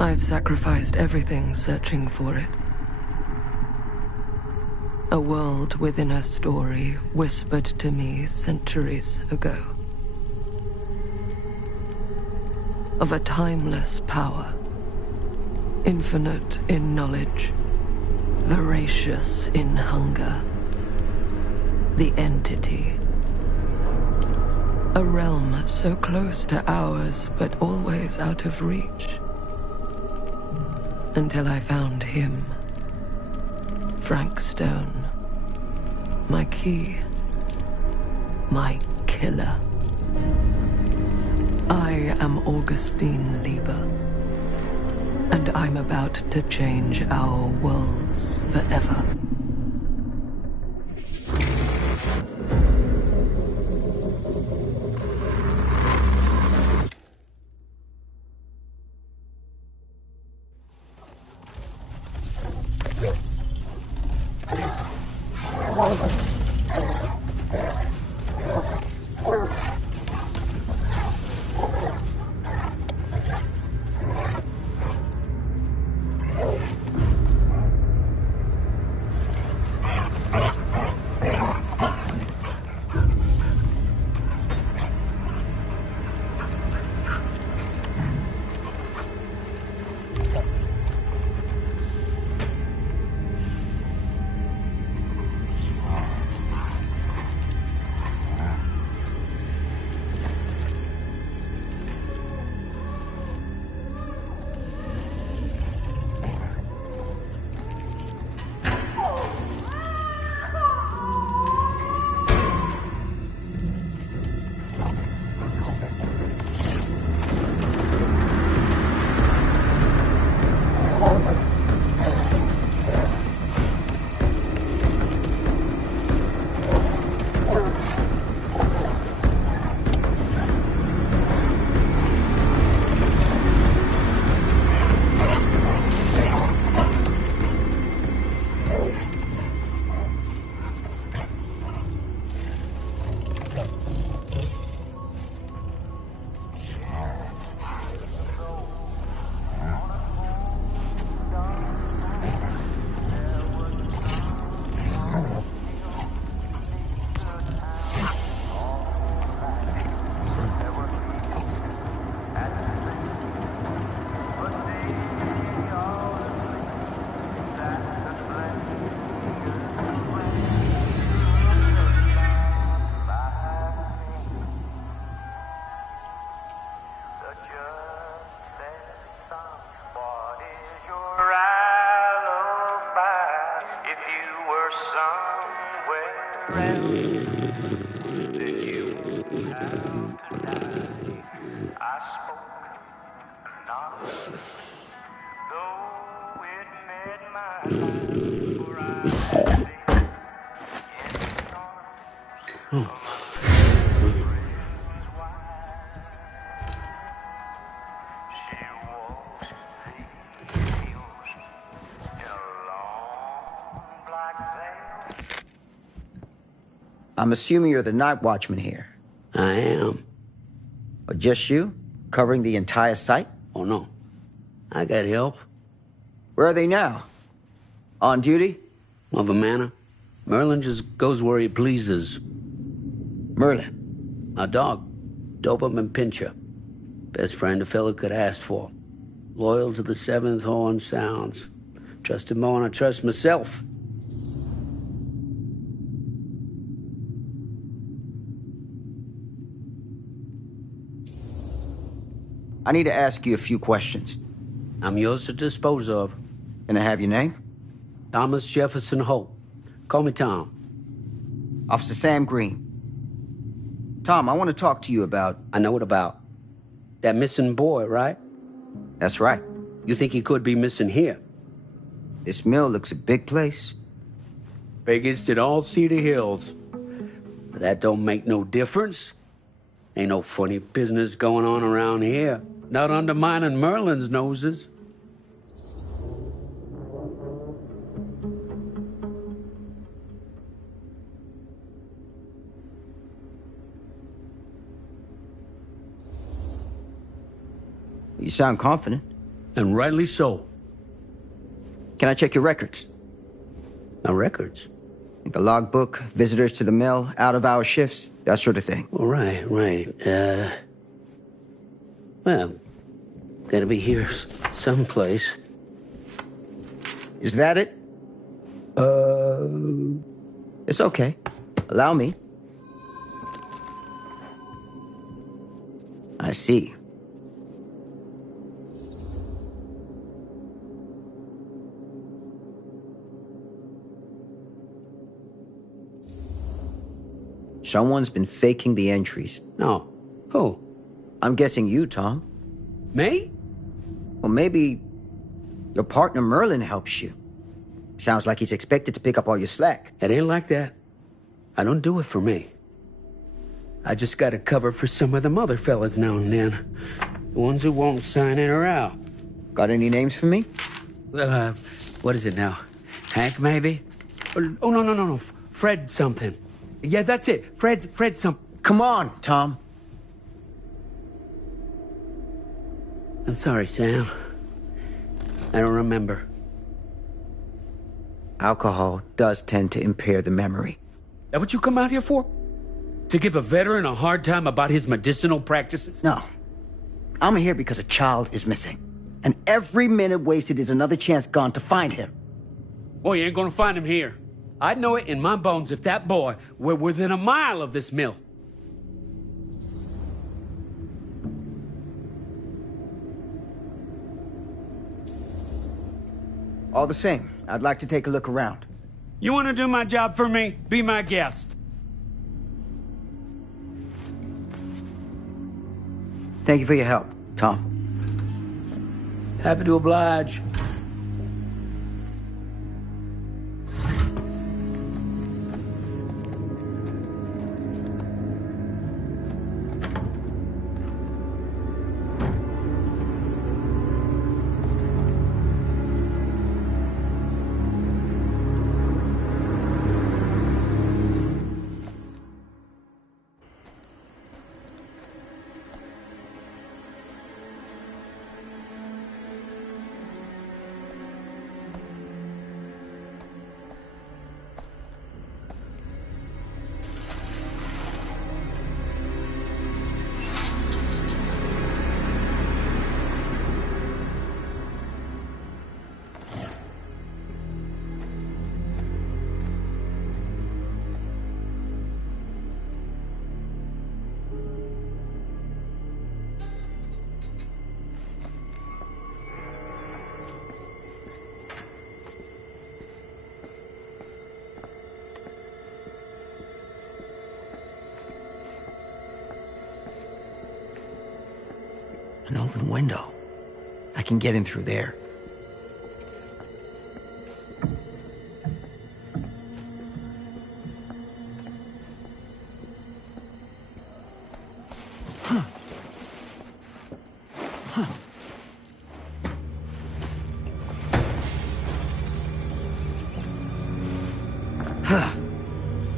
I've sacrificed everything searching for it. A world within a story whispered to me centuries ago. Of a timeless power, infinite in knowledge, voracious in hunger. The Entity. A realm so close to ours, but always out of reach. Until I found him. Frank Stone. My key. My killer. I am Augustine Lieber. And I'm about to change our worlds forever. I'm assuming you're the night watchman here. I am. Or just you? Covering the entire site? Oh, no. I got help. Where are they now? On duty? Mother Manor. Merlin just goes where he pleases. Merlin? A dog. Doberman Pinscher. Best friend a fella could ask for. Loyal to the seventh horn sounds. Trust him more than I trust myself. I need to ask you a few questions. I'm yours to dispose of. Can I have your name? Thomas Jefferson Hope. Call me Tom. Officer Sam Green. Tom, I want to talk to you about... I know what about. That missing boy, right? That's right. You think he could be missing here? This mill looks a big place. Biggest in all Cedar Hills. But that don't make no difference. Ain't no funny business going on around here. Not undermining Merlin's noses. You sound confident. And rightly so. Can I check your records? My records? The logbook, visitors to the mill, out-of-hour shifts, that sort of thing. All right. Well, gotta be here someplace. Is that it? It's okay. Allow me. I see. Someone's been faking the entries. No. Who? I'm guessing you, Tom. Me? Well, maybe your partner Merlin helps you. Sounds like he's expected to pick up all your slack. It ain't like that. I don't do it for me. I just gotta cover for some of them other fellas now and then. The ones who won't sign in or out. Got any names for me? What is it now? Hank, maybe? Oh, no. Fred something. Yeah, that's it. Fred something. Come on, Tom. I'm sorry, Sam. I don't remember. Alcohol does tend to impair the memory. That what you come out here for? To give a veteran a hard time about his medicinal practices? No. I'm here because a child is missing. And every minute wasted is another chance gone to find him. Boy, you ain't gonna find him here. I'd know it in my bones if that boy were within a mile of this mill. All the same, I'd like to take a look around. You wanna do my job for me? Be my guest. Thank you for your help, Tom. Happy to oblige. An open window. I can get in through there.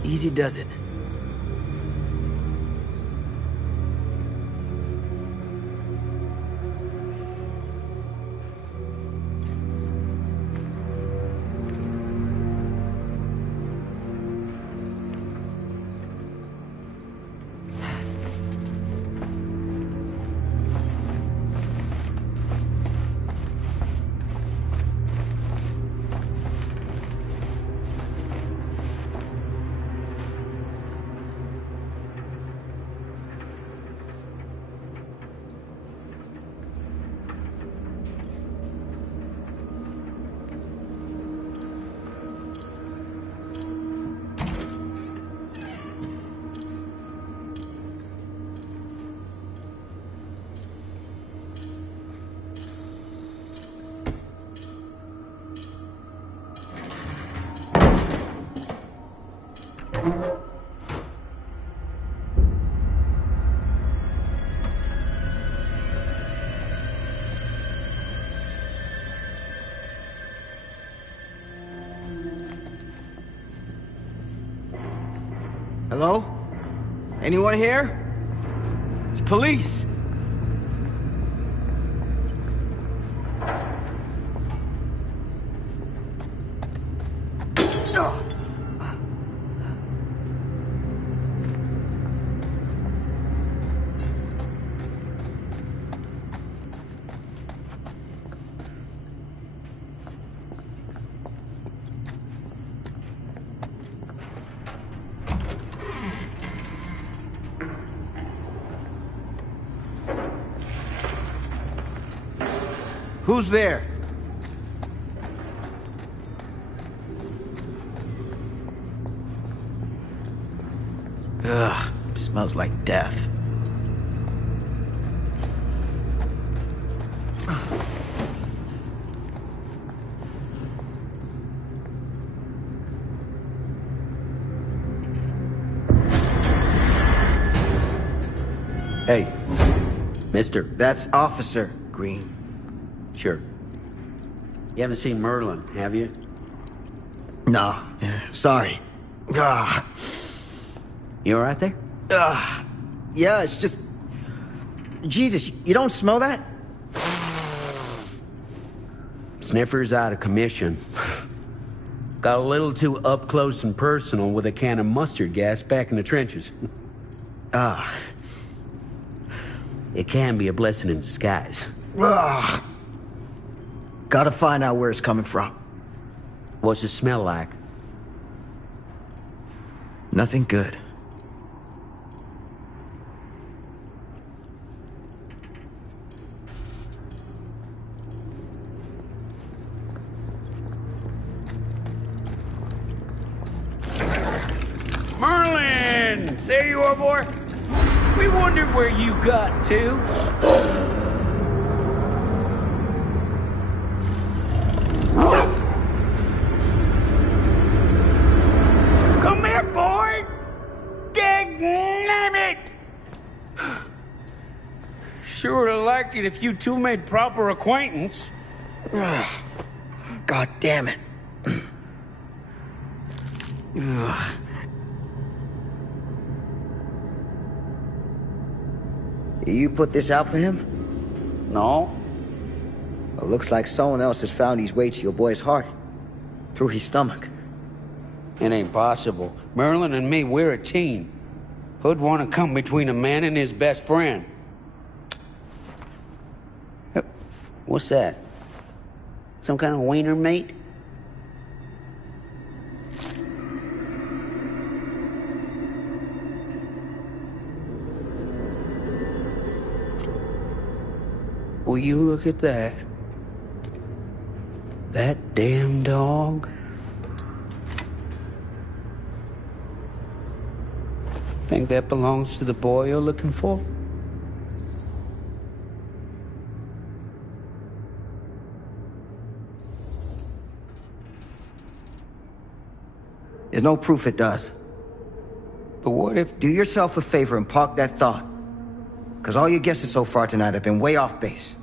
Easy does it. Hello? Anyone here? It's police. Who's there? Ugh, smells like death. Hey, mister. That's Officer Green. Sure. You haven't seen Merlin, have you? No, sorry. Ah. You all right there? Yeah, it's just... Jesus, you don't smell that? Sniffer's out of commission. Got a little too up close and personal with a can of mustard gas back in the trenches. It can be a blessing in disguise. Gotta find out where it's coming from. What's it smell like? Nothing good. Merlin! There you are, boy. We wondered where you got to. Come here, boy! Dang it! Sure would have liked it if you two made proper acquaintance. God damn it. You put this out for him? No? Well, looks like someone else has found his way to your boy's heart. Through his stomach. It ain't possible. Merlin and me, we're a team. Who'd want to come between a man and his best friend? What's that? Some kind of wiener mate? Will you look at that? That damn dog? Think that belongs to the boy you're looking for? There's no proof it does. But what if... Do yourself a favor and park that thought. Because all your guesses so far tonight have been way off base.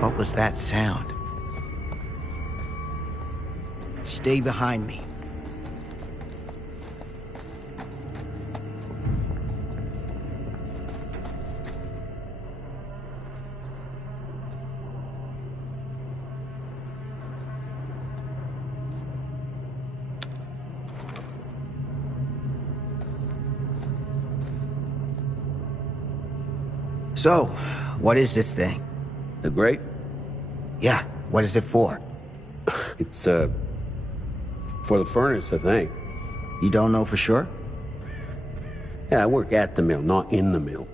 What was that sound? Stay behind me. So, what is this thing? The grate? Yeah, what is it for? It's, for the furnace, I think. You don't know for sure? Yeah, I work at the mill, not in the mill.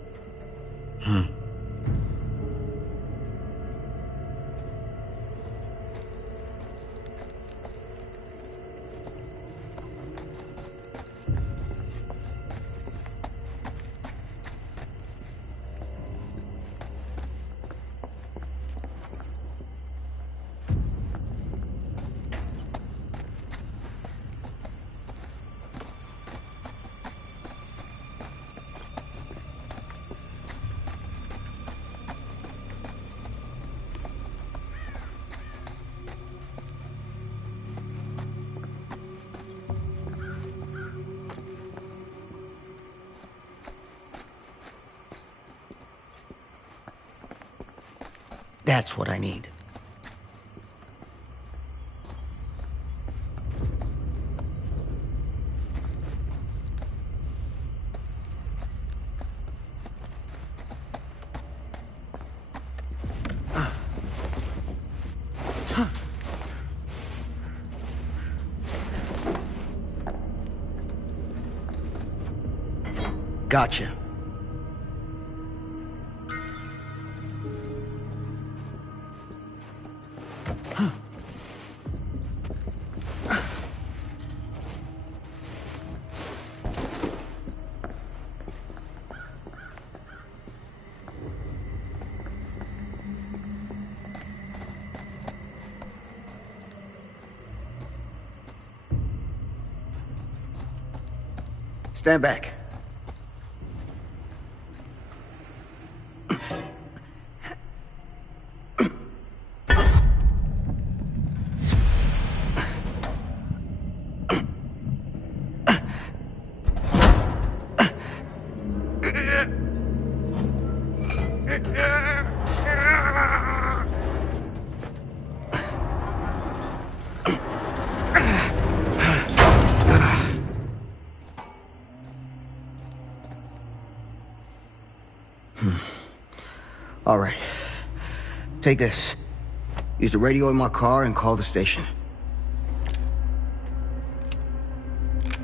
That's what I need. Gotcha. Stand back. All right. Take this. Use the radio in my car and call the station.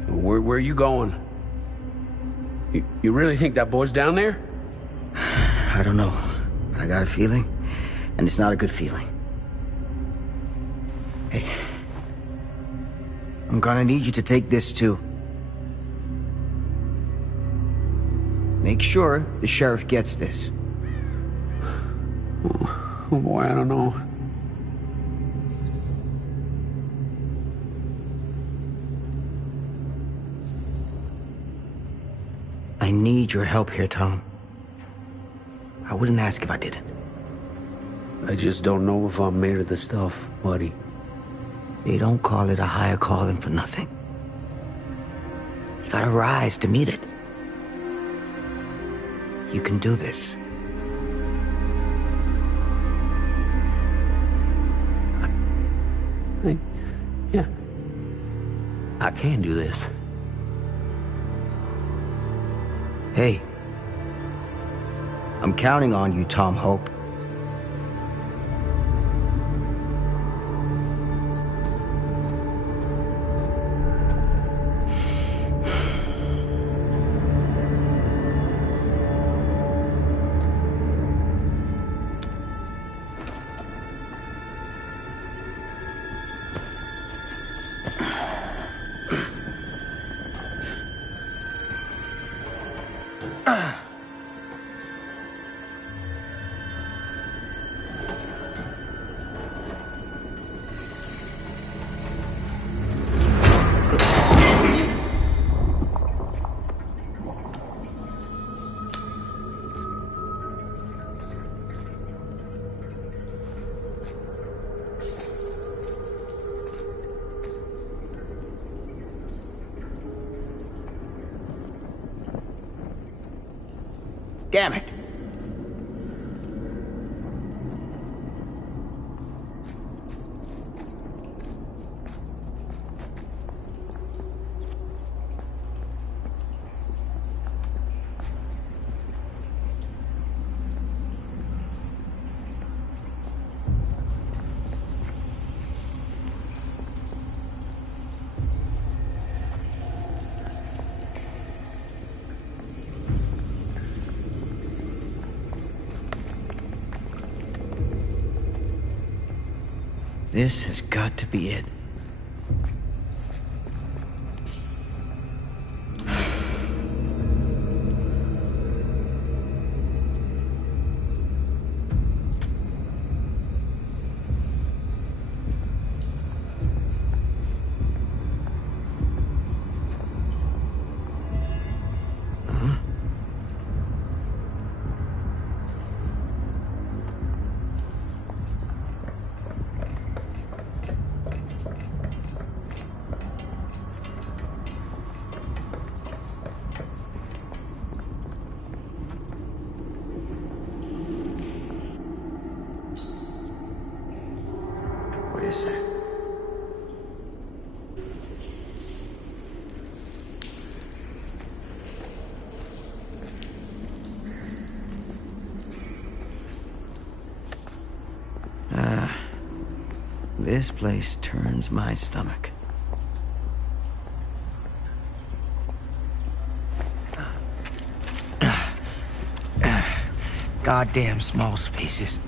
Where are you going? You really think that boy's down there? I don't know. I got a feeling, and it's not a good feeling. Hey. I'm gonna need you to take this too. Make sure the sheriff gets this. Oh boy, I don't know. I need your help here, Tom. I wouldn't ask if I didn't. I just don't know if I'm made of the stuff, buddy. They don't call it a higher calling for nothing. You gotta rise to meet it. You can do this. Yeah. I can do this. Hey. I'm counting on you, Tom Hope. Damn it. This has got to be it. This place turns my stomach. Goddamn small spaces.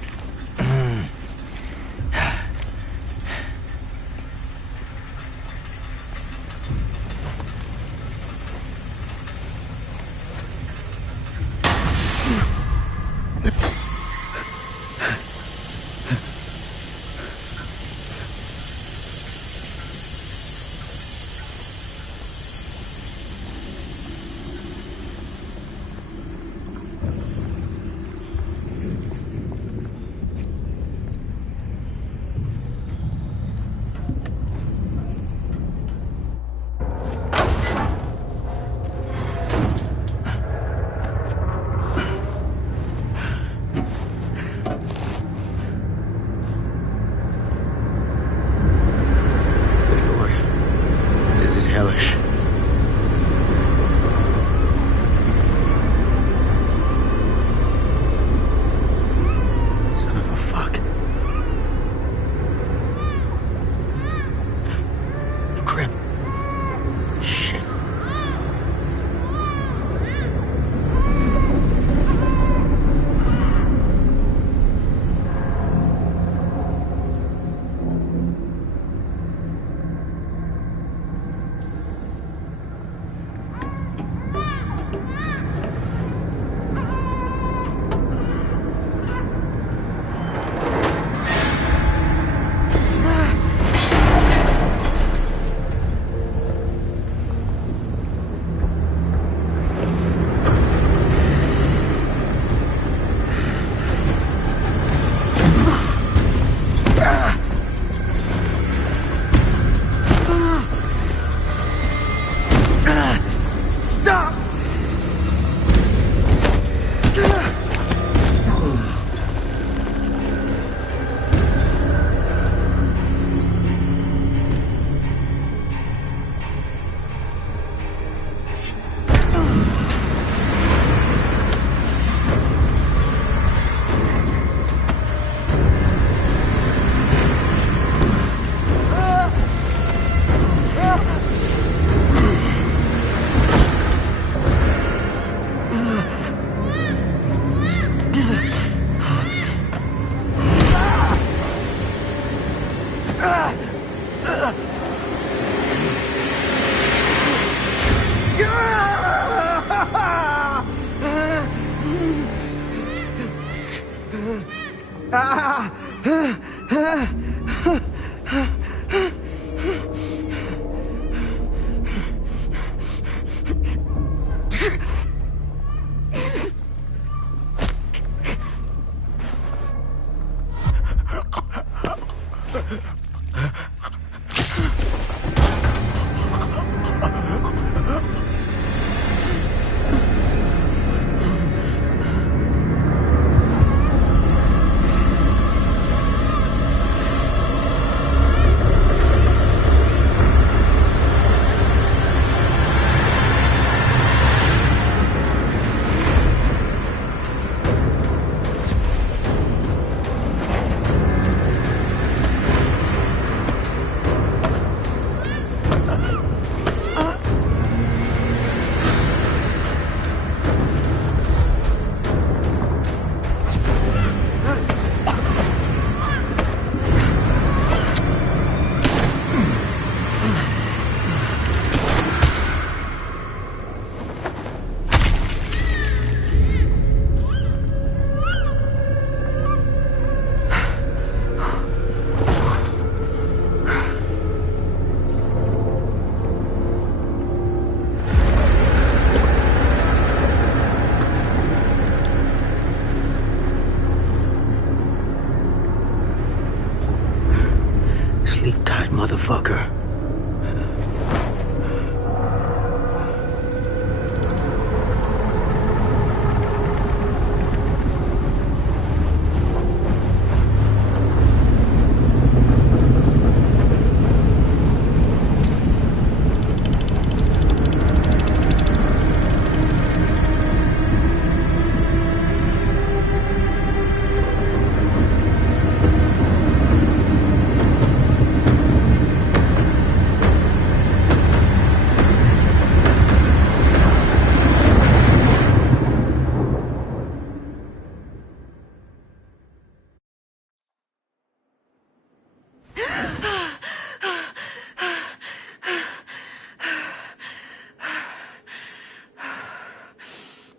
Hellish. Son of a fuck. Crap. Shit.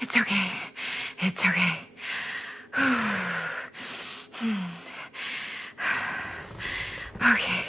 It's okay. It's okay. Okay.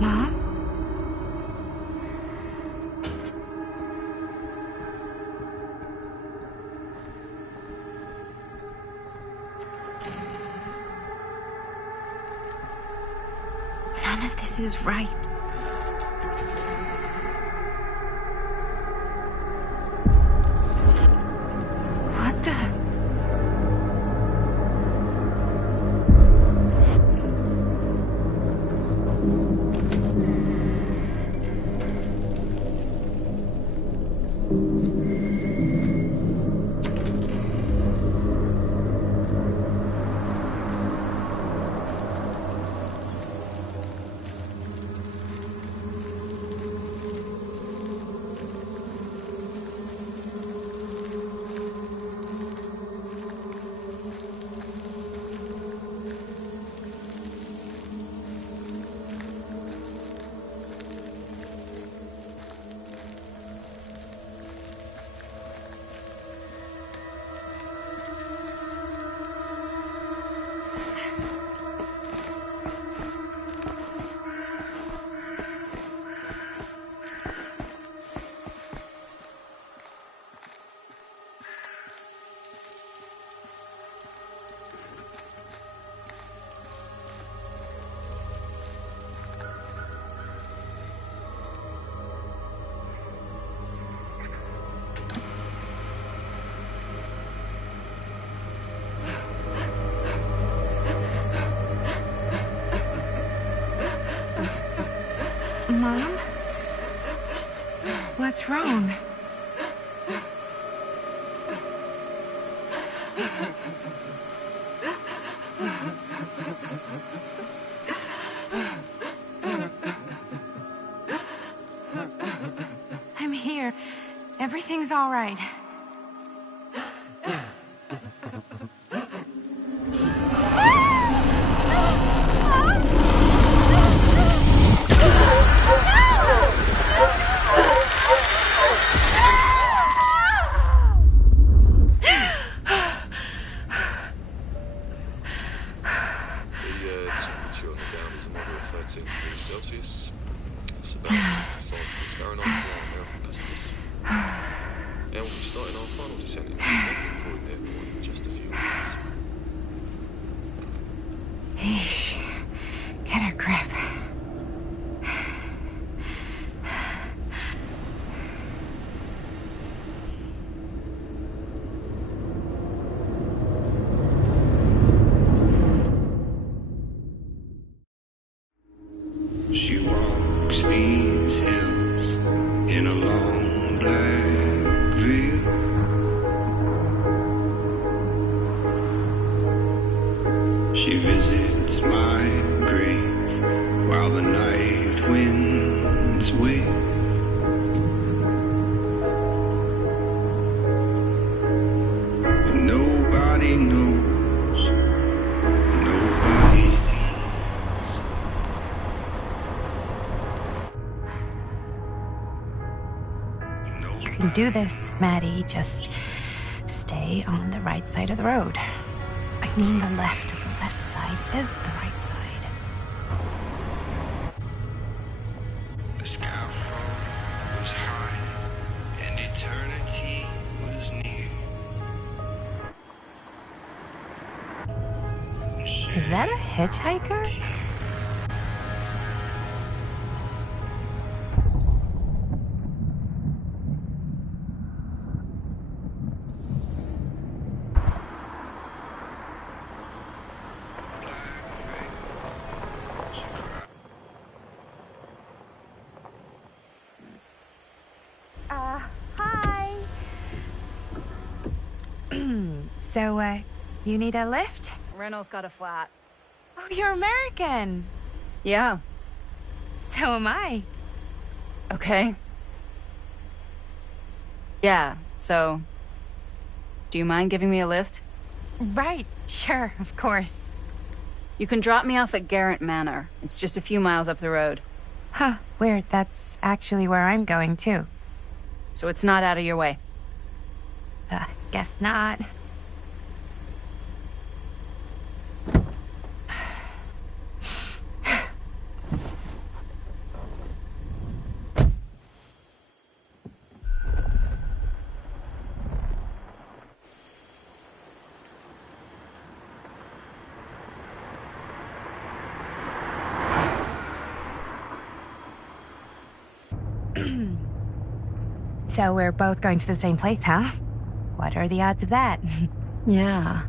Mom? None of this is right. What the? Mom? What's wrong? I'm here. Everything's all right. Eesh. Get a grip. She walks these hills in a long black veil. She visits my grave while the night winds wail. And nobody knows, nobody sees. You can do this, Maddie. Just stay on the right side of the road. I mean the left. The left side is the right side. The skyfall was high and eternity was near. Is that a hitchhiker? So, you need a lift? Reynolds got a flat. Oh, you're American. Yeah. So am I. Okay. Yeah, so... Do you mind giving me a lift? Right, sure, of course. You can drop me off at Garrett Manor. It's just a few miles up the road. Huh, weird. That's actually where I'm going, too. So it's not out of your way. Guess not. So we're both going to the same place, huh? What are the odds of that? Yeah.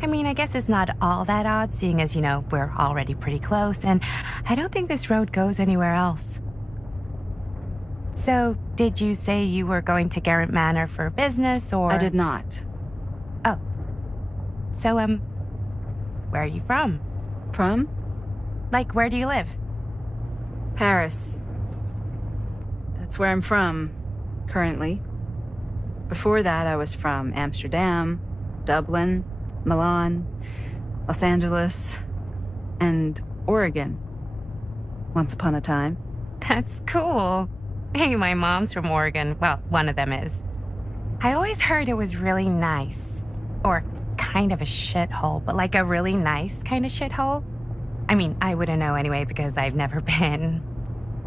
I mean, I guess it's not all that odd, seeing as, you know, we're already pretty close, and I don't think this road goes anywhere else. So, did you say you were going to Garrett Manor for business, or...? I did not. Oh. So, where are you from? From? Like, where do you live? Paris. That's where I'm from, currently. Before that, I was from Amsterdam, Dublin, Milan, Los Angeles, and Oregon. Once upon a time. That's cool. Hey, my mom's from Oregon. Well, one of them is. I always heard it was really nice. Or kind of a shithole, but like a really nice kind of shithole. I mean, I wouldn't know anyway because I've never been.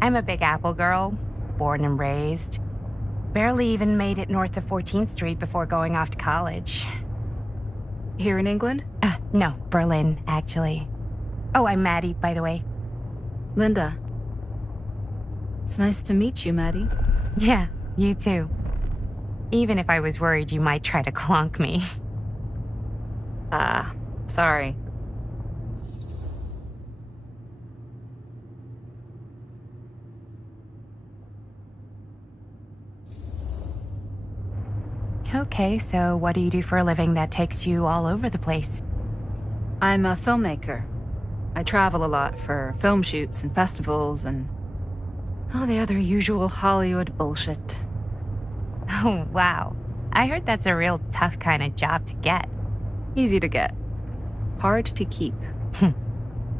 I'm a Big Apple girl, born and raised. Barely even made it north of 14th Street before going off to college. Here in England? No, Berlin, actually. Oh, I'm Maddie, by the way. Linda. It's nice to meet you, Maddie. Yeah, you too. Even if I was worried you might try to clonk me. Sorry. Okay, so what do you do for a living that takes you all over the place? I'm a filmmaker. I travel a lot for film shoots and festivals and all the other usual Hollywood bullshit. Oh, wow. I heard that's a real tough kind of job to get. Easy to get. Hard to keep.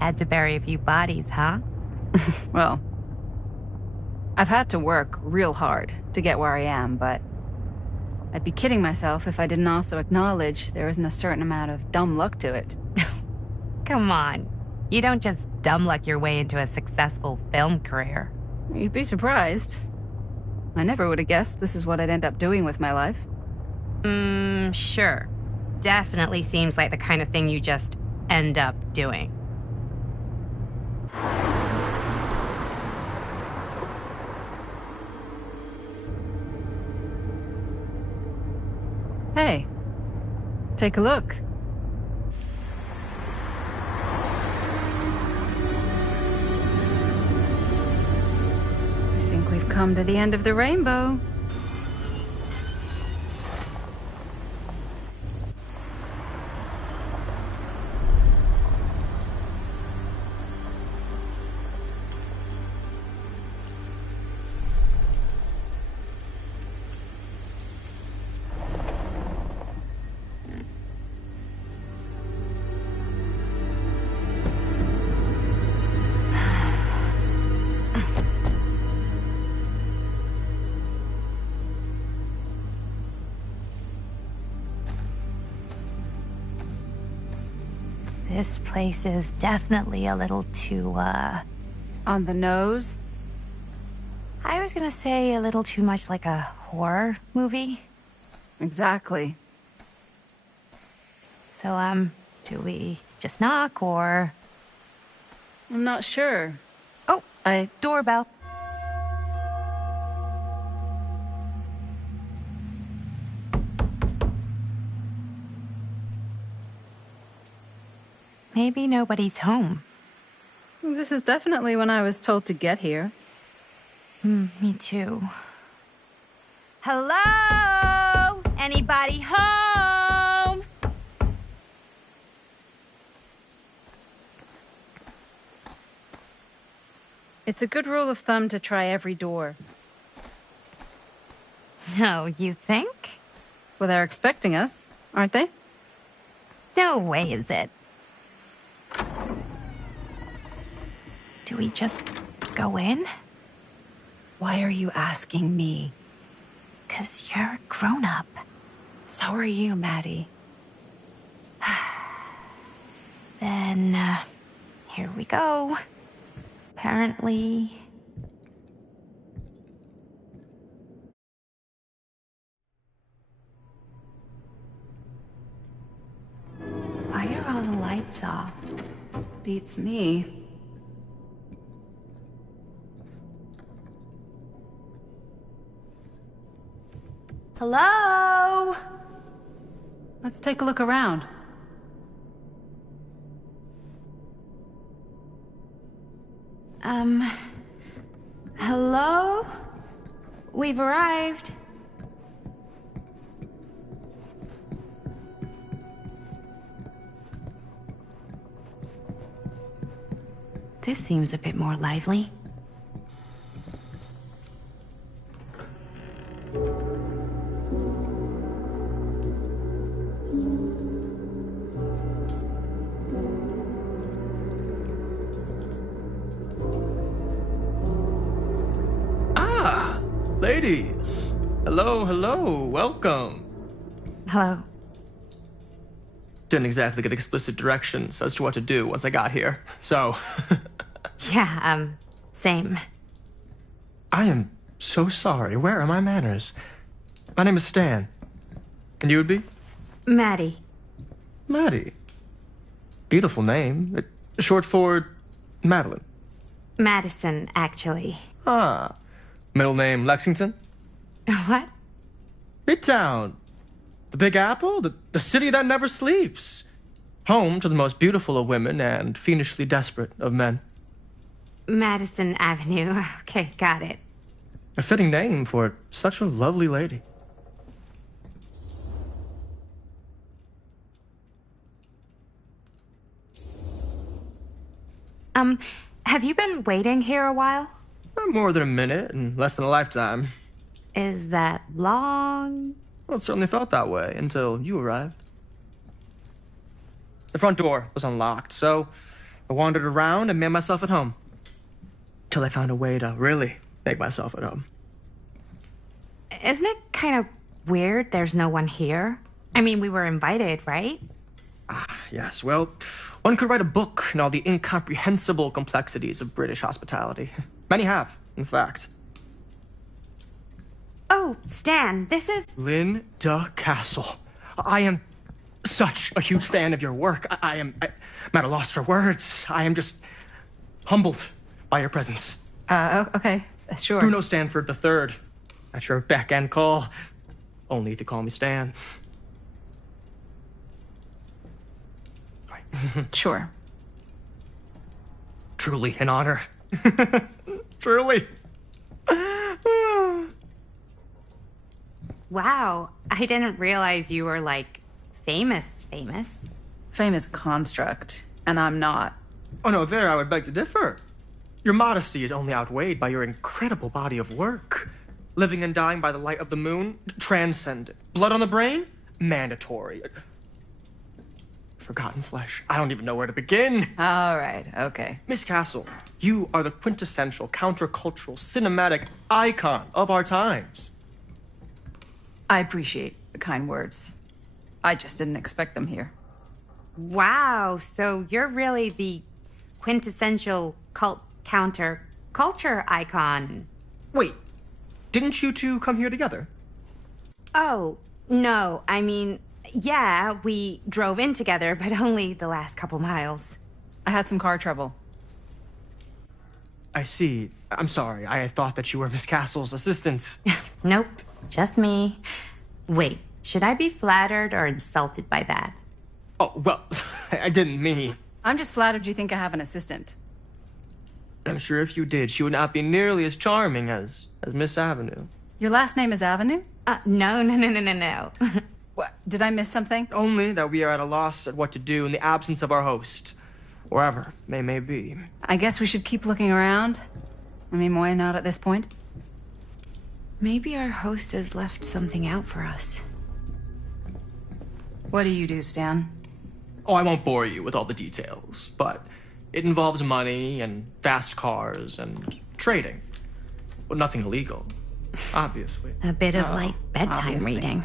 Had to bury a few bodies, huh? Well, I've had to work real hard to get where I am, but I'd be kidding myself if I didn't also acknowledge there isn't a certain amount of dumb luck to it. Come on. You don't just dumb luck your way into a successful film career. You'd be surprised. I never would have guessed this is what I'd end up doing with my life. Sure. Definitely seems like the kind of thing you just end up doing. Hey, take a look. I think we've come to the end of the rainbow. This place is definitely a little too, On the nose? I was gonna say a little too much like a horror movie. Exactly. So, do we just knock, or...? I'm not sure. Oh, doorbell. Maybe nobody's home. This is definitely when I was told to get here. Me too. Hello? Anybody home? It's a good rule of thumb to try every door. No, you think? Well, they're expecting us, aren't they? No way is it. Do we just go in? Why are you asking me? 'Cause you're a grown-up. So are you, Maddie. Then, here we go. Apparently... Why are all the lights off? Beats me. Hello? Let's take a look around. Hello? We've arrived. This seems a bit more lively. Ladies! Hello, hello, welcome. Hello. Didn't exactly get explicit directions as to what to do once I got here, so... Yeah, same. I am so sorry. Where are my manners? My name is Stan. And you would be? Maddie. Maddie. Beautiful name. Short for Madeline. Madison, actually. Ah. Middle name Lexington? What? Midtown. The Big Apple? The city that never sleeps. Home to the most beautiful of women and fiendishly desperate of men. Madison Avenue. Okay, got it. A fitting name for such a lovely lady. Have you been waiting here a while? More than a minute and less than a lifetime. Is that long? Well, it certainly felt that way until you arrived. The front door was unlocked, so I wandered around and made myself at home. Till I found a way to really make myself at home. Isn't it kind of weird there's no one here? I mean, we were invited, right? Yes, well, one could write a book on all the incomprehensible complexities of British hospitality. Many have, in fact. Oh, Stan, this is... Linda Castle. I am such a huge fan of your work. I'm at a loss for words. I am just humbled by your presence. Okay, sure. Bruno Stanford III. At your beck and call. Only if you call me Stan. Sure. Truly an honor. Truly. Wow, I didn't realize you were, like, famous. Fame is a construct, and I'm not. Oh no, there I would beg to differ. Your modesty is only outweighed by your incredible body of work. Living and dying by the light of the moon, transcendent. Blood on the brain, mandatory. Forgotten flesh. I don't even know where to begin. All right, okay. Miss Castle, you are the quintessential countercultural cinematic icon of our times. I appreciate the kind words. I just didn't expect them here. Wow, so you're really the quintessential counter-culture icon. Wait, didn't you two come here together? Oh, no, I mean, yeah, we drove in together, but only the last couple miles. I had some car trouble. I see. I'm sorry. I thought that you were Miss Castle's assistant. Nope, just me. Wait, should I be flattered or insulted by that? Oh, well, I didn't mean. I'm just flattered you think I have an assistant. I'm sure if you did, she would not be nearly as charming as Miss Avenue. Your last name is Avenue? No. What? Did I miss something? Only that we are at a loss at what to do in the absence of our host, wherever they may be. I guess we should keep looking around. I mean, why not at this point? Maybe our host has left something out for us. What do you do, Stan? Oh, I won't bore you with all the details, but it involves money and fast cars and trading. But nothing illegal, obviously. A bit of Oh, light bedtime obviously. reading.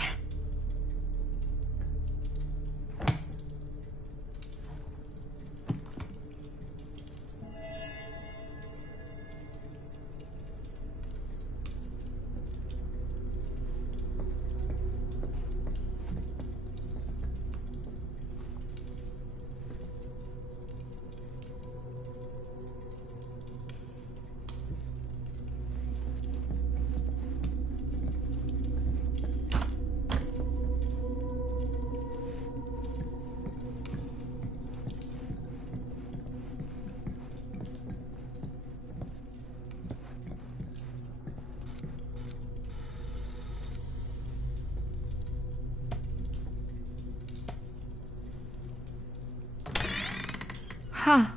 Huh.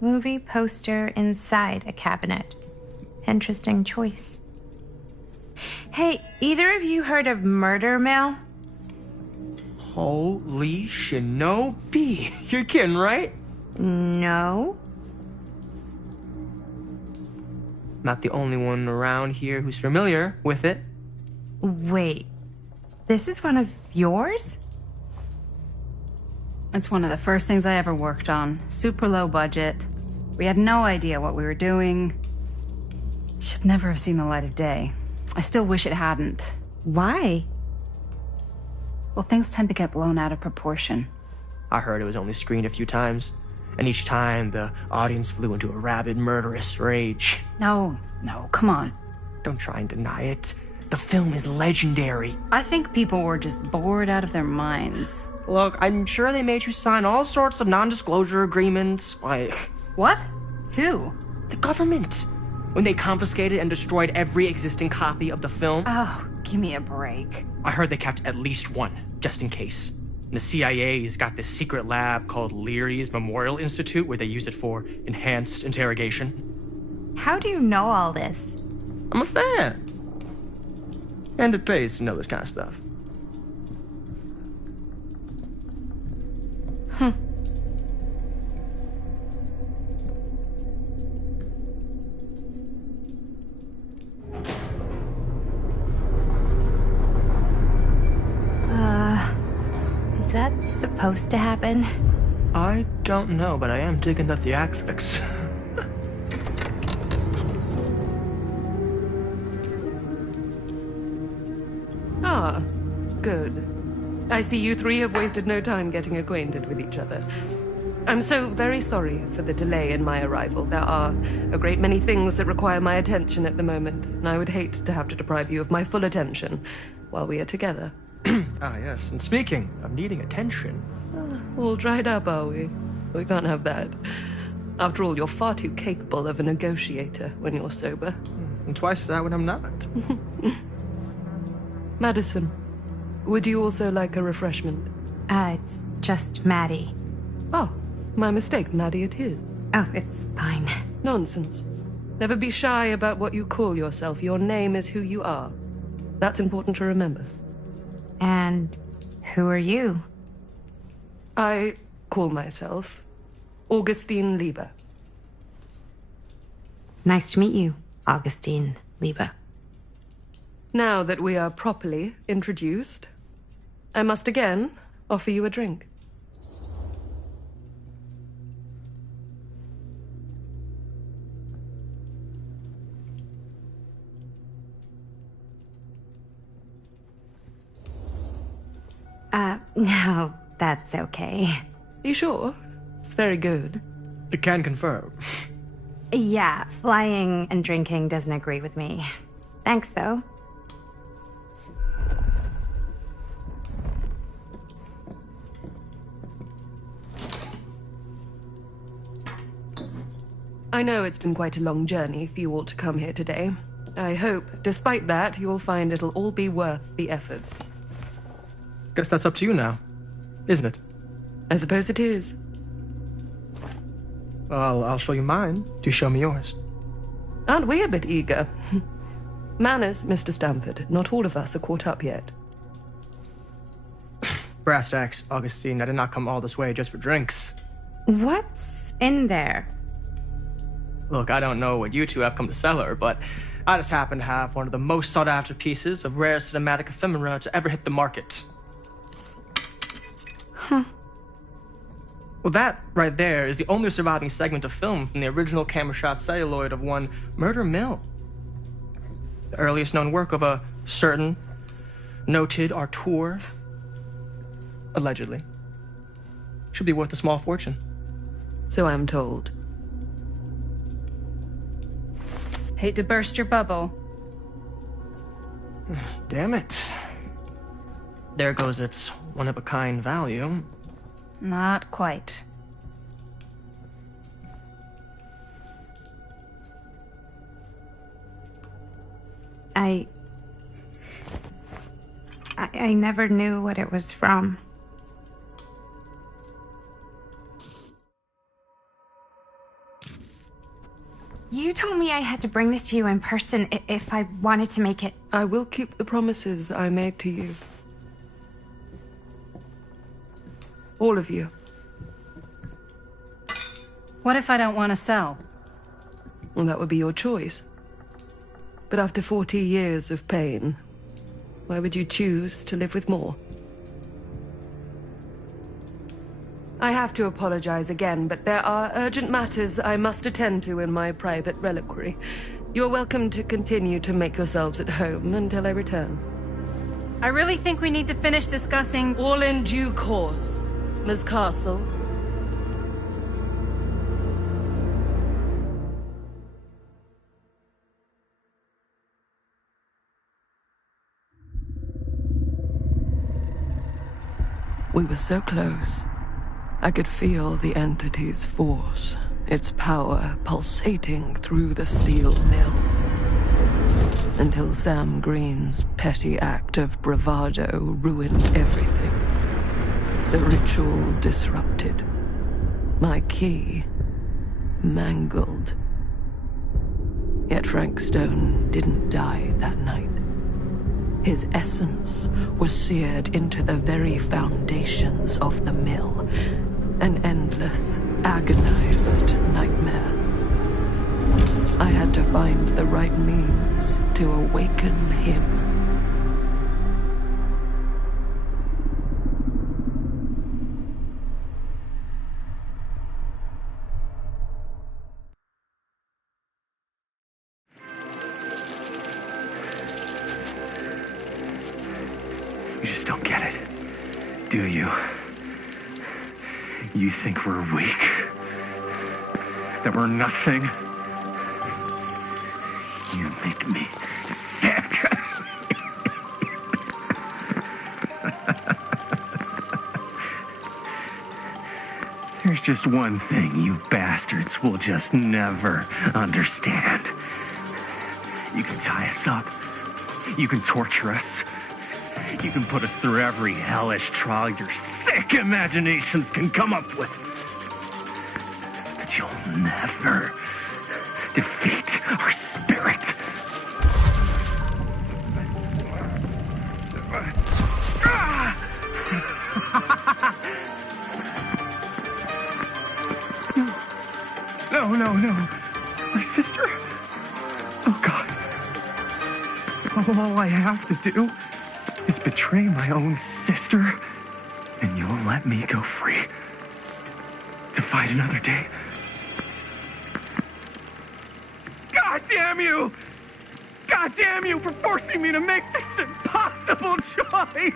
Movie poster inside a cabinet. Interesting choice. Hey, either of you heard of Murder Mill? Holy shinobi. You're kidding, right? No. Not the only one around here who's familiar with it. Wait. This is one of yours? It's one of the first things I ever worked on. Super low budget. We had no idea what we were doing. Should never have seen the light of day. I still wish it hadn't. Why? Well, things tend to get blown out of proportion. I heard it was only screened a few times, and each time the audience flew into a rabid, murderous rage. No, come on. Don't try and deny it. The film is legendary. I think people were just bored out of their minds. Look, I'm sure they made you sign all sorts of non-disclosure agreements, like... What? Who? The government. When they confiscated and destroyed every existing copy of the film. Oh, give me a break. I heard they kept at least one, just in case. And the CIA's got this secret lab called Leary's Memorial Institute where they use it for enhanced interrogation. How do you know all this? I'm a fan. And it pays to know this kind of stuff. Is that supposed to happen? I don't know, but I am digging the theatrics. Ah, good. I see you three have wasted no time getting acquainted with each other. I'm so very sorry for the delay in my arrival. There are a great many things that require my attention at the moment, and I would hate to have to deprive you of my full attention while we are together. Ah, yes. And speaking of needing attention... All dried up, are we? We can't have that. After all, you're far too capable of a negotiator when you're sober. And twice that when I'm not. Madison, would you also like a refreshment? It's just Maddie. Oh, my mistake. Maddie it is. Oh, it's fine. Nonsense. Never be shy about what you call yourself. Your name is who you are. That's important to remember. And who are you? I call myself Augustine Lieber. Nice to meet you, Augustine Lieber. Now that we are properly introduced, I must again offer you a drink. No, that's okay. You sure? It's very good. You can confirm. Yeah, flying and drinking doesn't agree with me. Thanks, though. I know it's been quite a long journey for you all to come here today. I hope, despite that, you'll find it'll all be worth the effort. Guess that's up to you now, isn't it? I suppose it is. Well, I'll show you mine. Do show me yours. Aren't we a bit eager? Manners, Mr. Stamford. Not all of us are caught up yet. Brass tacks, Augustine. I did not come all this way just for drinks. What's in there? Look, I don't know what you two have come to sell her, but I just happen to have one of the most sought-after pieces of rare cinematic ephemera to ever hit the market. Huh. Well, that right there is the only surviving segment of film from the original camera shot celluloid of one Murder Mill. The earliest known work of a certain noted auteur, allegedly. Should be worth a small fortune. So I'm told. Hate to burst your bubble. Damn it. There goes its one-of-a-kind value. Not quite. I never knew what it was from. You told me I had to bring this to you in person if I wanted to make it. I will keep the promises I made to you. All of you. What if I don't want to sell? Well, that would be your choice. But after 40 years of pain, why would you choose to live with more? I have to apologize again, but there are urgent matters I must attend to in my private reliquary. You're welcome to continue to make yourselves at home until I return. I really think we need to finish discussing. All in due course, Ms. Castle. We were so close. I could feel the entity's force, its power pulsating through the steel mill. Until Sam Green's petty act of bravado ruined everything. The ritual disrupted. My key mangled. Yet Frank Stone didn't die that night. His essence was seared into the very foundations of the mill. An endless, agonized nightmare. I had to find the right means to awaken him. You just don't get it, do you? You think we're weak? That we're nothing? You make me sick. There's just one thing you bastards will just never understand. You can tie us up. You can torture us. You can put us through every hellish trial your sick imaginations can come up with. But you'll never defeat our spirit. No. My sister? Oh, God. All I have to do is betray my own sister, and you'll let me go free to fight another day. God damn you! God damn you for forcing me to make this impossible choice!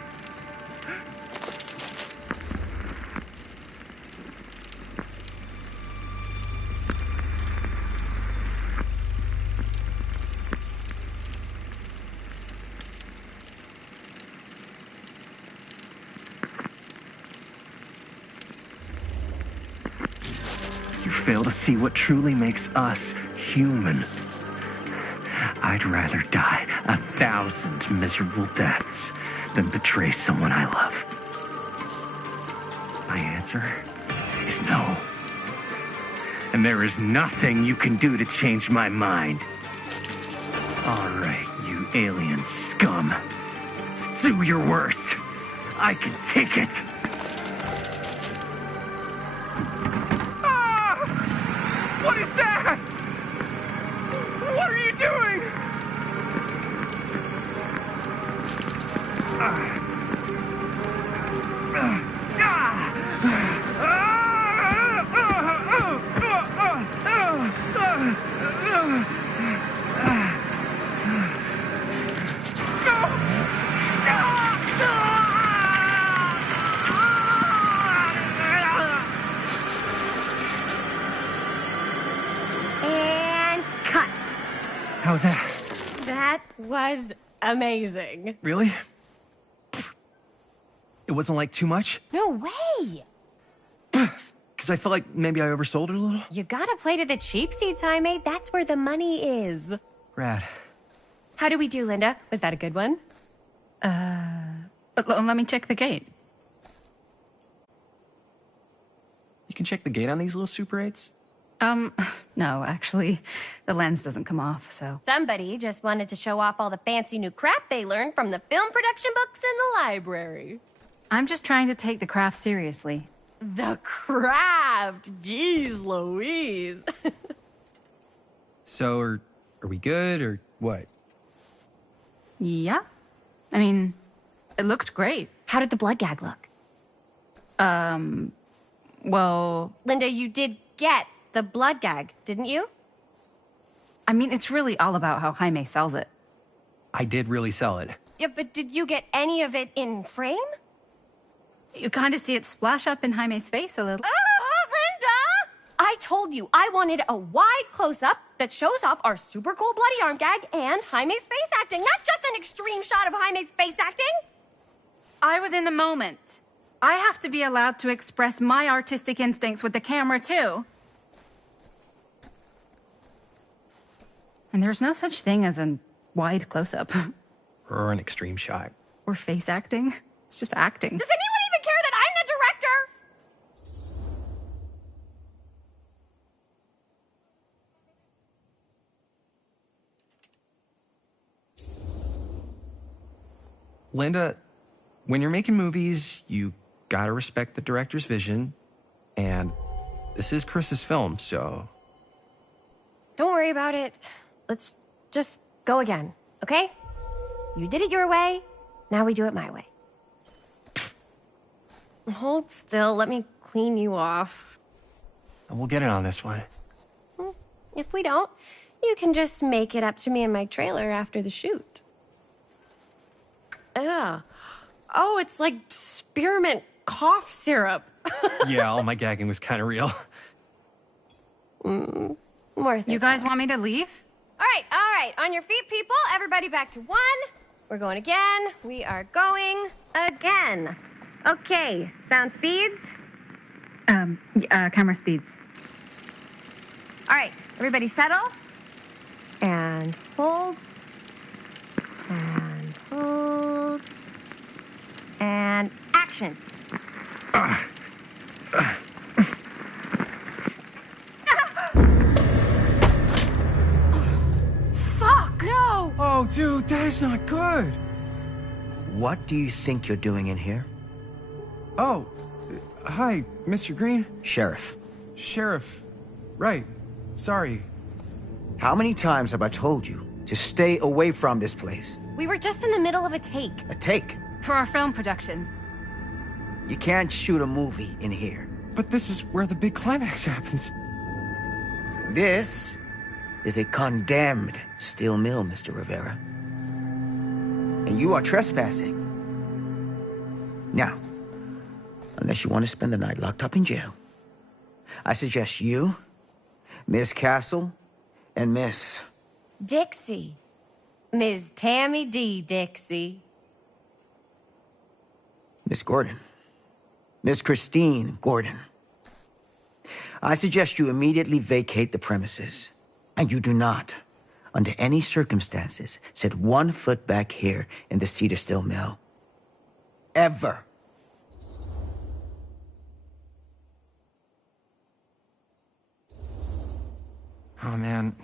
Fail to see what truly makes us human. I'd rather die 1,000 miserable deaths than betray someone I love. My answer is no. And there is nothing you can do to change my mind. All right, you alien scum. Do your worst. I can take it. Ah! What is that? What are you doing? And cut. How's that? That was amazing. Really? It wasn't like too much? No way. Because I felt like maybe I oversold it a little? You gotta play to the cheap seats, Jaime. That's where the money is. Rad. How do we do, Linda? Was that a good one? Let me check the gate. You can check the gate on these little Super 8s? No, actually, the lens doesn't come off, so. Somebody just wanted to show off all the fancy new crap they learned from the film production books in the library. I'm just trying to take the craft seriously. The craft! Jeez Louise. So, are we good, or what? Yeah. I mean, it looked great. How did the blood gag look? Well, Linda, you did get the blood gag, didn't you? I mean, it's really all about how Jaime sells it. I did really sell it. Yeah, but did you get any of it in frame? You kind of see it splash up in Jaime's face a little. Linda! I told you I wanted a wide close-up that shows off our super cool bloody arm gag and Jaime's face acting, not just an extreme shot of Jaime's face acting. I was in the moment. I have to be allowed to express my artistic instincts with the camera, too. And there's no such thing as a wide close-up. Or an extreme shot. Or face acting. It's just acting. Does anyone even care that I'm the director? Linda, when you're making movies, you gotta respect the director's vision. And this is Chris's film, so... Don't worry about it. Let's just go again, okay? You did it your way, now we do it my way. Hold still, let me clean you off. We'll get it on this one. If we don't, you can just make it up to me in my trailer after the shoot. Ugh. Oh, it's like spearmint cough syrup. Yeah, all my gagging was kind of real. More You guys want me to leave? All right. On your feet, people. Everybody back to one. We're going again. We are going again. Okay, sound speeds. Camera speeds. All right, everybody settle. And hold. And hold. And action. Fuck! No! Oh, dude, that is not good. What do you think you're doing in here? Oh, hi, Mr. Green. Sheriff. Sheriff. Right. Sorry. How many times have I told you to stay away from this place? We were just in the middle of a take. A take. For our film production. You can't shoot a movie in here. But this is where the big climax happens. This is a condemned steel mill, Mr. Rivera. And you are trespassing. Now, unless you want to spend the night locked up in jail, I suggest you, Miss Castle, and Miss... Dixie. Ms. Tammy D. Dixie. Miss Gordon. Miss Christine Gordon. I suggest you immediately vacate the premises. And you do not, under any circumstances, set 1 foot back here in the Cedar Steel Mill. Ever. Oh, man.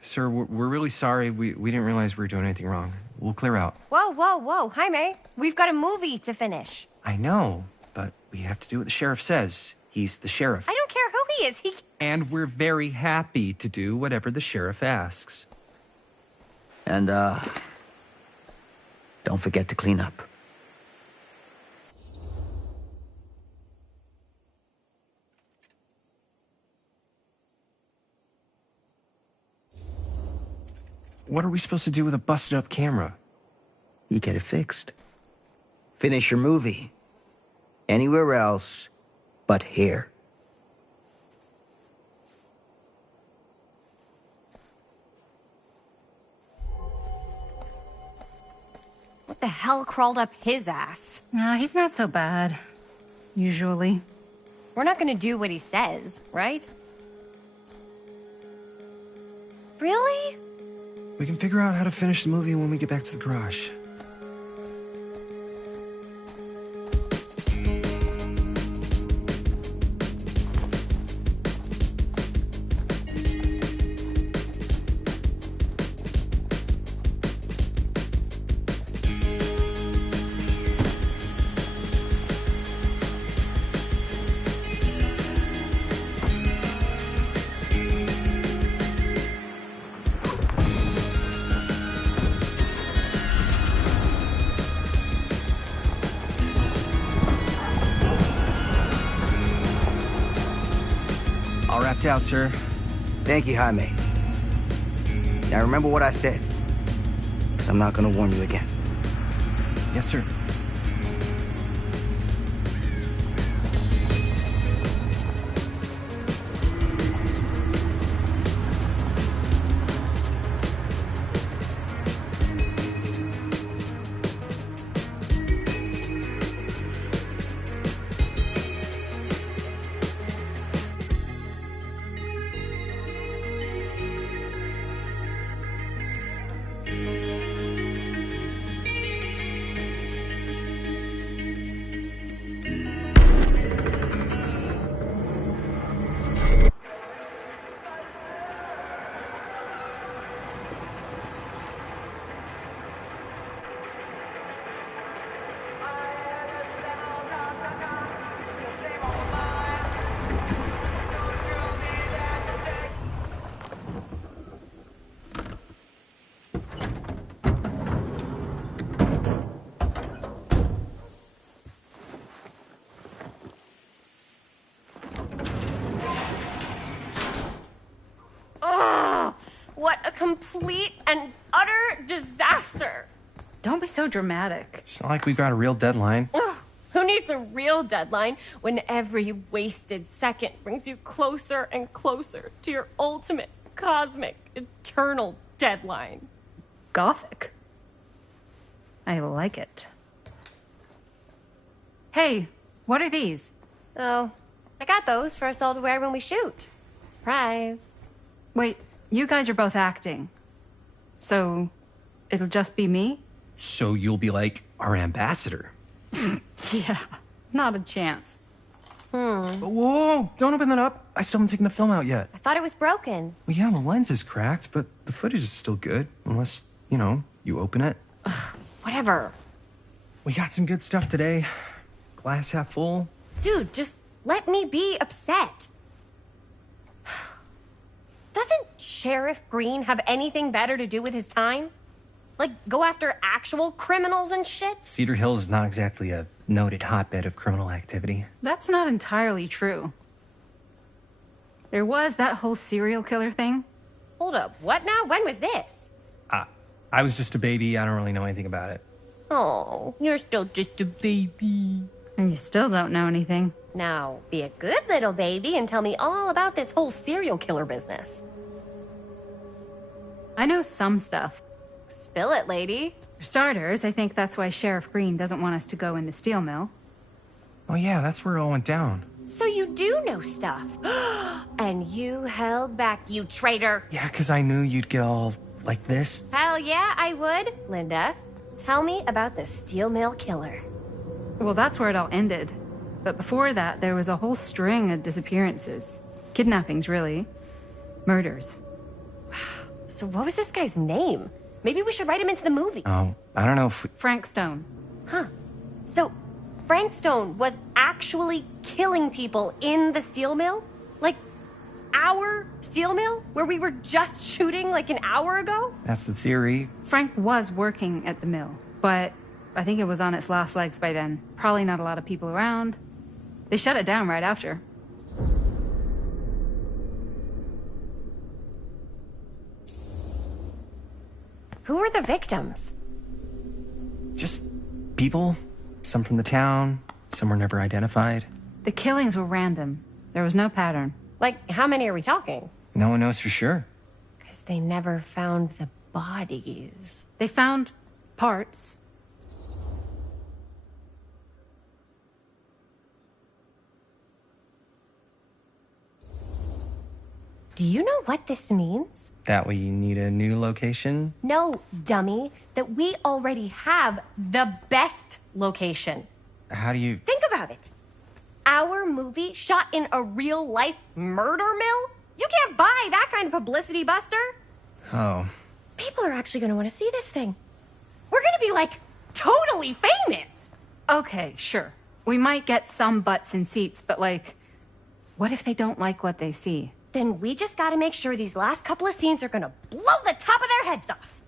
Sir, we're really sorry. We didn't realize we were doing anything wrong. We'll clear out. Whoa, whoa, whoa. Jaime, we've got a movie to finish. I know, but we have to do what the sheriff says. He's the sheriff. I don't care who he is. And we're very happy to do whatever the sheriff asks. And, don't forget to clean up. What are we supposed to do with a busted-up camera? You get it fixed. Finish your movie. Anywhere else but here. What the hell crawled up his ass? Nah, he's not so bad. Usually. We're not gonna do what he says, right? Really? We can figure out how to finish the movie when we get back to the garage. All wrapped out, sir. Thank you, Jaime. Now remember what I said, because I'm not gonna warn you again. Yes, sir. What a complete and utter disaster! Don't be so dramatic. It's not like we've got a real deadline. Ugh, who needs a real deadline when every wasted second brings you closer and closer to your ultimate, cosmic, eternal deadline? Gothic. I like it. Hey, what are these? Oh, I got those for us all to wear when we shoot. Surprise. Wait, you guys are both acting. So, it'll just be me? So you'll be like our ambassador. Yeah, not a chance. Whoa, don't open that up. I still haven't taken the film out yet. I thought it was broken. Well, yeah, the lens is cracked, but the footage is still good. Unless, you open it. Whatever. We got some good stuff today. Glass half full. Dude, just let me be upset. Doesn't Sheriff Green have anything better to do with his time? Like, go after actual criminals and shit? Cedar Hills is not exactly a noted hotbed of criminal activity. That's not entirely true. There was that whole serial killer thing. Hold up, what now? When was this? I was just a baby. I don't really know anything about it. Oh, you're still just a baby. And you still don't know anything. Now, be a good little baby and tell me all about this whole serial killer business. I know some stuff. Spill it, lady. For starters, I think that's why Sheriff Green doesn't want us to go in the steel mill. Oh yeah, that's where it all went down. So you do know stuff. And you held back, you traitor. Yeah, because I knew you'd get all like this. Hell yeah, I would. Linda, tell me about the steel mill killer. Well, that's where it all ended. But before that, there was a whole string of disappearances. Kidnappings, really. Murders. So what was this guy's name? Maybe we should write him into the movie. Oh, I don't know if we... Frank Stone. Huh. So Frank Stone was actually killing people in the steel mill? Like, our steel mill? Where we were just shooting like an hour ago? That's the theory. Frank was working at the mill, but I think it was on its last legs by then. Probably not a lot of people around. They shut it down right after. Who were the victims? Just people. Some from the town. Some were never identified. The killings were random. There was no pattern. Like, how many are we talking? No one knows for sure. Because they never found the bodies. They found parts. Do you know what this means? That we need a new location? No, dummy. That we already have the best location. How do you... Think about it. Our movie shot in a real-life murder mill? You can't buy that kind of publicity, Buster. Oh. People are actually going to want to see this thing. We're going to be, like, totally famous. Okay, sure. We might get some butts in seats, but, like, what if they don't like what they see? Then we just got to make sure these last couple of scenes are going to blow the top of their heads off.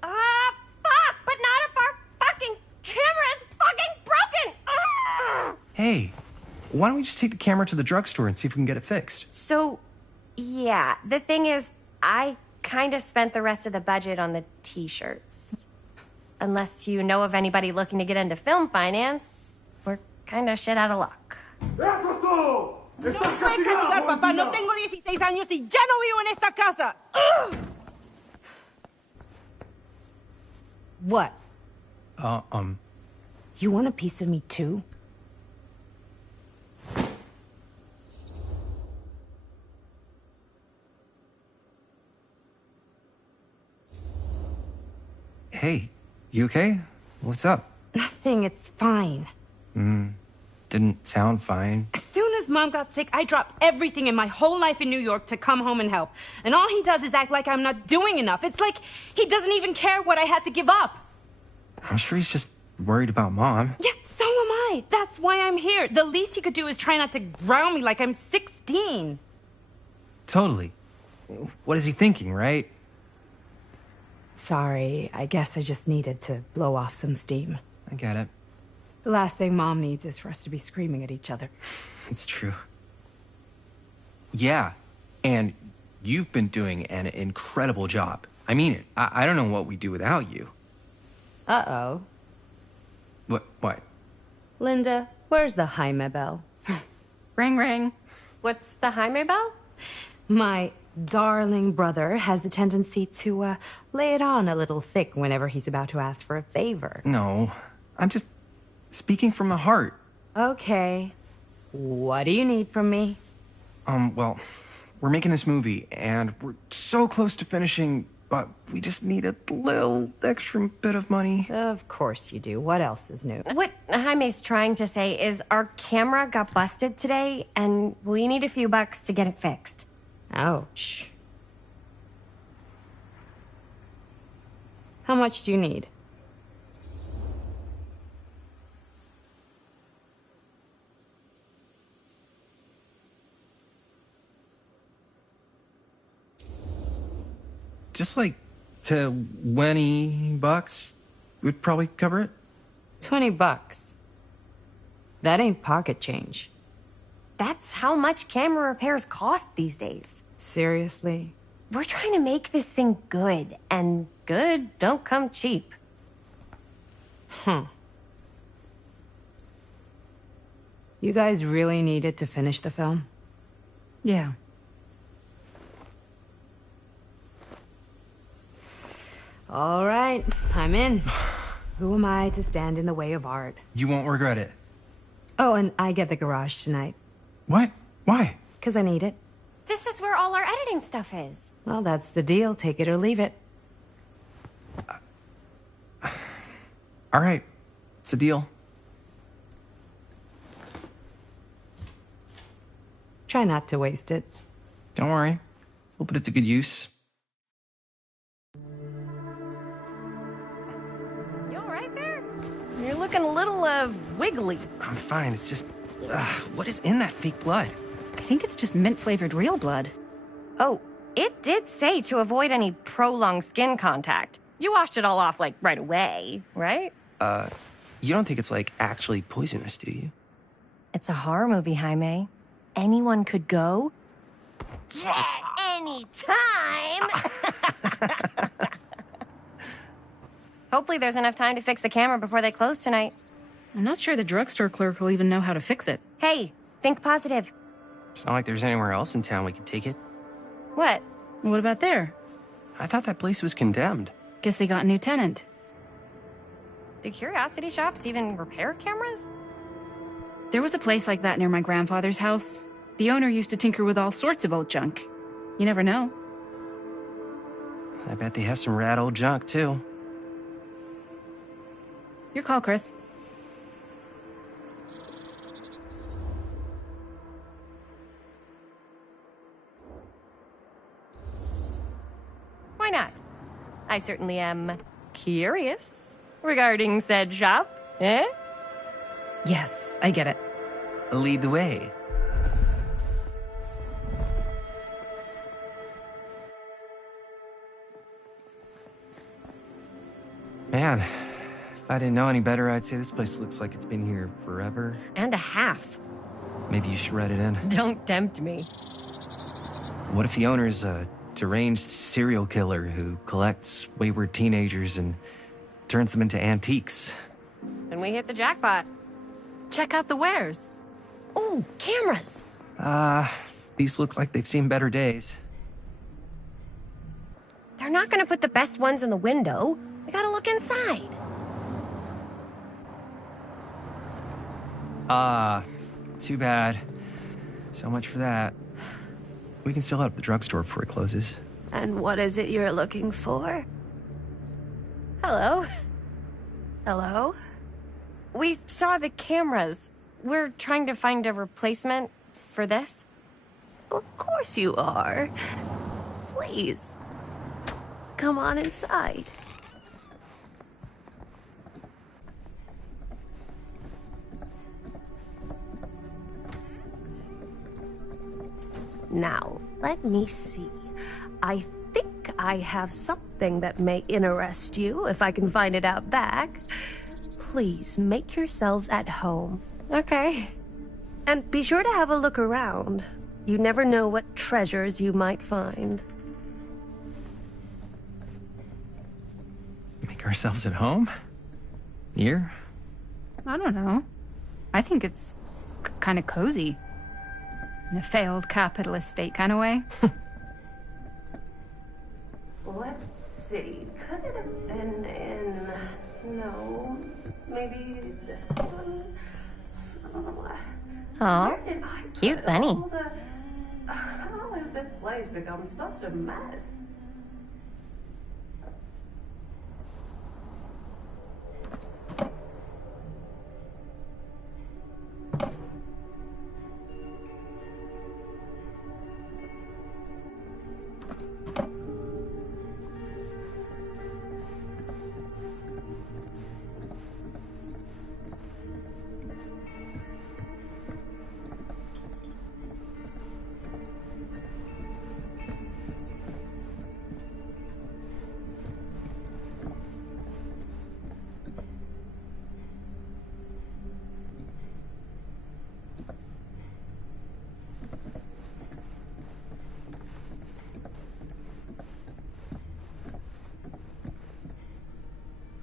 Fuck, but not if our fucking camera is fucking broken. Hey, why don't we just take the camera to the drugstore and see if we can get it fixed? So, yeah, the thing is, I kind of spent the rest of the budget on the t-shirts. Unless you know of anybody looking to get into film finance, we're kind of shit out of luck. No puedes castigar, papá. No tengo 16 años y ya no vivo en esta casa. Ugh. What? You want a piece of me too? Hey, you okay? What's up? Nothing, it's fine. Didn't sound fine. As soon as Mom got sick, I dropped everything in my whole life in New York to come home and help. And all he does is act like I'm not doing enough. It's like he doesn't even care what I had to give up. I'm sure he's just worried about Mom. Yeah, so am I. That's why I'm here. The least he could do is try not to ground me like I'm 16. Totally. What is he thinking, right? Sorry, I guess I just needed to blow off some steam. I get it. The last thing Mom needs is for us to be screaming at each other. It's true. Yeah, and you've been doing an incredible job. I mean it. I don't know what we'd do without you. Uh-oh. What? Linda, where's the Jaime bell? Ring, ring. What's the Jaime bell? My darling brother has the tendency to, lay it on a little thick whenever he's about to ask for a favor. No, I'm just speaking from the heart. Okay. What do you need from me? Well, we're making this movie, and we're so close to finishing, but we just need a little extra bit of money. Of course you do. What else is new? What Jaime's trying to say is our camera got busted today, and we need a few bucks to get it fixed. Ouch. How much do you need? Just like $20 would probably cover it. $20. That ain't pocket change. That's how much camera repairs cost these days. Seriously? We're trying to make this thing good, and good don't come cheap. Huh. You guys really needed to finish the film? Yeah. All right, I'm in. Who am I to stand in the way of art? You won't regret it. Oh, and I get the garage tonight. What? Why? 'Cause I need it. This is where all our editing stuff is. Well, that's the deal. Take it or leave it. All right. It's a deal. Try not to waste it. Don't worry. We'll put it to good use. looking a little, wiggly. I'm fine. It's just, what is in that fake blood? I think it's just mint-flavored real blood. Oh, it did say to avoid any prolonged skin contact. You washed it all off, like, right away, right? You don't think it's, like, actually poisonous, do you? It's a horror movie, Jaime. Anyone could go. Anytime! Hopefully there's enough time to fix the camera before they close tonight. I'm not sure the drugstore clerk will even know how to fix it. Hey, think positive. It's not like there's anywhere else in town we could take it. What? What about there? I thought that place was condemned. Guess they got a new tenant. Do curiosity shops even repair cameras? There was a place like that near my grandfather's house. The owner used to tinker with all sorts of old junk. You never know. I bet they have some rad old junk, too. Your call, Chris. Why not? I certainly am curious regarding said shop, eh? Yes, I get it. Lead the way. Man, if I didn't know any better, I'd say this place looks like it's been here forever. And a half. Maybe you should write it in. Don't tempt me. What if the owner's a deranged serial killer who collects wayward teenagers and turns them into antiques? And we hit the jackpot. Check out the wares. Ooh, cameras. These look like they've seen better days. They're not gonna put the best ones in the window. We gotta look inside. Too bad. So much for that. We can still head up the drugstore before it closes. And what is it you're looking for? Hello. Hello? We saw the cameras. We're trying to find a replacement for this. Of course you are. Please. Come on inside. Now, let me see. I think I have something that may interest you, if I can find it out back. Please make yourselves at home. Okay. And be sure to have a look around. You never know what treasures you might find. Make ourselves at home? Here? I don't know. I think it's kind of cozy. In a failed capitalist state kind of way. Let's see. Could it have been in... No. Maybe this one? Aw, cute bunny. How has this place become such a mess?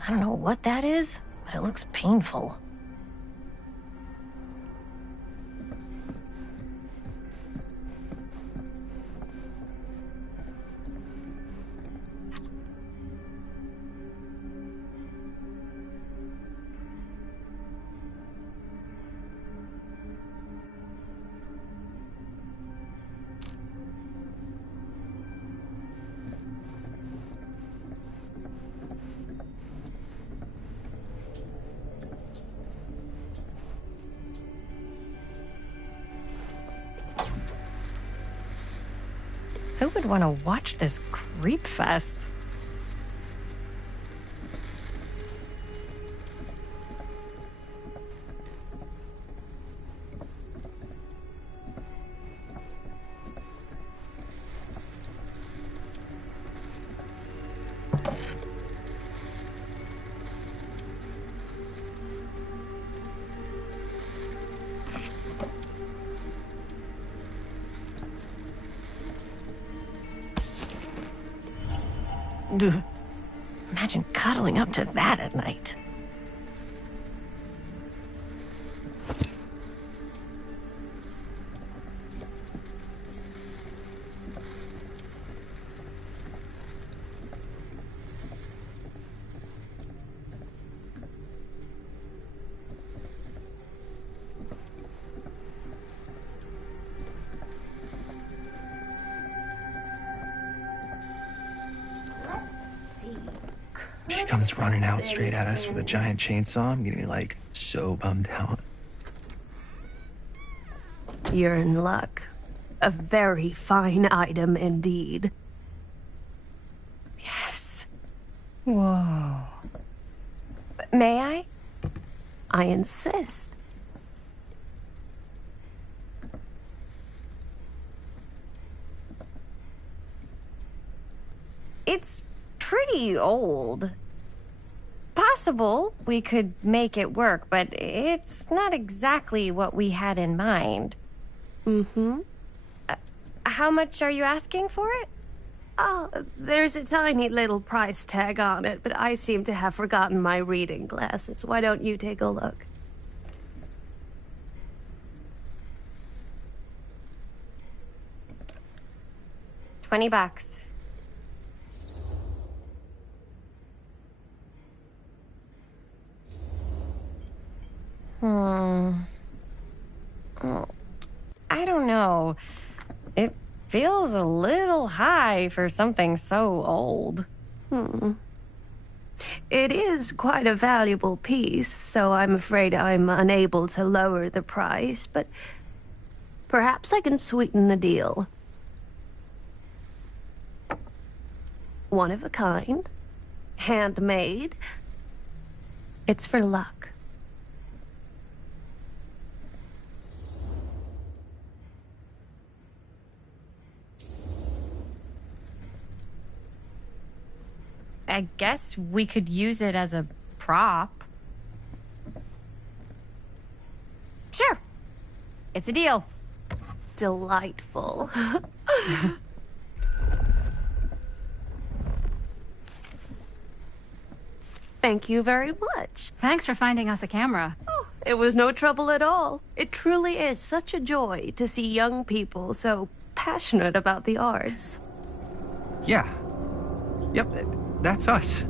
I don't know what that is, but it looks painful. Who would want to watch this creep fest? Ugh. Imagine cuddling up to that at night. She comes running out straight at us with a giant chainsaw. I'm getting like so bummed out. You're in luck. A very fine item indeed. Yes. Whoa. May I? I insist. It's pretty old. Possible we could make it work, but it's not exactly what we had in mind. Mm-hmm. How much are you asking for it? Oh, there's a tiny little price tag on it, but I seem to have forgotten my reading glasses. Why don't you take a look? $20. Oh, I don't know. It feels a little high for something so old. It is quite a valuable piece, so I'm afraid I'm unable to lower the price, but perhaps I can sweeten the deal. One of a kind, handmade. It's for luck. I guess we could use it as a prop. Sure. It's a deal. Delightful. Thank you very much. Thanks for finding us a camera. Oh, it was no trouble at all. It truly is such a joy to see young people so passionate about the arts. Yeah. Yep, that's us.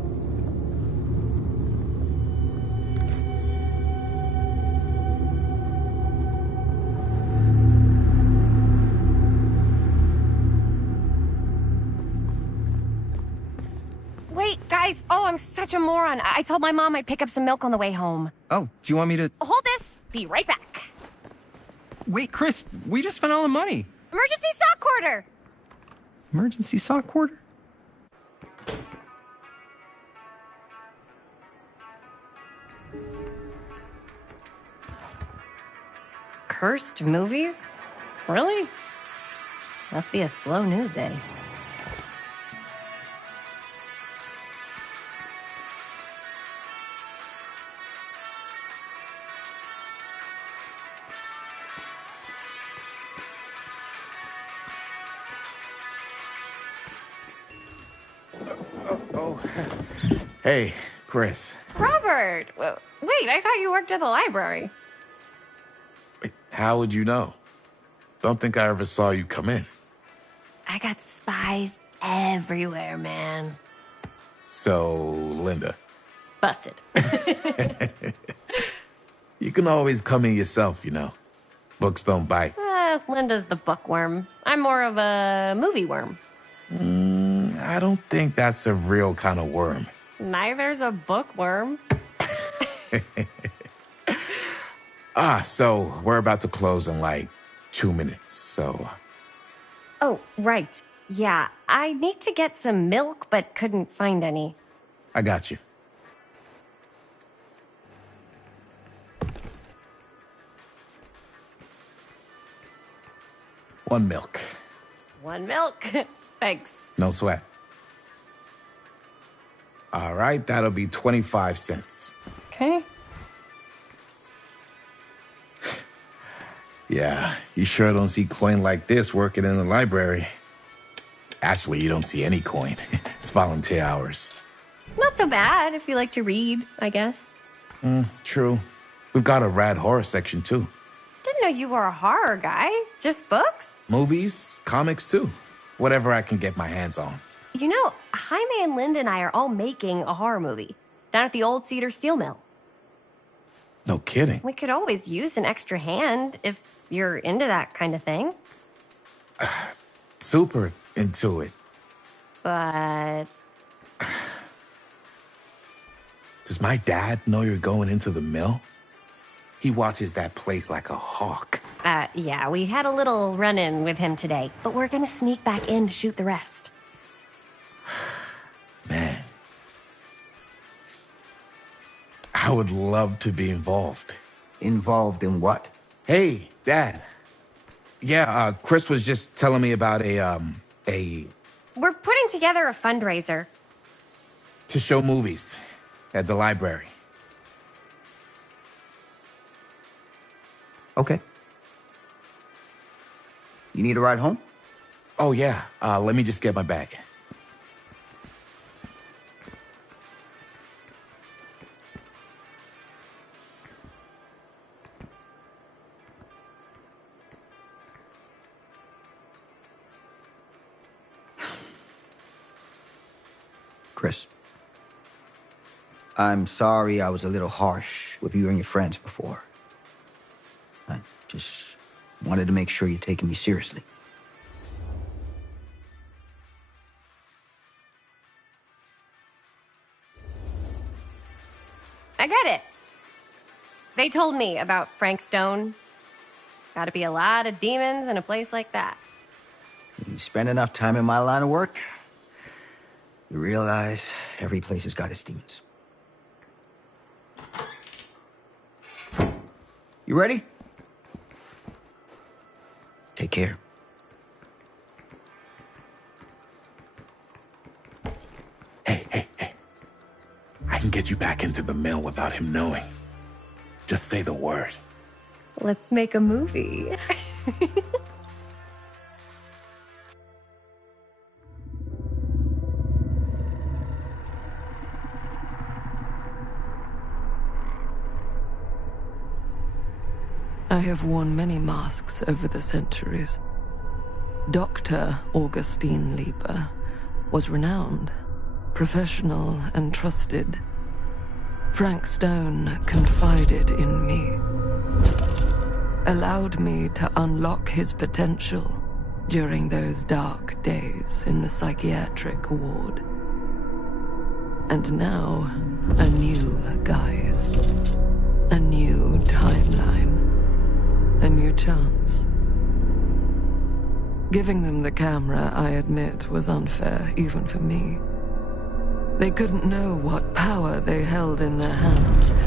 Wait, guys. Oh, I'm such a moron. I told my mom I'd pick up some milk on the way home. Oh, do you want me to... Hold this. Be right back. Wait, Chris, we just spent all the money. Emergency sock quarter. Emergency sock quarter? Cursed movies? Really? Must be a slow news day. Hey, Chris. Robert! Wait, I thought you worked at the library. Wait, how would you know? Don't think I ever saw you come in. I got spies everywhere, man. So, Linda. Busted. You can always come in yourself, you know. Books don't bite. Linda's the bookworm. I'm more of a movie worm. I don't think that's a real kind of worm. Neither's a bookworm. So we're about to close in like 2 minutes, so... Oh, right. Yeah, I need to get some milk, but couldn't find any. I got you. One milk. One milk. Thanks. No sweat. All right, that'll be 25 cents. Okay. Yeah, you sure don't see coin like this working in the library. Actually, you don't see any coin. It's volunteer hours. Not so bad if you like to read, I guess. True. We've got a rad horror section, too. Didn't know you were a horror guy. Just books? Movies, comics, too. Whatever I can get my hands on. You know, Jaime and Linda and I are all making a horror movie down at the old Cedar Steel Mill. No kidding. We could always use an extra hand if you're into that kind of thing. Super into it. But... Does my dad know you're going into the mill? He watches that place like a hawk. Yeah, we had a little run-in with him today, but we're gonna sneak back in to shoot the rest. Man. I would love to be involved. Involved in what? Hey, Dad. Yeah, Chris was just telling me about a... We're putting together a fundraiser. to show movies at the library. Okay. You need a ride home? Oh, yeah. Let me just get my bag. Chris, I'm sorry I was a little harsh with you and your friends before. I just wanted to make sure you're taking me seriously. I get it. They told me about Frank Stone. Gotta be a lot of demons in a place like that. You spend enough time in my line of work, you realize every place has got its demons. You ready? Take care. Hey. I can get you back into the mill without him knowing. Just say the word. Let's make a movie. I have worn many masks over the centuries. Dr. Augustine Lieber was renowned, professional, and trusted. Frank Stone confided in me, allowed me to unlock his potential during those dark days in the psychiatric ward. And now, a new guise, a new timeline, a new chance. Giving them the camera, I admit, was unfair, even for me. They couldn't know what power they held in their hands,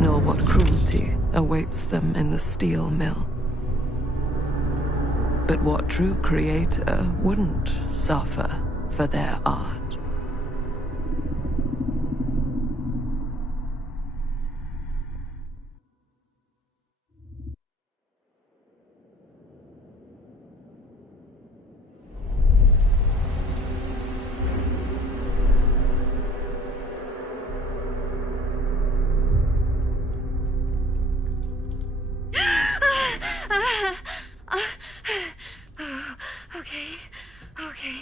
nor what cruelty awaits them in the steel mill. But what true creator wouldn't suffer for their art? Okay.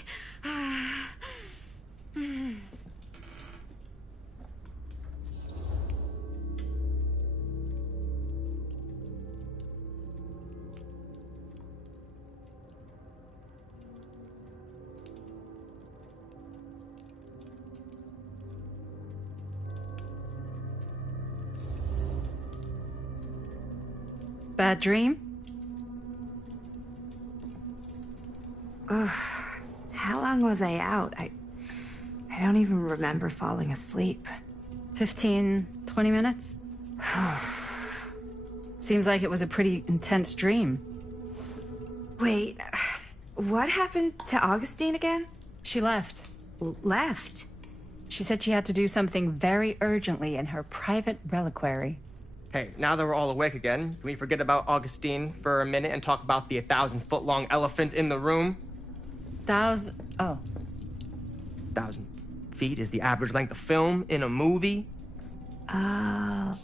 Bad dream? Ugh. How long was I out? I don't even remember falling asleep. 15, 20 minutes? Seems like it was a pretty intense dream. Wait, what happened to Augustine again? She left. Left? She said she had to do something very urgently in her private reliquary. Hey, now that we're all awake again, can we forget about Augustine for a minute and talk about the 1,000-foot-long elephant in the room? Oh. 100,000 feet is the average length of film in a movie. Oh.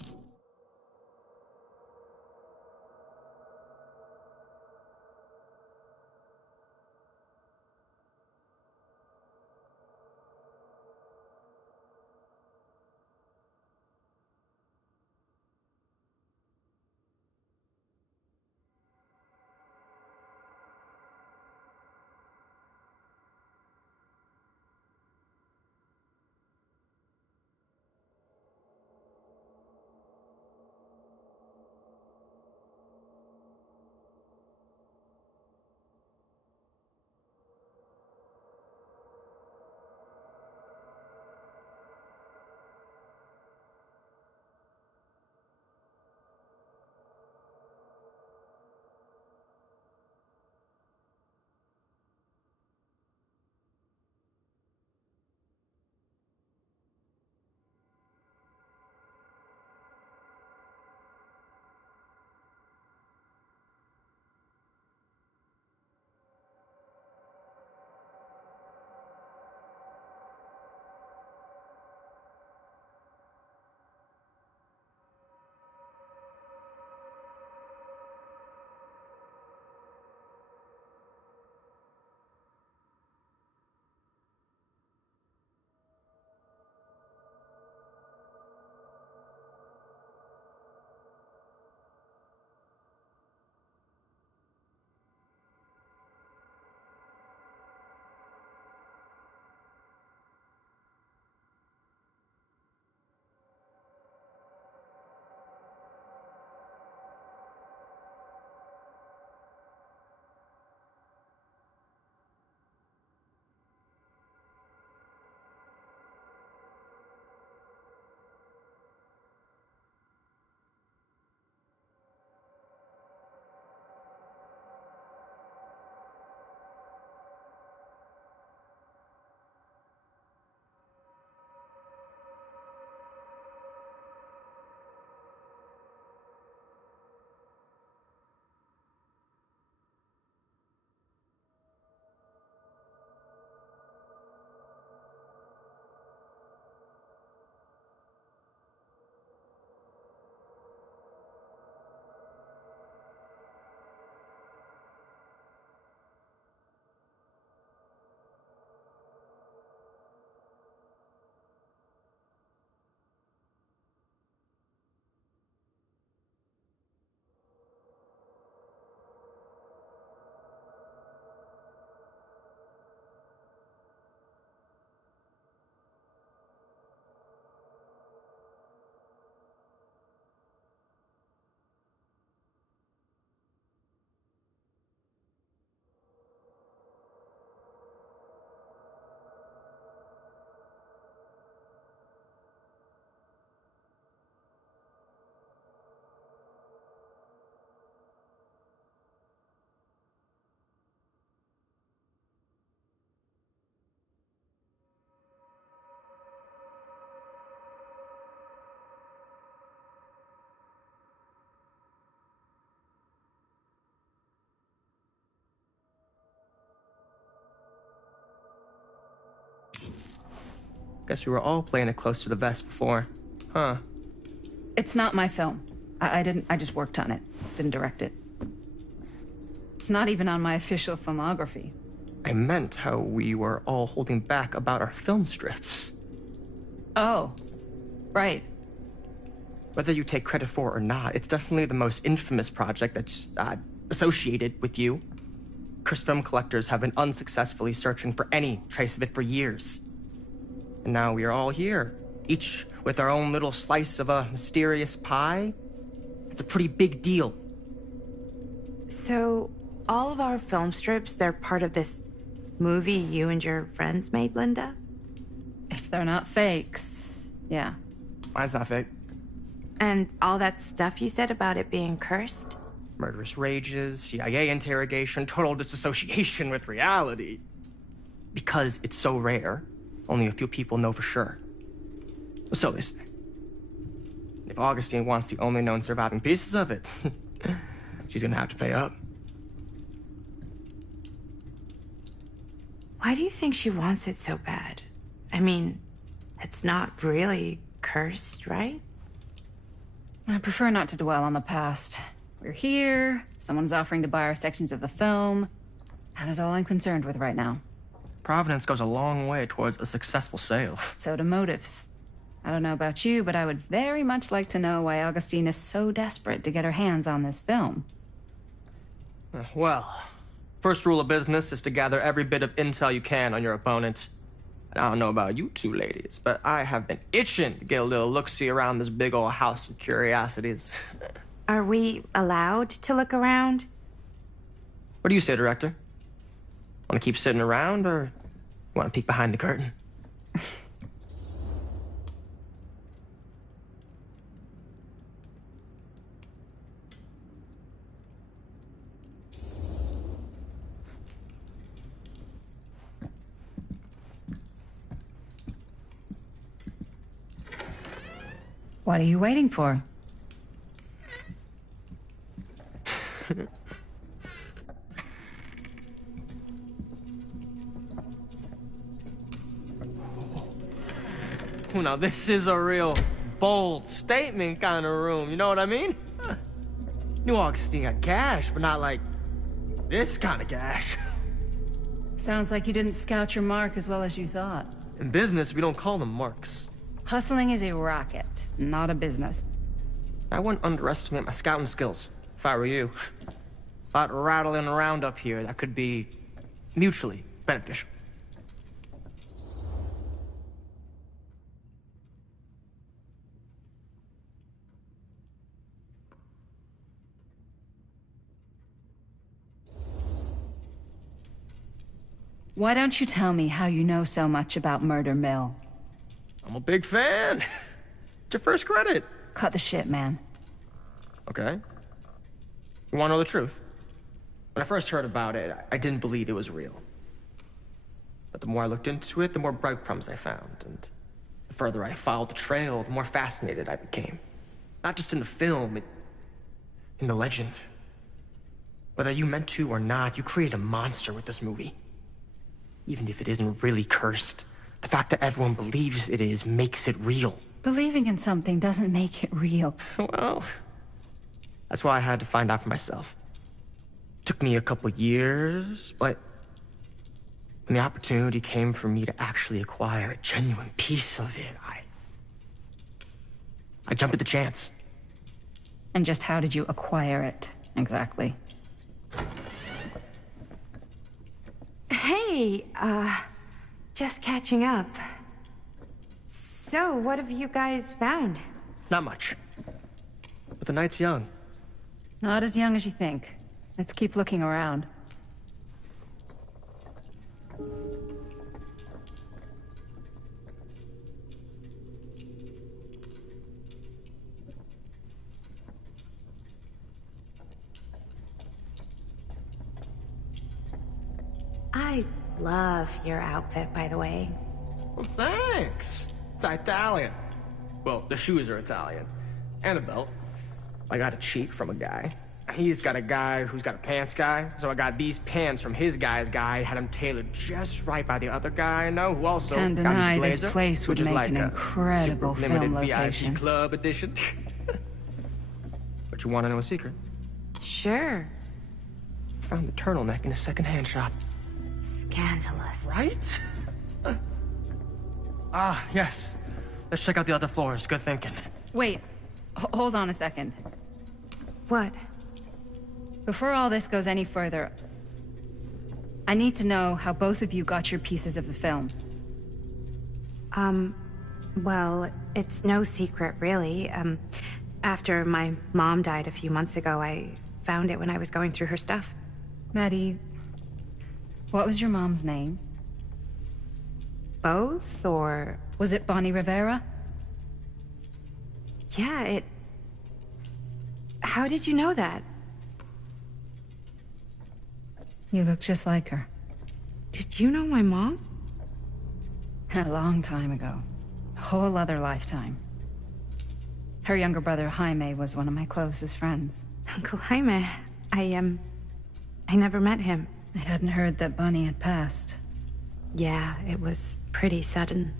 Guess you were all playing it close to the vest before, huh? It's not my film. I just worked on it. Didn't direct it. It's not even on my official filmography. I meant how we were all holding back about our film strips. Oh, right. Whether you take credit for it or not, it's definitely the most infamous project that's associated with you. Cursed film collectors have been unsuccessfully searching for any trace of it for years. And now we are all here, each with our own little slice of a mysterious pie. It's a pretty big deal. So, all of our film strips, they're part of this movie you and your friends made, Linda? If they're not fakes, yeah. Mine's not fake. And all that stuff you said about it being cursed? Murderous rages, CIA interrogation, total disassociation with reality. Because it's so rare, only a few people know for sure. So they say. If Augustine wants the only known surviving pieces of it, she's gonna have to pay up. Why do you think she wants it so bad? I mean, it's not really cursed, right? I prefer not to dwell on the past. We're here, someone's offering to buy our sections of the film. That is all I'm concerned with right now. Providence goes a long way towards a successful sale. So do motives. I don't know about you, but I would very much like to know why Augustine is so desperate to get her hands on this film. Well, first rule of business is to gather every bit of intel you can on your opponent. And I don't know about you two ladies, but I have been itching to get a little look-see around this big old house of curiosities. Are we allowed to look around? What do you say, director? Want to keep sitting around, or want to peek behind the curtain? What are you waiting for? Oh, now this is a real bold statement kind of room, you know what I mean? New Augustine got cash, but not like this kind of cash. Sounds like you didn't scout your mark as well as you thought. In business, we don't call them marks. Hustling is a racket, not a business. I wouldn't underestimate my scouting skills, if I were you. A lot rattling around up here that could be mutually beneficial. Why don't you tell me how you know so much about Murder Mill? I'm a big fan. It's your first credit. Cut the shit, man. Okay. You want to know the truth? When I first heard about it, I didn't believe it was real. But the more I looked into it, the more breadcrumbs I found. And the further I followed the trail, the more fascinated I became. Not just in the film, in the legend. Whether you meant to or not, you created a monster with this movie. Even if it isn't really cursed, the fact that everyone believes it is makes it real. Believing in something doesn't make it real. Well, that's why I had to find out for myself. Took me a couple years, but when the opportunity came for me to actually acquire a genuine piece of it, I jumped at the chance. And just how did you acquire it, exactly? Hey, just catching up. So, what have you guys found? Not much. But the night's young. Not as young as you think. Let's keep looking around. I love your outfit, by the way. Well, thanks. It's Italian. Well, the shoes are Italian. And a belt. I got a cheek from a guy. He's got a guy who's got a pants guy. So I got these pants from his guy's guy, had them tailored just right by the other guy I know, who also Can't got deny me blazer, this place would which is make like an a incredible super film limited location. VIP club edition. But you want to know a secret? Sure. Found the turtleneck in a secondhand shop. Scandalous. Right? Yes. Let's check out the other floors. Good thinking. Wait, hold on a second. What? Before all this goes any further, I need to know how both of you got your pieces of the film. Well, it's no secret, really. After my mom died a few months ago, I found it when I was going through her stuff. Maddie, what was your mom's name? Both, or... Was it Bonnie Rivera? Yeah, How did you know that? You look just like her. Did you know my mom? A long time ago. A whole other lifetime. Her younger brother, Jaime, was one of my closest friends. Uncle Jaime. I never met him. I hadn't heard that Bonnie had passed. Yeah, it was pretty sudden.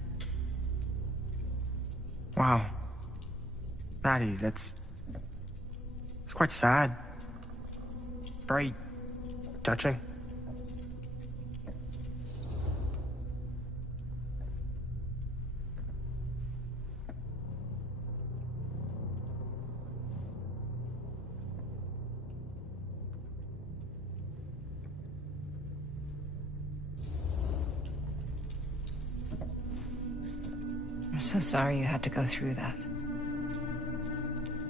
Wow. Maddie, it's quite sad. Very touching. I'm so sorry you had to go through that.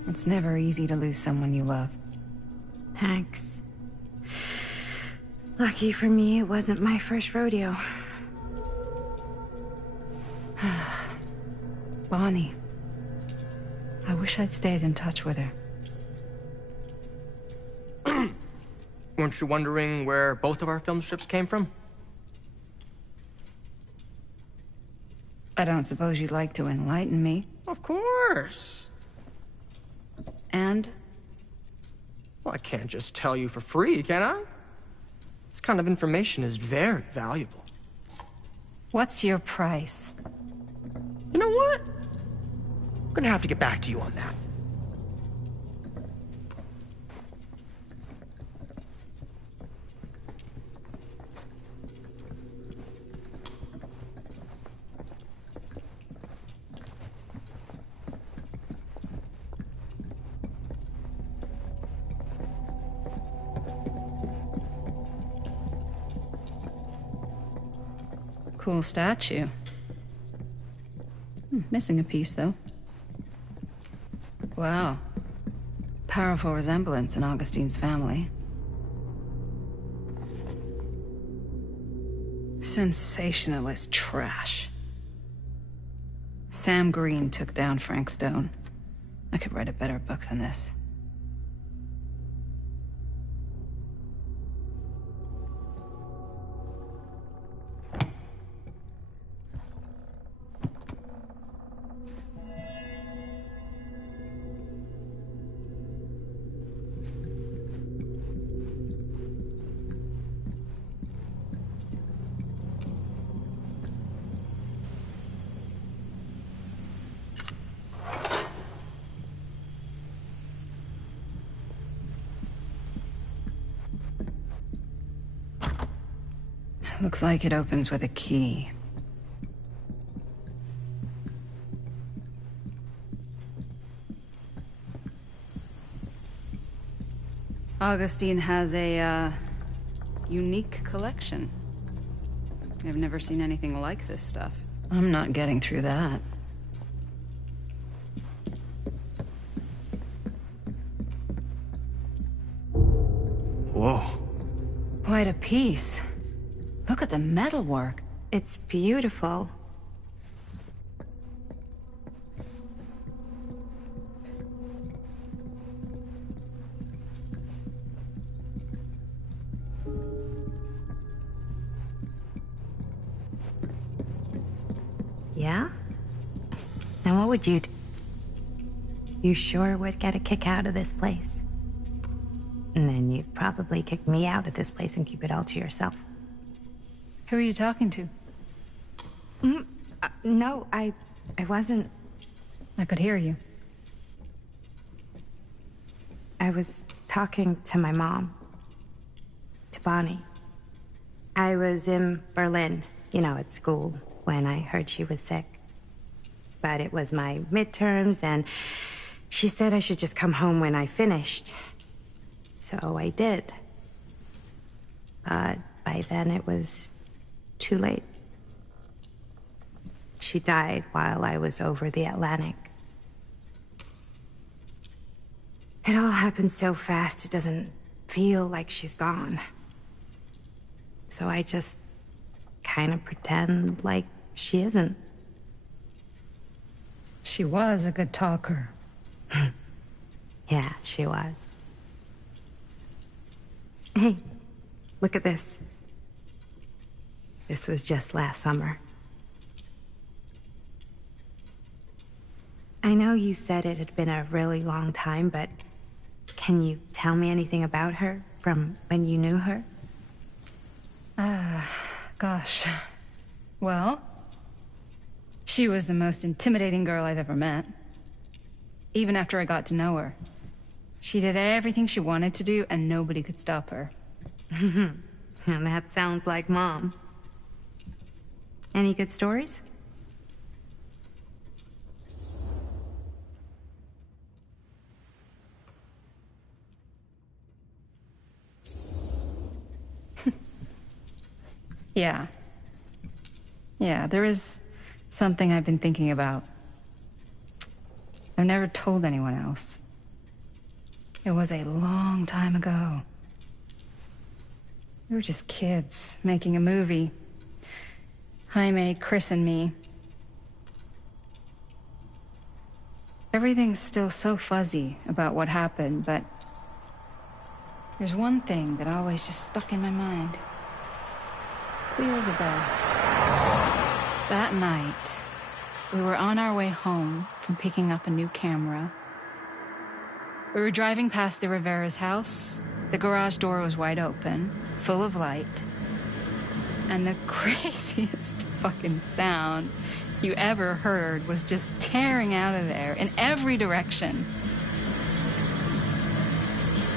It's never easy to lose someone you love. Thanks. Lucky for me, it wasn't my first rodeo. Bonnie. I wish I'd stayed in touch with her. Weren't you wondering where both of our film strips came from? I don't suppose you'd like to enlighten me. Of course. And? Well, I can't just tell you for free, can I? This kind of information is very valuable. What's your price? You know what? I'm gonna have to get back to you on that. Cool statue. Missing a piece, though. Wow. Powerful resemblance in Augustine's family. Sensationalist trash. Sam Green took down Frank Stone. I could write a better book than this. Looks like it opens with a key. Augustine has a, unique collection. I've never seen anything like this stuff. I'm not getting through that. Whoa. Quite a piece. Look at the metalwork. It's beautiful. Yeah? And what would you do? You sure would get a kick out of this place. And then you'd probably kick me out of this place and keep it all to yourself. Who are you talking to? No, I wasn't. I could hear you. I was talking to my mom. To Bonnie. I was in Berlin, at school, when I heard she was sick. But it was my midterms, and she said I should just come home when I finished. So I did. But by then it was too late. She died while I was over the Atlantic. It all happened so fast, it doesn't feel like she's gone. So I just kind of pretend like she isn't. She was a good talker. Yeah, she was. Hey, look at this. This was just last summer. I know you said it had been a really long time, but can you tell me anything about her from when you knew her? Gosh. Well, She was the most intimidating girl I've ever met. Even after I got to know her. She did everything she wanted to do, and nobody could stop her. And that sounds like Mom. Any good stories? Yeah. Yeah, there is something I've been thinking about. I've never told anyone else. It was a long time ago. We were just kids, making a movie. Jaime, Chris, and me. Everything's still so fuzzy about what happened, but there's one thing that always just stuck in my mind. Clear as a bell. That night, we were on our way home from picking up a new camera. We were driving past the Rivera's house. The garage door was wide open, full of light. And the craziest fucking sound you ever heard was just tearing out of there in every direction.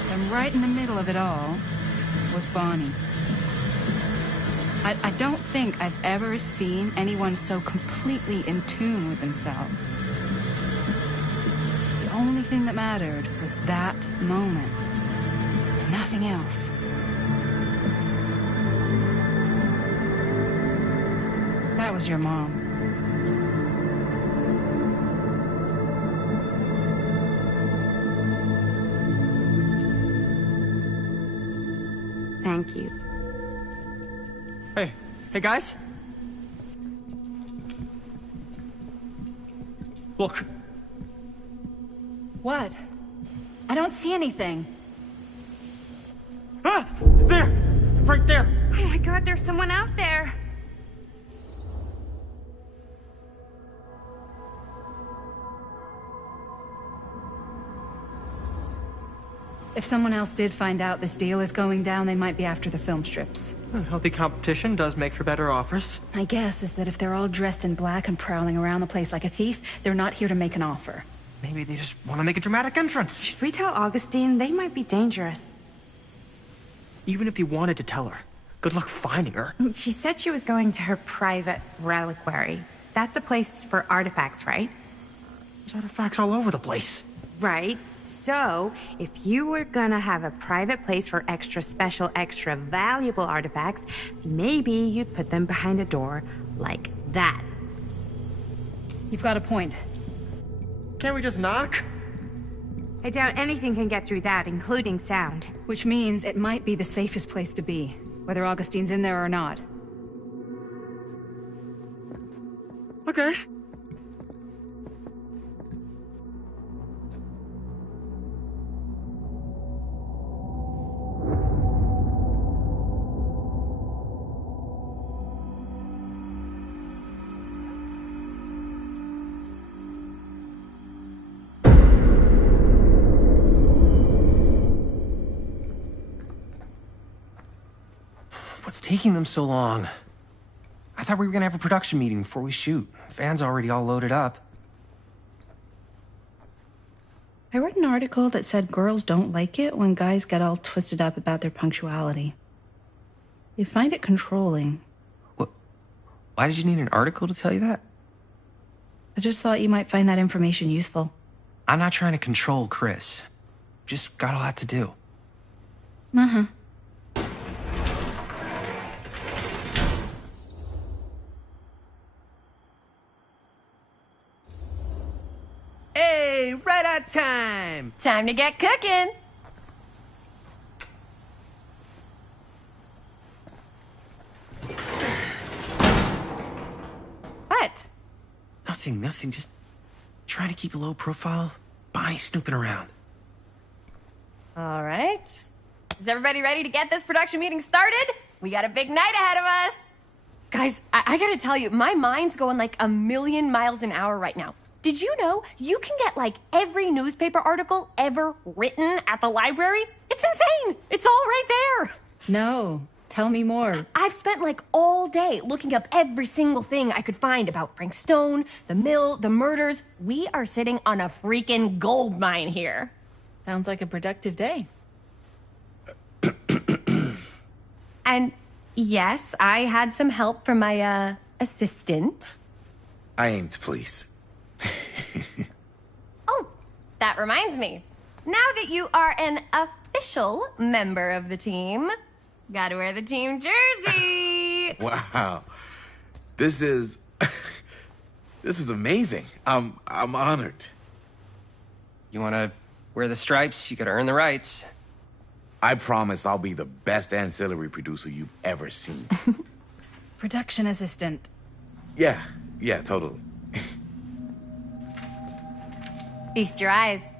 And right in the middle of it all was Bonnie. I don't think I've ever seen anyone so completely in tune with themselves. The only thing that mattered was that moment. Nothing else. That was your mom. Thank you. Hey guys. Look. What? I don't see anything. Ah! There! Right there! Oh my God, there's someone out there. If someone else did find out this deal is going down, they might be after the film strips. Healthy competition does make for better offers. My guess is that if they're all dressed in black and prowling around the place like a thief, they're not here to make an offer. Maybe they just want to make a dramatic entrance. Should we tell Augustine? They might be dangerous. Even if you wanted to tell her, good luck finding her. She said she was going to her private reliquary. That's a place for artifacts, right? There's artifacts all over the place. Right. So, if you were gonna have a private place for extra special, extra valuable artifacts, maybe you'd put them behind a door like that. You've got a point. Can't we just knock? I doubt anything can get through that, including sound. Which means it might be the safest place to be, whether Augustine's in there or not. Okay. What's taking them so long? I thought we were gonna have a production meeting before we shoot. The van's already all loaded up. I read an article that said girls don't like it when guys get all twisted up about their punctuality. They find it controlling. What? Why did you need an article to tell you that? I just thought you might find that information useful. I'm not trying to control Chris. Just got a lot to do. Uh-huh. Hey, right on time! Time to get cooking! What? Nothing. Just trying to keep a low profile. Bonnie snooping around. All right. Is everybody ready to get this production meeting started? We got a big night ahead of us. Guys, I gotta tell you, my mind's going like a million miles an hour right now. Did you know you can get like every newspaper article ever written at the library? It's insane. It's all right there. No, Tell me more. I've spent like all day looking up every single thing I could find about Frank Stone, the mill, the murders. We are sitting on a freaking gold mine here. Sounds like a productive day. And yes, I had some help from my assistant. I aim to please. Oh, that reminds me. Now that you are an official member of the team, gotta wear the team jersey. Wow. This is amazing. I'm honored. You want to wear the stripes? You got to earn the rights. I promise I'll be the best ancillary producer you've ever seen. Production assistant. Yeah, totally. Feast your eyes.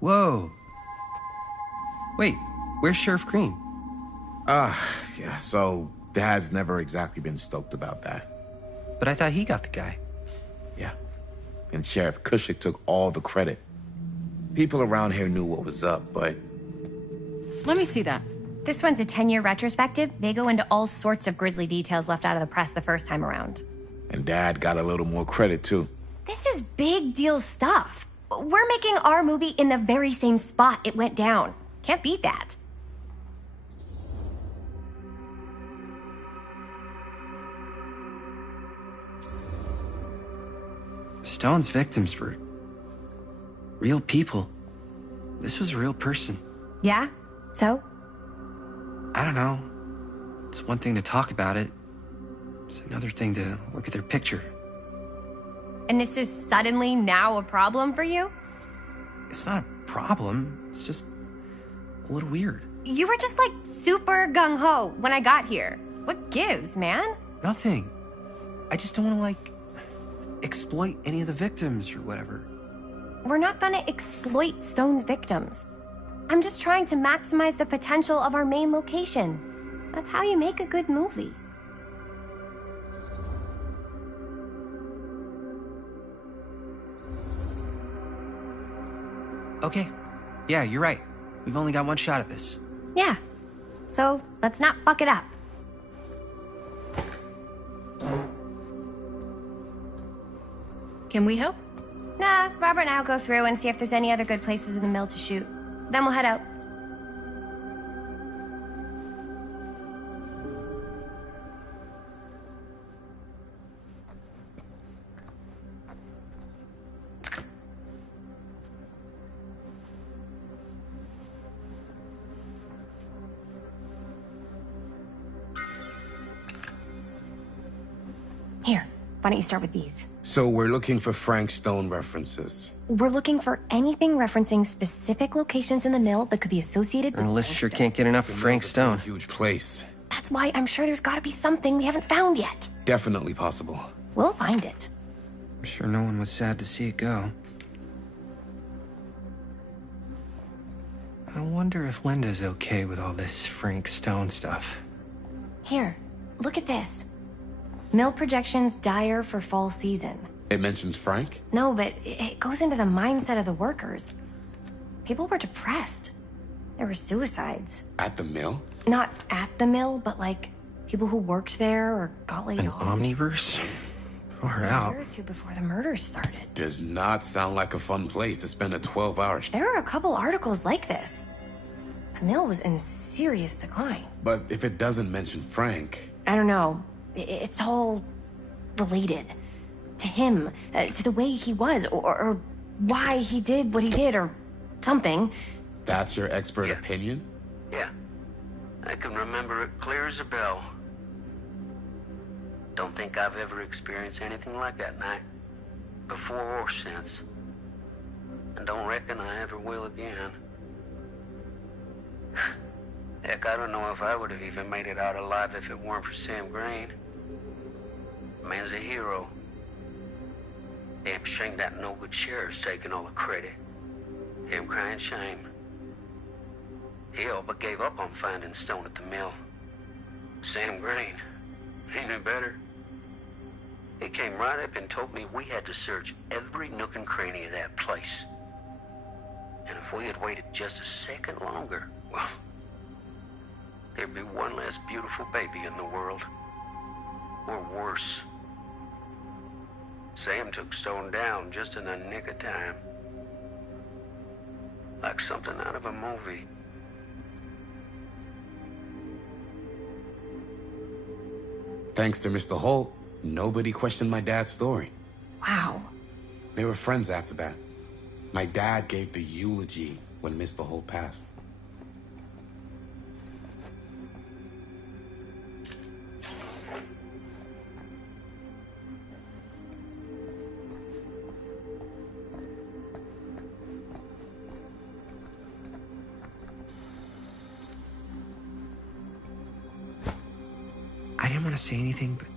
Whoa. Wait, where's Sheriff Green? Yeah, so Dad's never exactly been stoked about that. But I thought he got the guy. Yeah. And Sheriff Cushik took all the credit. People around here knew what was up, but... Let me see that. This one's a 10-year retrospective. They go into all sorts of grisly details left out of the press the first time around. And Dad got a little more credit, too. This is big deal stuff. We're making our movie in the very same spot it went down. Can't beat that. Stone's victims were real people. This was a real person. Yeah? So? I don't know. It's one thing to talk about it. It's another thing to look at their picture. And this is suddenly now a problem for you? It's not a problem. It's just a little weird. You were just like super gung-ho when I got here. What gives, man? Nothing. I just don't want to, exploit any of the victims or whatever. We're not gonna exploit Stone's victims. I'm just trying to maximize the potential of our main location. That's how you make a good movie. Okay. Yeah, you're right. We've only got one shot at this. Yeah. So let's not fuck it up. Can we help? Nah, Robert and I'll go through and see if there's any other good places in the mill to shoot. Then we'll head out. Here, why don't you start with these? So we're looking for Frank Stone references. We're looking for anything referencing specific locations in the mill that could be associated with... Journalists sure can't get enough of Frank Stone. Huge place. That's why I'm sure there's gotta be something we haven't found yet. Definitely possible. We'll find it. I'm sure no one was sad to see it go. I wonder if Linda's okay with all this Frank Stone stuff. Here, look at this. Mill projections dire for fall season. It mentions Frank? No, but it goes into the mindset of the workers. People were depressed. There were suicides. At the mill? Not at the mill, but people who worked there or got laid off. Omniverse? Far out. A year or two before the murders started. Does not sound like a fun place to spend a 12-hour shift. There are a couple articles like this. The mill was in serious decline. But if it doesn't mention Frank... I don't know. It's all related. To him, to the way he was, or why he did what he did, or something. That's your expert opinion? Yeah. I can remember it clear as a bell. Don't think I've ever experienced anything like that night. Before or since. And don't reckon I ever will again. Heck, I don't know if I would have even made it out alive if it weren't for Sam Green. The man's a hero. Damn shame that no-good sheriff's taking all the credit. Him crying shame. He all but gave up on finding Stone at the mill. Sam Green, he knew better. He came right up and told me we had to search every nook and cranny of that place. And if we had waited just a second longer, well, there'd be one less beautiful baby in the world. Or worse. Sam took Stone down just in the nick of time. Like something out of a movie. Thanks to Mr. Holt, nobody questioned my dad's story. Wow. They were friends after that. My dad gave the eulogy when Mr. Holt passed. I didn't want to say anything, but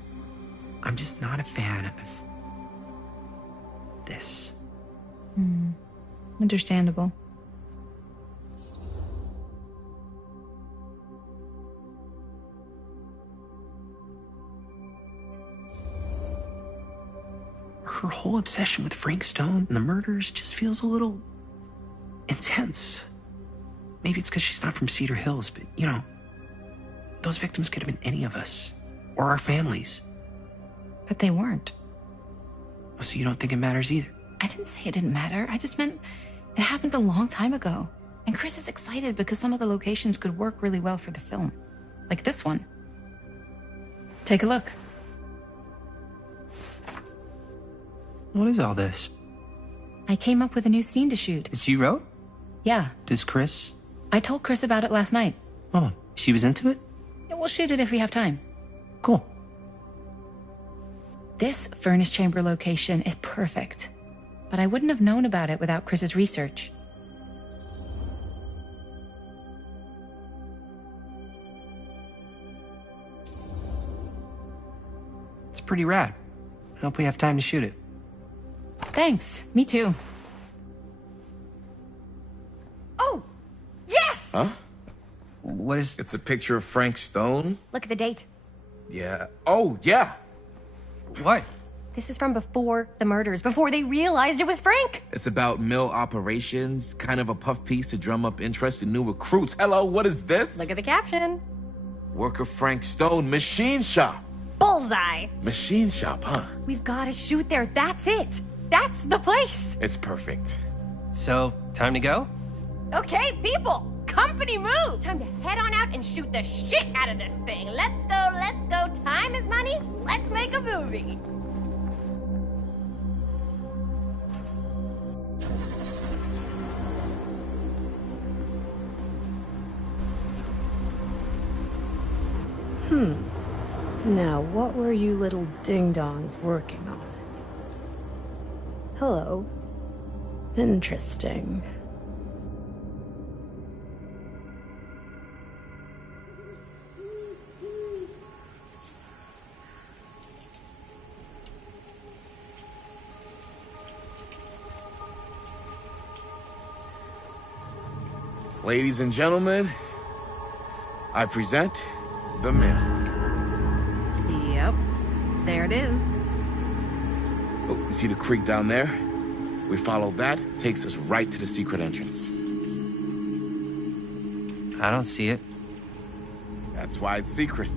I'm just not a fan of this. Understandable. Her whole obsession with Frank Stone and the murders just feels a little intense. Maybe it's because she's not from Cedar Hills, but you know, those victims could have been any of us or our families. But they weren't. So you don't think it matters either? I didn't say it didn't matter. I just meant it happened a long time ago. And Chris is excited because some of the locations could work really well for the film. Like this one. Take a look. What is all this? I came up with a new scene to shoot. That you wrote? Yeah. Does Chris? I told Chris about it last night. Oh, she was into it? Yeah, we'll shoot it if we have time. Cool. This furnace chamber location is perfect. But I wouldn't have known about it without Chris's research. It's pretty rad. I hope we have time to shoot it. Thanks. Me too. Oh! Yes! Huh? What is... It's a picture of Frank Stone? Look at the date. Yeah. Oh, yeah. What? This is from before the murders, before they realized it was Frank. It's about mill operations, kind of a puff piece to drum up interest in new recruits. Hello, what is this? Look at the caption. Worker Frank Stone, machine shop. Bullseye. Machine shop, huh? We've got to shoot there. That's it. That's the place. It's perfect. So, time to go? Okay, people. Company move. Time to head on out and shoot the shit out of this thing. Let's go, let's go. Time is money. Let's make a movie. Now, what were you little ding-dongs working on? Hello. Interesting. Ladies and gentlemen, I present The Mill. Yep. There it is. Oh, you see the creek down there? We follow that, takes us right to the secret entrance. I don't see it. That's why it's secret.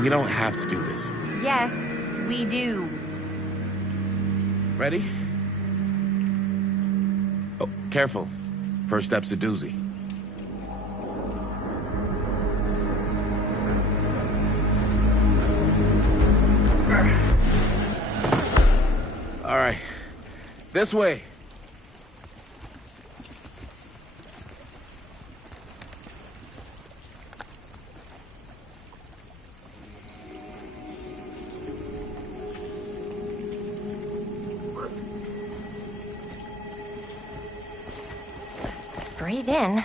We don't have to do this. Yes, we do. Ready? Oh, careful. First step's a doozy. All right. This way. Breathe in.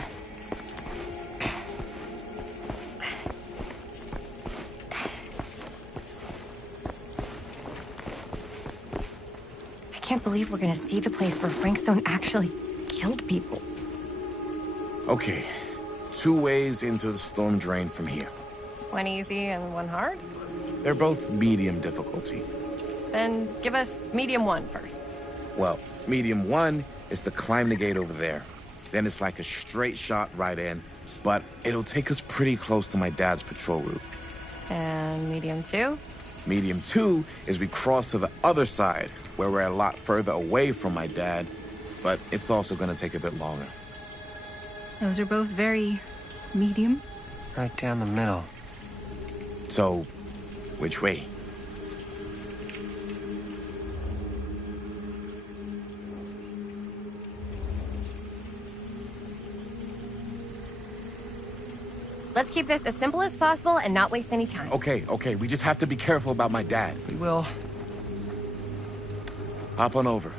I can't believe we're gonna see the place where Frank Stone actually killed people. Okay. 2 ways into the storm drain from here. One easy and one hard? They're both medium difficulty. Then give us medium 1 first. Well, medium 1 is to climb the gate over there. Then it's like a straight shot right in, but it'll take us pretty close to my dad's patrol route. And medium 2? Medium 2 is we cross to the other side, where we're a lot further away from my dad, but it's also gonna take a bit longer. Those are both very medium. Right down the middle. So, which way? Let's keep this as simple as possible and not waste any time. Okay, we just have to be careful about my dad. We will. Hop on over.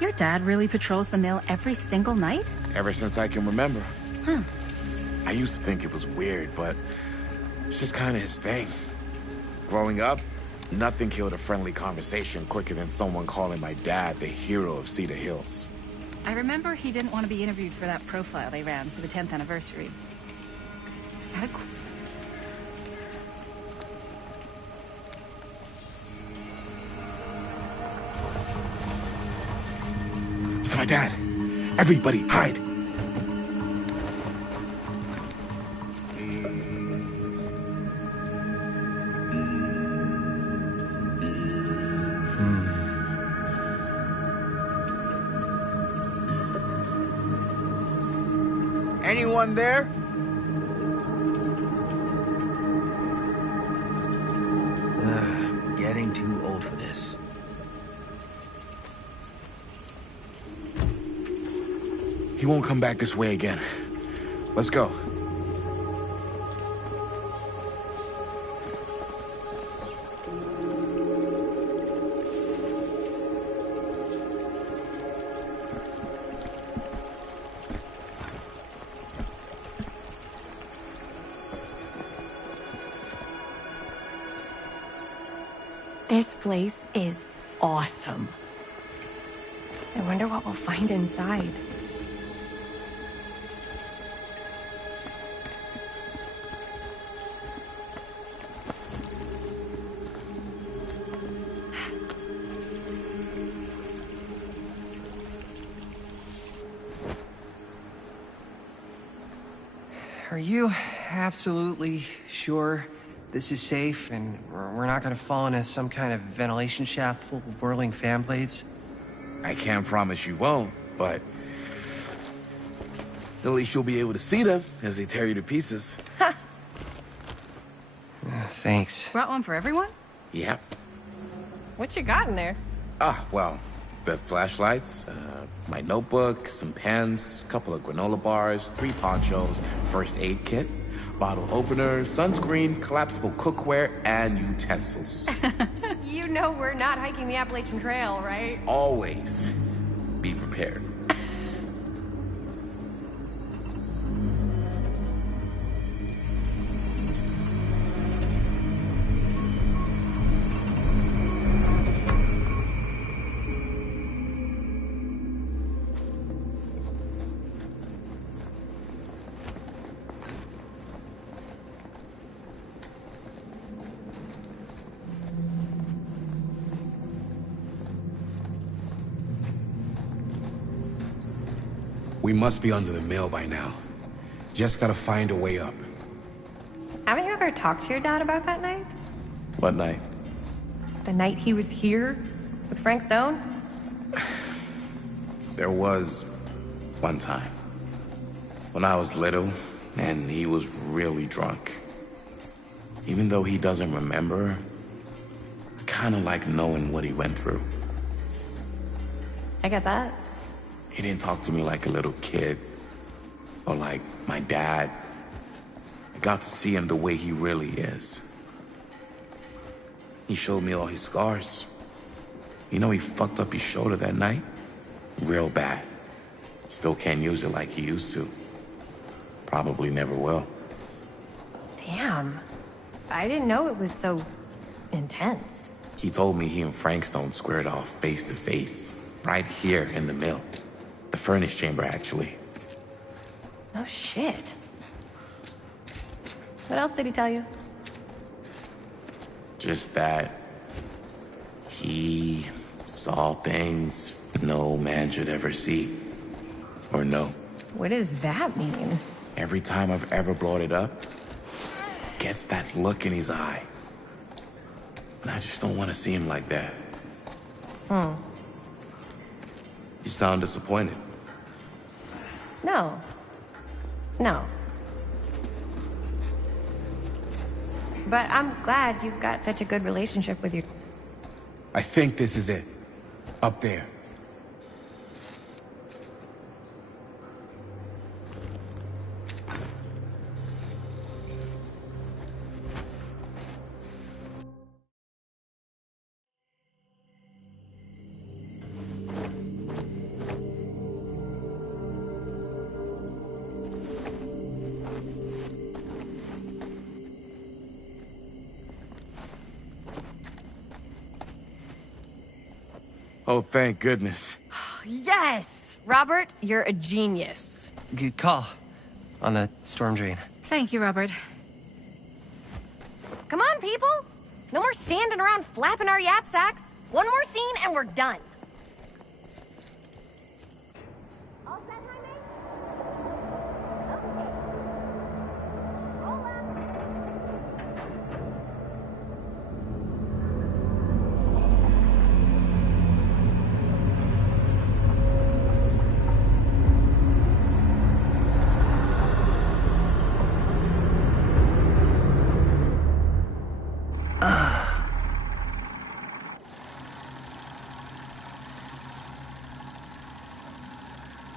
Your dad really patrols the mill every single night? Ever since I can remember. Huh. I used to think it was weird, but it's just kind of his thing. Growing up, nothing killed a friendly conversation quicker than someone calling my dad the hero of Cedar Hills. I remember he didn't want to be interviewed for that profile they ran for the 10th anniversary. It's my dad. Everybody, hide. Anyone there? Getting too old for this. He won't come back this way again. Let's go. This place is awesome. I wonder what we'll find inside. Are you absolutely sure this is safe and we're not gonna fall into some kind of ventilation shaft full of whirling fan blades? I can't promise you won't, but at least you'll be able to see them as they tear you to pieces. Thanks. Brought one for everyone? Yep. What you got in there? Well, the flashlights, my notebook, some pens, a couple of granola bars, 3 ponchos, first aid kit, bottle opener, sunscreen, collapsible cookware, and utensils. You know we're not hiking the Appalachian Trail, right? Always be prepared. We must be under the mill by now. Just gotta find a way up. Haven't you ever talked to your dad about that night? What night? The night he was here with Frank Stone? There was one time when I was little and he was really drunk. Even though he doesn't remember, I kinda like knowing what he went through. I get that. He didn't talk to me like a little kid or like my dad. I got to see him the way he really is. He showed me all his scars. You know, he fucked up his shoulder that night? Real bad. Still can't use it like he used to. Probably never will. Damn. I didn't know it was so intense. He told me he and Frank Stone squared off face to face, right here in the mill. The furnace chamber, actually. Oh, shit. What else did he tell you? Just that he saw things no man should ever see or know. What does that mean? Every time I've ever brought it up, gets that look in his eye. And I just don't want to see him like that. You sound disappointed. No. No. But I'm glad you've got such a good relationship with your... I think this is it. Up there. Oh, thank goodness. Yes! Robert, you're a genius. Good call on the storm drain. Thank you, Robert. Come on, people! No more standing around flapping our yap sacks. One more scene and we're done.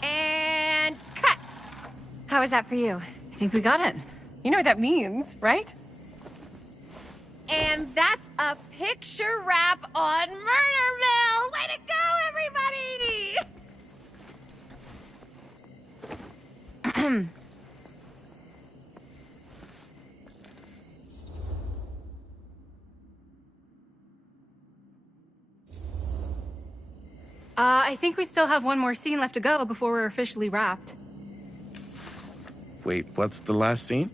And cut! How was that for you? I think we got it. You know what that means, right? And that's a picture wrap on Murder Mill! Way to go, everybody! I think we still have one more scene left to go before we're officially wrapped. Wait, what's the last scene?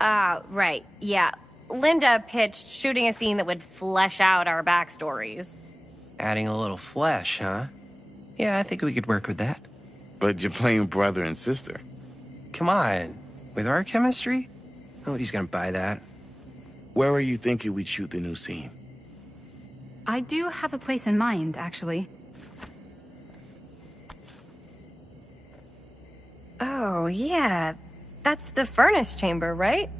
Right, yeah. Linda pitched shooting a scene that would flesh out our backstories. Adding a little flesh, huh? Yeah, I think we could work with that. But you're playing brother and sister. Come on. With our chemistry? Nobody's gonna buy that. Where are you thinking we'd shoot the new scene? I do have a place in mind, actually. Oh, yeah. That's the furnace chamber, right?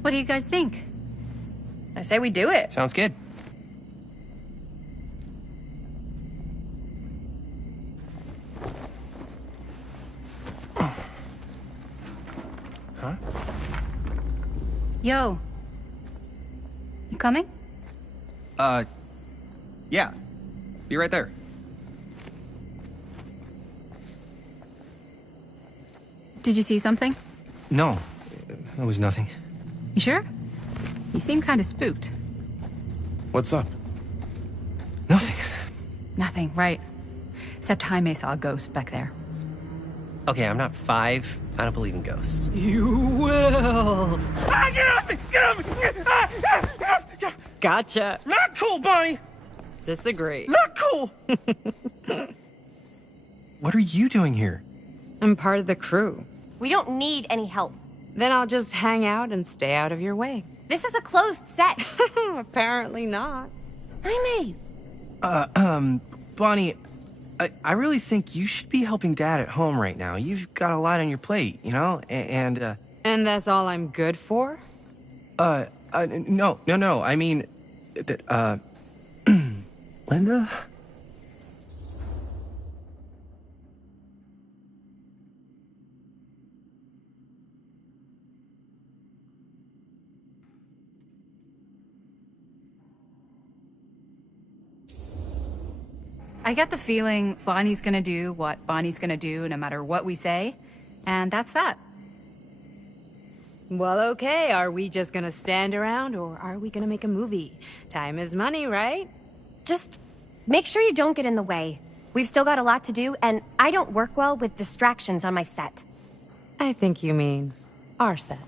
What do you guys think? I say we do it. Sounds good. Huh? Yo. You coming? Yeah. Be right there. Did you see something? No, that was nothing. You sure? You seem kind of spooked. What's up? Nothing, right. Except Jaime saw a ghost back there. Okay, I'm not 5. I don't believe in ghosts. You will! Ah, get off me! Get off me! Get off! Gotcha. Not cool, Bonnie! Disagree. Not cool! What are you doing here? I'm part of the crew. We don't need any help. Then I'll just hang out and stay out of your way. This is a closed set. Apparently not. Jaime! Bonnie, I really think you should be helping Dad at home right now. You've got a lot on your plate, you know? And that's all I'm good for? No. I mean, Linda? I get the feeling Bonnie's gonna do what Bonnie's gonna do no matter what we say, and that's that. Well, okay, are we just gonna stand around or are we gonna make a movie? Time is money, right? Just make sure you don't get in the way. We've still got a lot to do, and I don't work well with distractions on my set. I think you mean our set.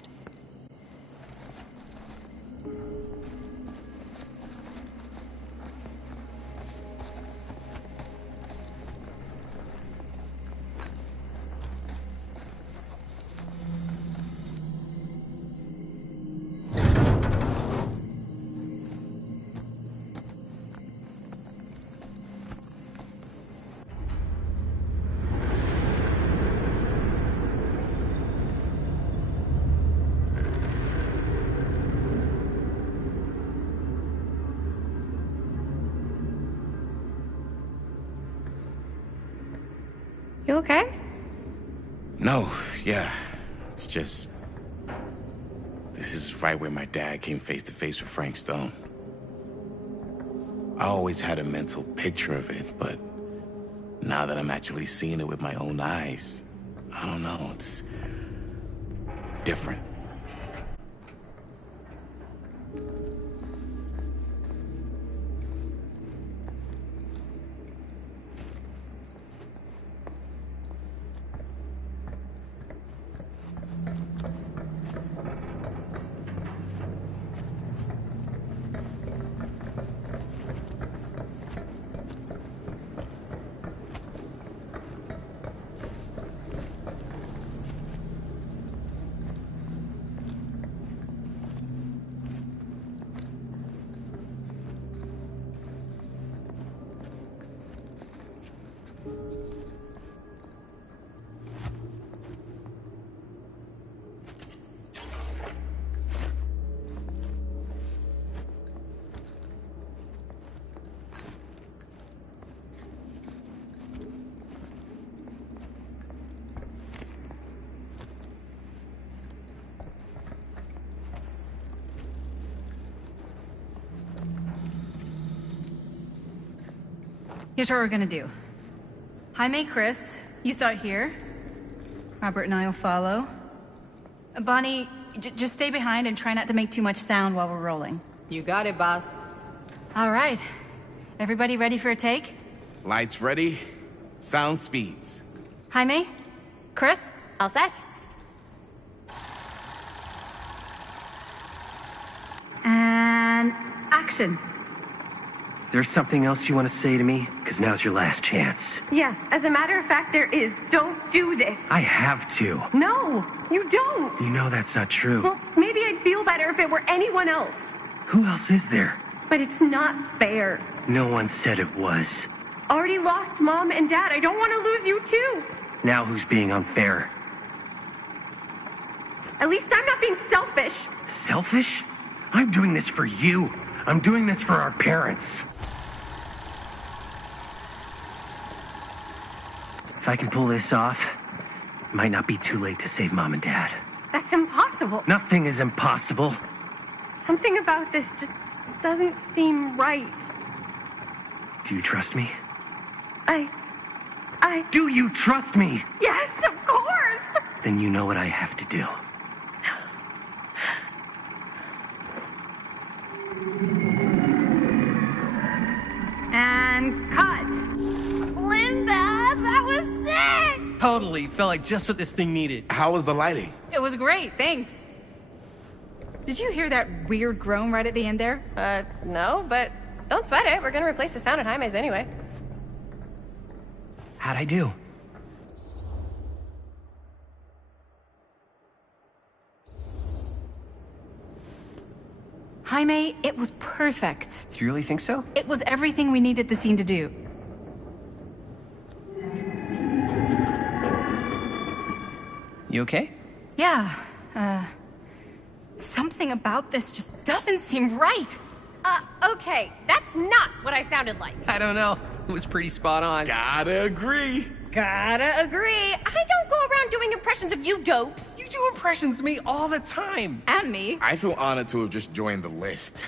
You okay? No, yeah. It's just... This is right where my dad came face to face with Frank Stone. I always had a mental picture of it, but now that I'm actually seeing it with my own eyes, I don't know, it's different. Here's what we're gonna do. Jaime, Chris, you start here. Robert and I will follow. Bonnie, just stay behind and try not to make too much sound while we're rolling. You got it, boss. All right. Everybody ready for a take? Lights ready, sound speeds. Jaime? Chris? All set? And action. Is there something else you want to say to me? Because now's your last chance. Yeah, as a matter of fact, there is. Don't do this. I have to. No, you don't. You know that's not true. Well, maybe I'd feel better if it were anyone else. Who else is there? But it's not fair. No one said it was. Already lost Mom and Dad. I don't want to lose you too. Now who's being unfair? At least I'm not being selfish. Selfish? I'm doing this for you. I'm doing this for our parents. If I can pull this off, it might not be too late to save Mom and Dad. That's impossible. Nothing is impossible. Something about this just doesn't seem right. Do you trust me? I... Do you trust me? Yes, of course! Then you know what I have to do. And cut. Linda, that was sick! Totally. Felt like just what this thing needed. How was the lighting? It was great, thanks. Did you hear that weird groan right at the end there? No, but don't sweat it. We're gonna replace the sound at Jaime's anyway. How'd I do? Jaime, it was perfect. Do you really think so? It was everything we needed the scene to do. You okay? Yeah, something about this just doesn't seem right. Okay, that's not what I sounded like. I don't know. It was pretty spot on. Gotta agree. Gotta agree. I don't go around doing impressions of you dopes. You do impressions of me all the time. And me. I feel honored to have just joined the list.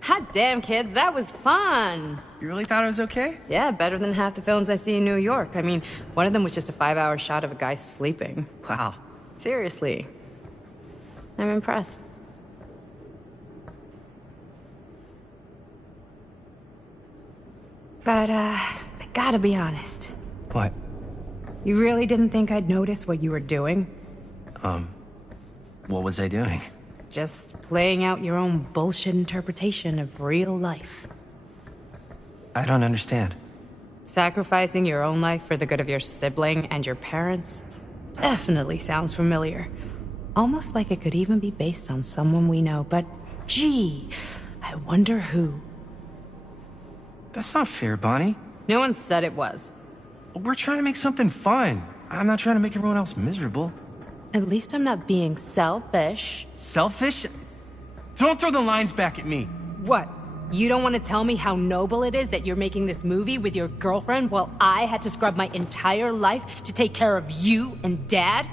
Hot damn, kids, that was fun. You really thought it was okay? Yeah, better than half the films I see in New York. I mean, one of them was just a 5-hour shot of a guy sleeping. Wow. Seriously. I'm impressed. But, I gotta be honest. What? You really didn't think I'd notice what you were doing? What was I doing? Just playing out your own bullshit interpretation of real life. I don't understand. Sacrificing your own life for the good of your sibling and your parents definitely sounds familiar. Almost like it could even be based on someone we know, but gee, I wonder who. That's not fair, Bonnie. No one said it was. We're trying to make something fun. I'm not trying to make everyone else miserable. At least I'm not being selfish. Selfish? Don't throw the lines back at me. What? You don't want to tell me how noble it is that you're making this movie with your girlfriend while I had to scrub my entire life to take care of you and Dad?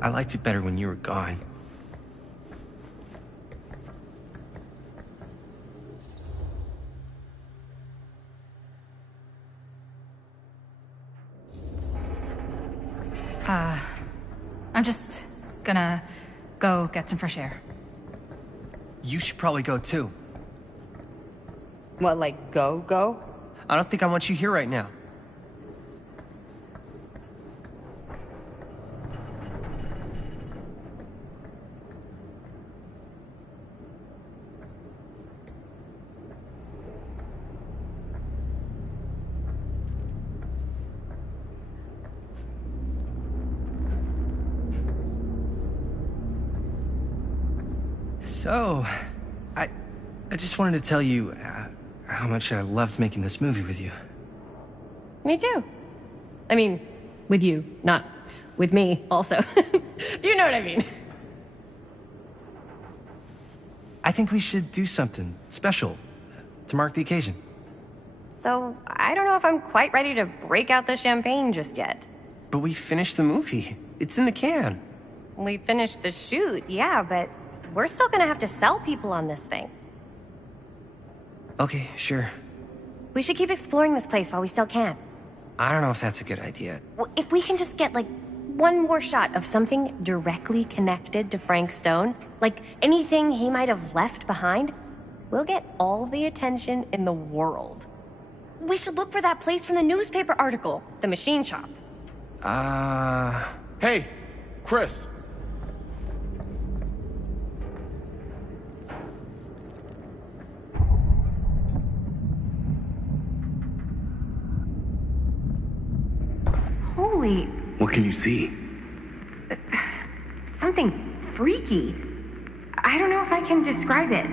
I liked it better when you were gone. I'm just gonna go get some fresh air. You should probably go too. What, like go? I don't think I want you here right now. So, I just wanted to tell you how much I loved making this movie with you. Me too. I mean, with you, not with me, also. You know what I mean. I think we should do something special to mark the occasion. So, I don't know if I'm quite ready to break out the champagne just yet. But we finished the movie. It's in the can. We finished the shoot, yeah, but we're still gonna have to sell people on this thing. Okay, sure. We should keep exploring this place while we still can. I don't know if that's a good idea. Well, if we can just get, like, one more shot of something directly connected to Frank Stone, like anything he might have left behind, we'll get all the attention in the world. We should look for that place from the newspaper article, the machine shop. Hey, Chris. Holy... What can you see? something freaky. I don't know if I can describe it.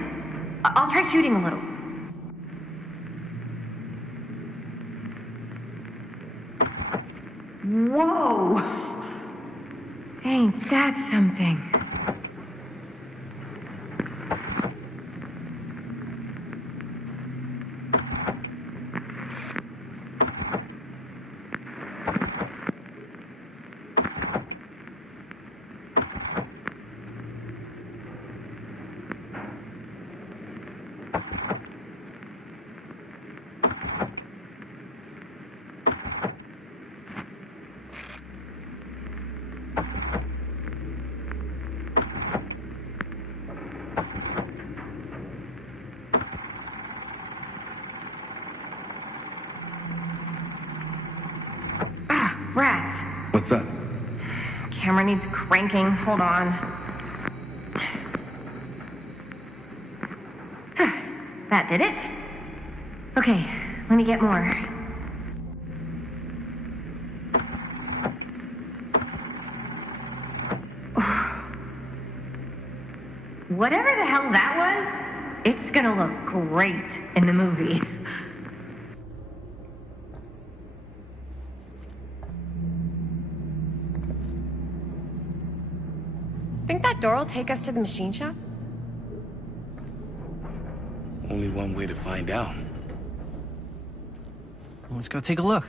I'll try shooting a little. Whoa! Ain't that something? Rats. What's up? Camera needs cranking. Hold on. That did it? Okay, let me get more. Whatever the hell that was, it's gonna look great in the movie. Think that door will take us to the machine shop? Only one way to find out. Let's go take a look.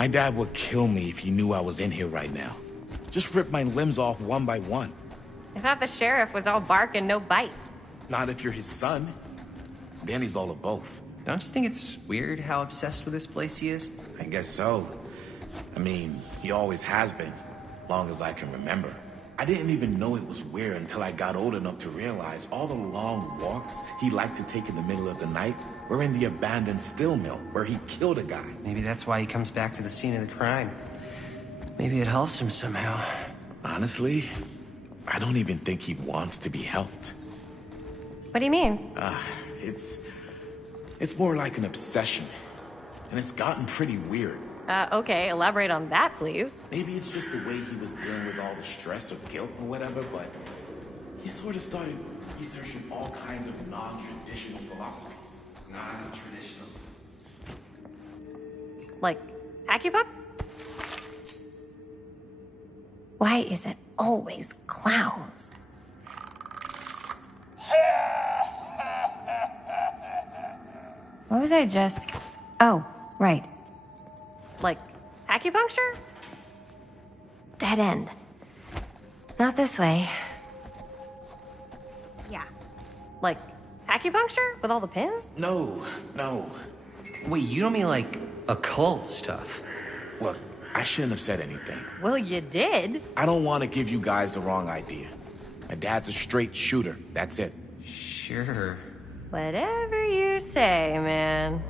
My dad would kill me if he knew I was in here right now. Just rip my limbs off one by one. I thought the sheriff was all bark and no bite. Not if you're his son. Then he's all of both. Don't you think it's weird how obsessed with this place he is? I guess so. I mean, he always has been, long as I can remember. I didn't even know it was weird until I got old enough to realize all the long walks he liked to take in the middle of the night were in the abandoned steel mill where he killed a guy. Maybe that's why he comes back to the scene of the crime. Maybe it helps him somehow. Honestly, I don't even think he wants to be helped. What do you mean? It's more like an obsession. And it's gotten pretty weird. Okay, elaborate on that, please. Maybe it's just the way he was dealing with all the stress or guilt or whatever, but he sort of started researching all kinds of non-traditional philosophies. Non-traditional? Like acupuncture? Why is it always clowns? What was I just... Oh, right. Like acupuncture? Dead end. Not this way. Yeah. Like acupuncture with all the pins? No. Wait, you don't mean like occult stuff? Look, I shouldn't have said anything. Well, you did. I don't want to give you guys the wrong idea. My dad's a straight shooter, that's it. Sure. Whatever you say, man.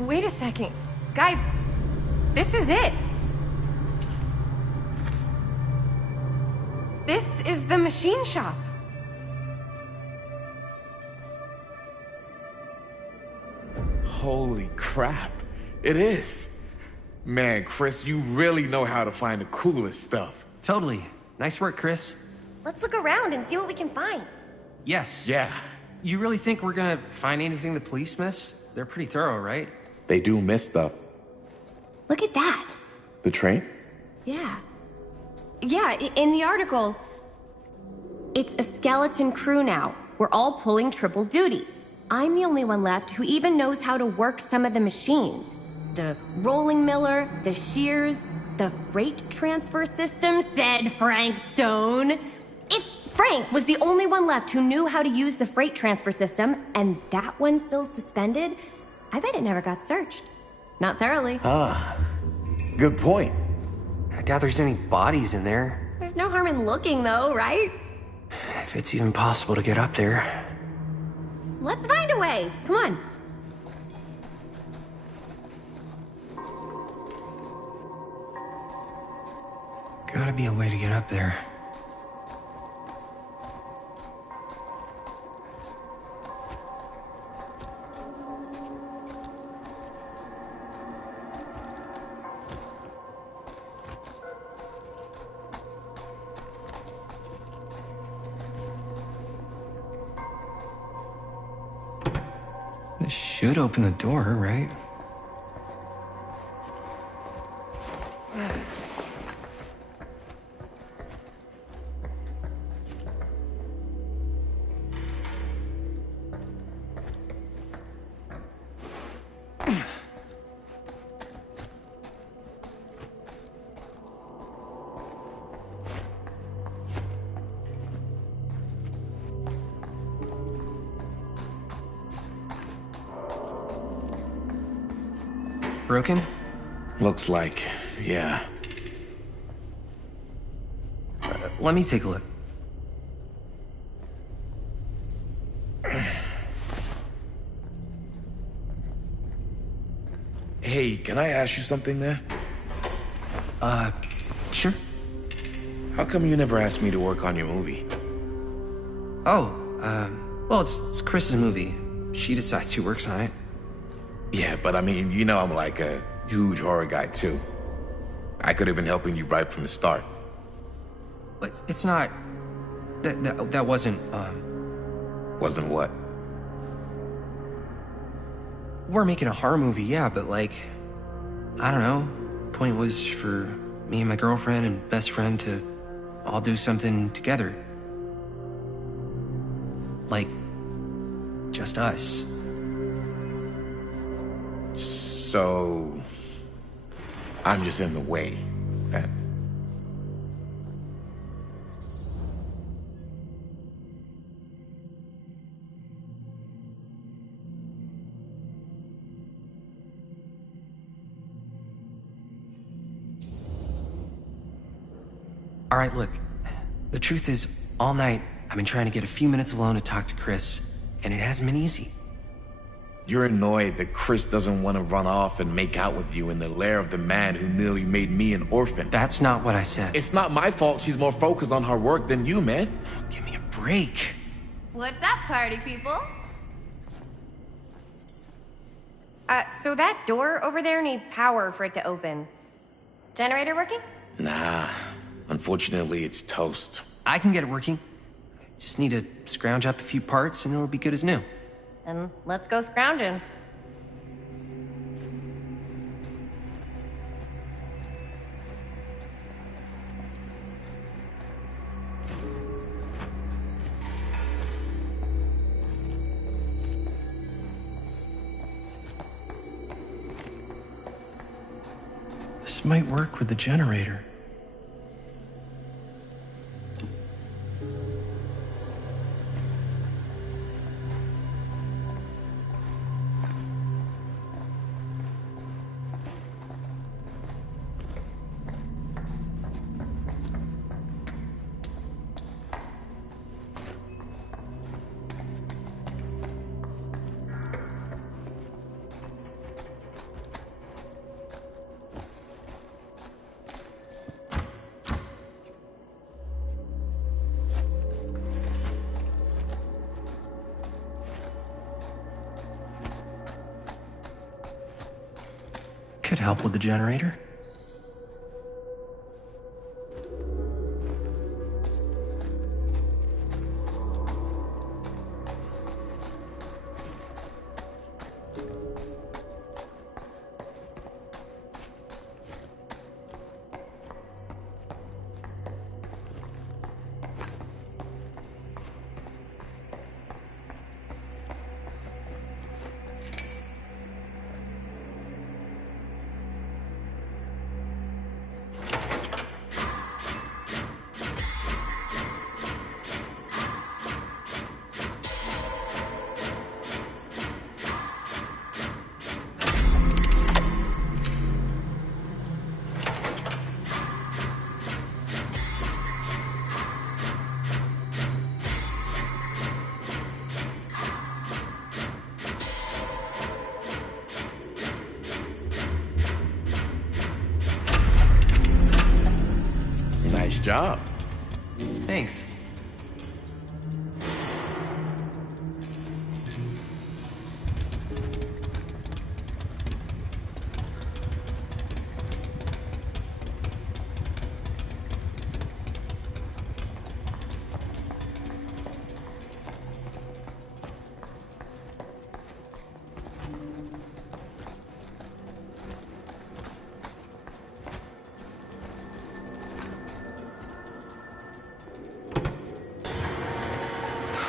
Wait a second. Guys, this is it. This is the machine shop. Holy crap. It is. Man, Chris, you really know how to find the coolest stuff. Totally. Nice work, Chris. Let's look around and see what we can find. Yes. Yeah. You really think we're gonna find anything the police miss? They're pretty thorough, right? They do miss stuff. Look at that. The train? Yeah. Yeah, in the article, it's a skeleton crew now. We're all pulling triple duty. I'm the only one left who even knows how to work some of the machines. The rolling miller, the shears, the freight transfer system, said Frank Stone. If Frank was the only one left who knew how to use the freight transfer system, and that one's still suspended, I bet it never got searched. Not thoroughly. Ah, good point. I doubt there's any bodies in there. There's no harm in looking, though, right? If it's even possible to get up there. Let's find a way. Come on. Gotta be a way to get up there. This should open the door, right? Broken? Looks like, yeah. Let me take a look. Hey, can I ask you something, man? Sure. How come you never asked me to work on your movie? Oh, well, it's Chris's movie. She decides who works on it. Yeah, but I mean, you know I'm like a Huge horror guy, too. I could have been helping you right from the start. But it's not... That wasn't, Wasn't what? We're making a horror movie, yeah, but like... I don't know. Point was for me and my girlfriend and best friend to all do something together. Like... just us. So... I'm just in the way, then. All right, look. The truth is, all night, I've been trying to get a few minutes alone to talk to Chris, and it hasn't been easy. You're annoyed that Chris doesn't want to run off and make out with you in the lair of the man who nearly made me an orphan. That's not what I said. It's not my fault she's more focused on her work than you, man. Give me a break. What's up, party people? So that door over there needs power for it to open. Generator working? Nah. Unfortunately, it's toast. I can get it working. Just need to scrounge up a few parts and it'll be good as new. Then let's go scrounging. This might work with the generator. Could help with the generator. Nice job. Thanks.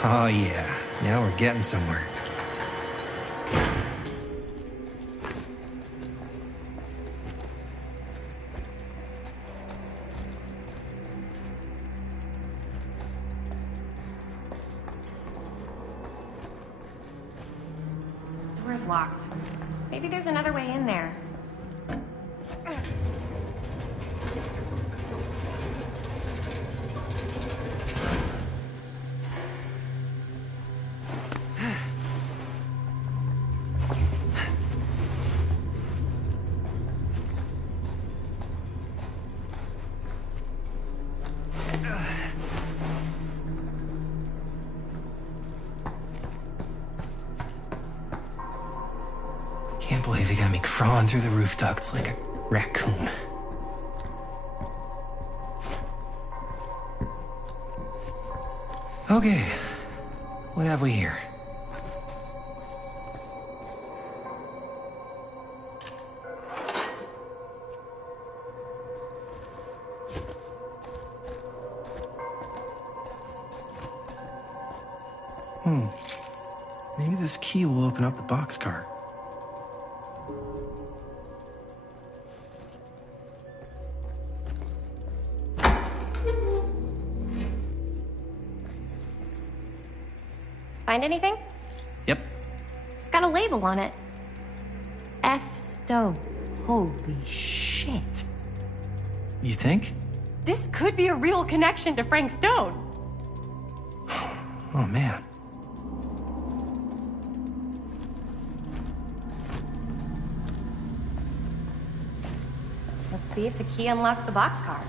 Oh yeah, now we're getting somewhere. Door's locked. Maybe there's another way in there. Can't believe they got me crawling through the roof ducts like a raccoon. Okay, what have we here? Maybe this key will open up the boxcar. Find anything? Yep. It's got a label on it. F. Stone. Holy shit. You think? This could be a real connection to Frank Stone. Oh, man. Let's see if the key unlocks the boxcar.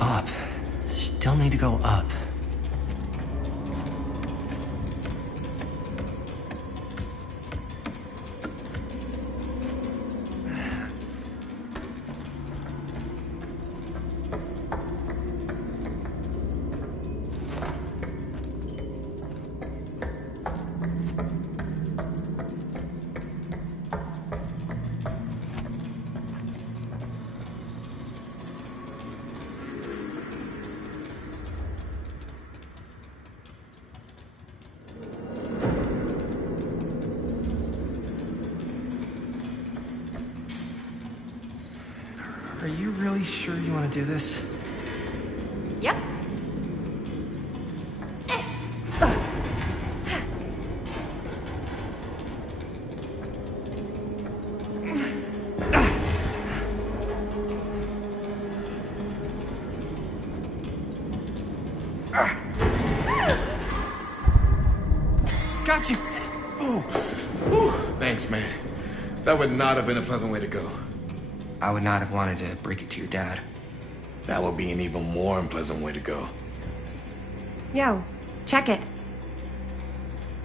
Up. Still need to go up. Are you really sure you want to do this? Yep. Got you! Ooh. Ooh. Thanks, man. That would not have been a pleasant way to go. I would not have wanted to break it to your dad. That would be an even more unpleasant way to go. Yo, check it.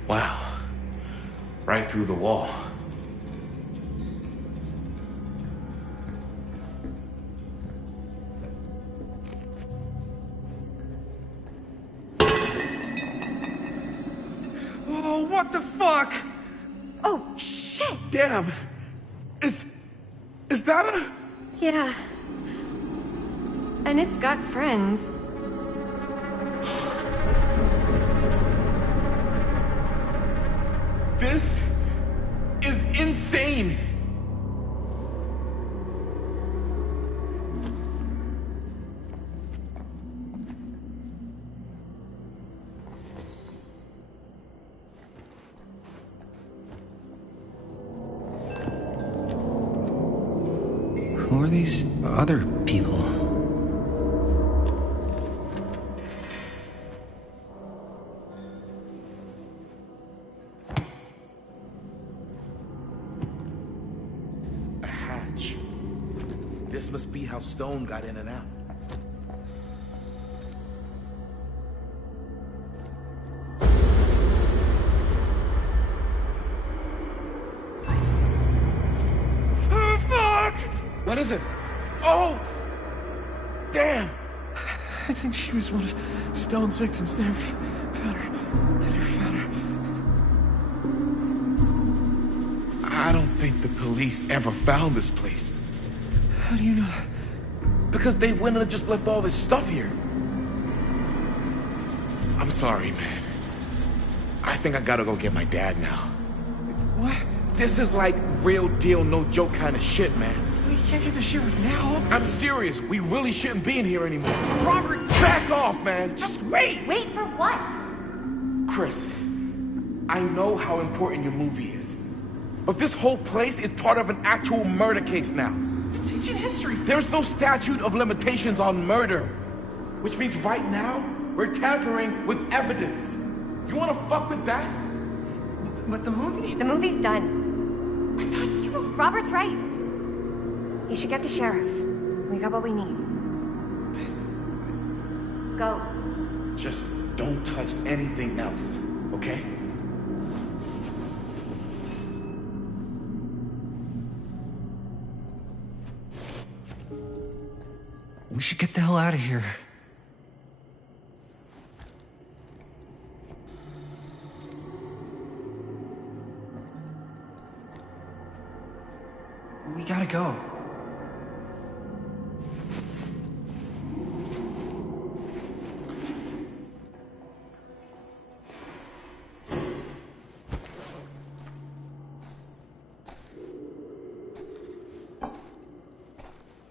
Wow. Right through the wall. Oh, what the fuck? Oh, shit! Damn. Is that a... Yeah. And it's got friends. This is insane. Who are these other people? A hatch. This must be how Stone got in and out. Oh, fuck! What is it? Oh! Damn! I think she was one of Stone's victims. They never found her. They never found her. I don't think the police ever found this place. How do you know? Because they went and just left all this stuff here. I'm sorry, man. I think I gotta go get my dad now. What? This is like real deal, no joke kind of shit, man. You can't get the sheriff now. I'm serious. We really shouldn't be in here anymore. Robert, back off, man. Just wait. Wait for what? Chris, I know how important your movie is. But this whole place is part of an actual murder case now. It's ancient history. There's no statute of limitations on murder. Which means right now, we're tampering with evidence. You wanna fuck with that? But the movie? The movie's done. I thought you... Robert's right. You should get the sheriff. We got what we need. Go. Just don't touch anything else, okay? We should get the hell out of here. We gotta go.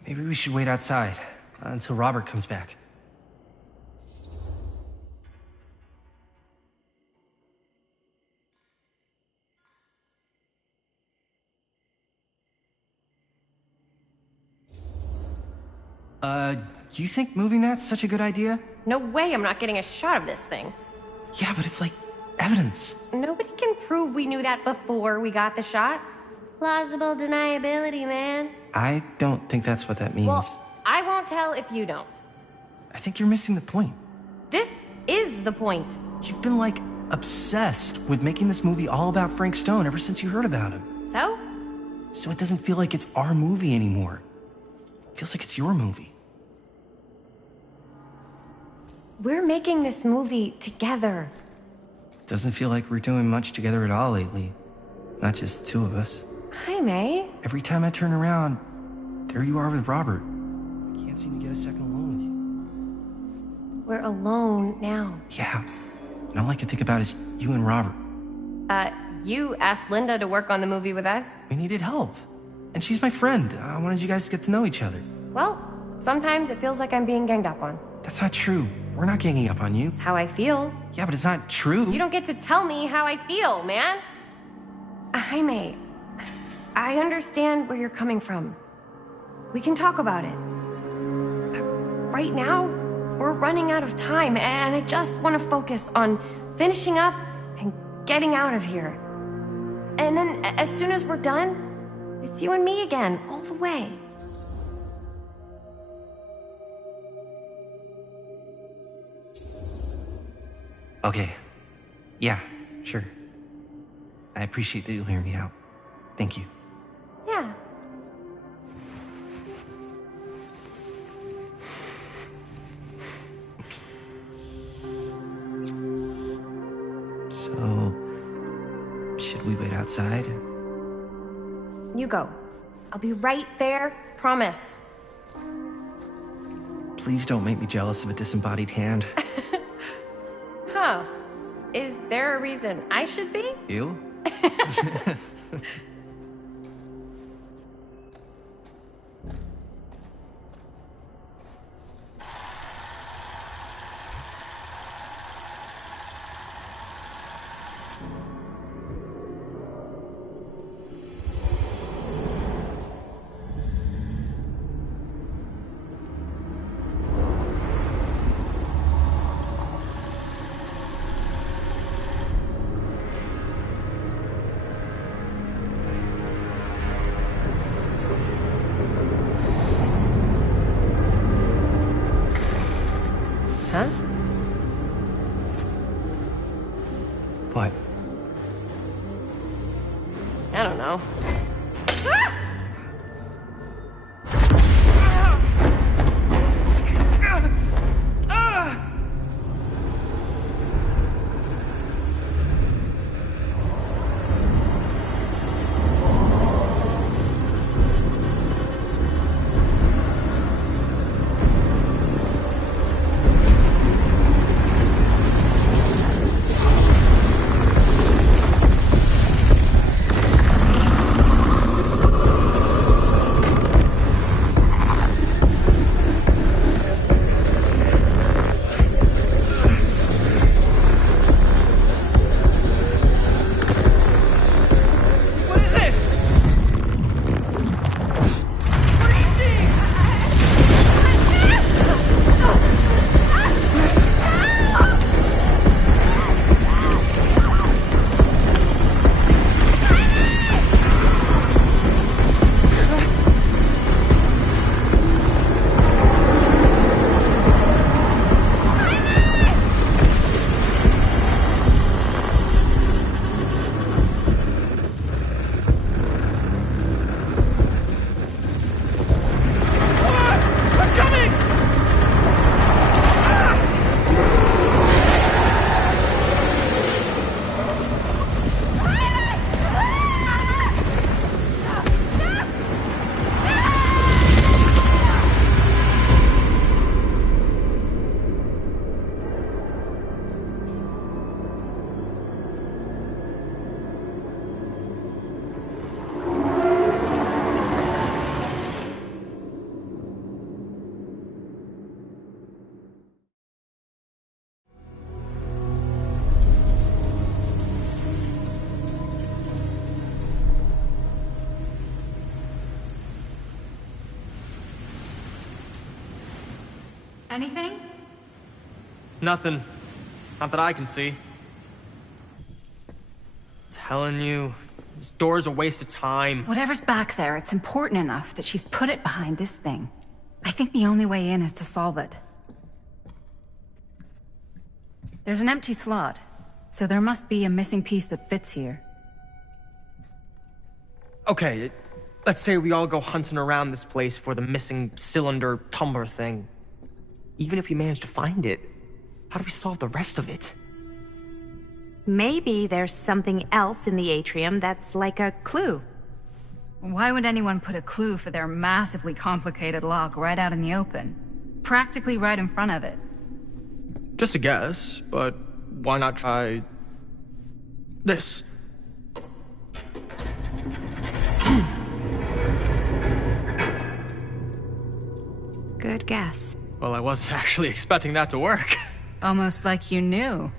Maybe we should wait outside until Robert comes back. You think moving that's such a good idea? No way I'm not getting a shot of this thing. Yeah, but it's like evidence. Nobody can prove we knew that before we got the shot. Plausible deniability, man. I don't think that's what that means. Well, I won't tell if you don't. I think you're missing the point. This is the point. You've been, like, obsessed with making this movie all about Frank Stone ever since you heard about him. So? So it doesn't feel like it's our movie anymore. It feels like it's your movie. We're making this movie together. Doesn't feel like we're doing much together at all lately. Not just the two of us. Hi, May. Every time I turn around, there you are with Robert. I can't seem to get a second alone with you. We're alone now. Yeah. And all I can think about is you and Robert. You asked Linda to work on the movie with us? We needed help. And she's my friend. I wanted you guys to get to know each other. Well, sometimes it feels like I'm being ganged up on. That's not true. We're not ganging up on you. It's how I feel. Yeah, but it's not true. You don't get to tell me how I feel, man. Jaime, I understand where you're coming from. We can talk about it. Right now, we're running out of time, and I just want to focus on finishing up and getting out of here. And then, as soon as we're done, it's you and me again, all the way. Okay. Yeah, sure. I appreciate that you'll hear me out. Thank you. Yeah. So, outside. You go. I'll be right there, promise. Please don't make me jealous of a disembodied hand. Huh. Is there a reason I should be? You? Huh? What? I don't know. Anything? Nothing. Not that I can see. Telling you, this door's a waste of time. Whatever's back there, it's important enough that she's put it behind this thing. I think the only way in is to solve it. There's an empty slot, so there must be a missing piece that fits here. Okay, let's say we all go hunting around this place for the missing cylinder tumbler thing. Even if we manage to find it, how do we solve the rest of it? Maybe there's something else in the atrium that's like a clue. Why would anyone put a clue for their massively complicated lock right out in the open? Practically right in front of it. Just a guess, but why not try this? Good guess. Well, I wasn't actually expecting that to work. Almost like you knew.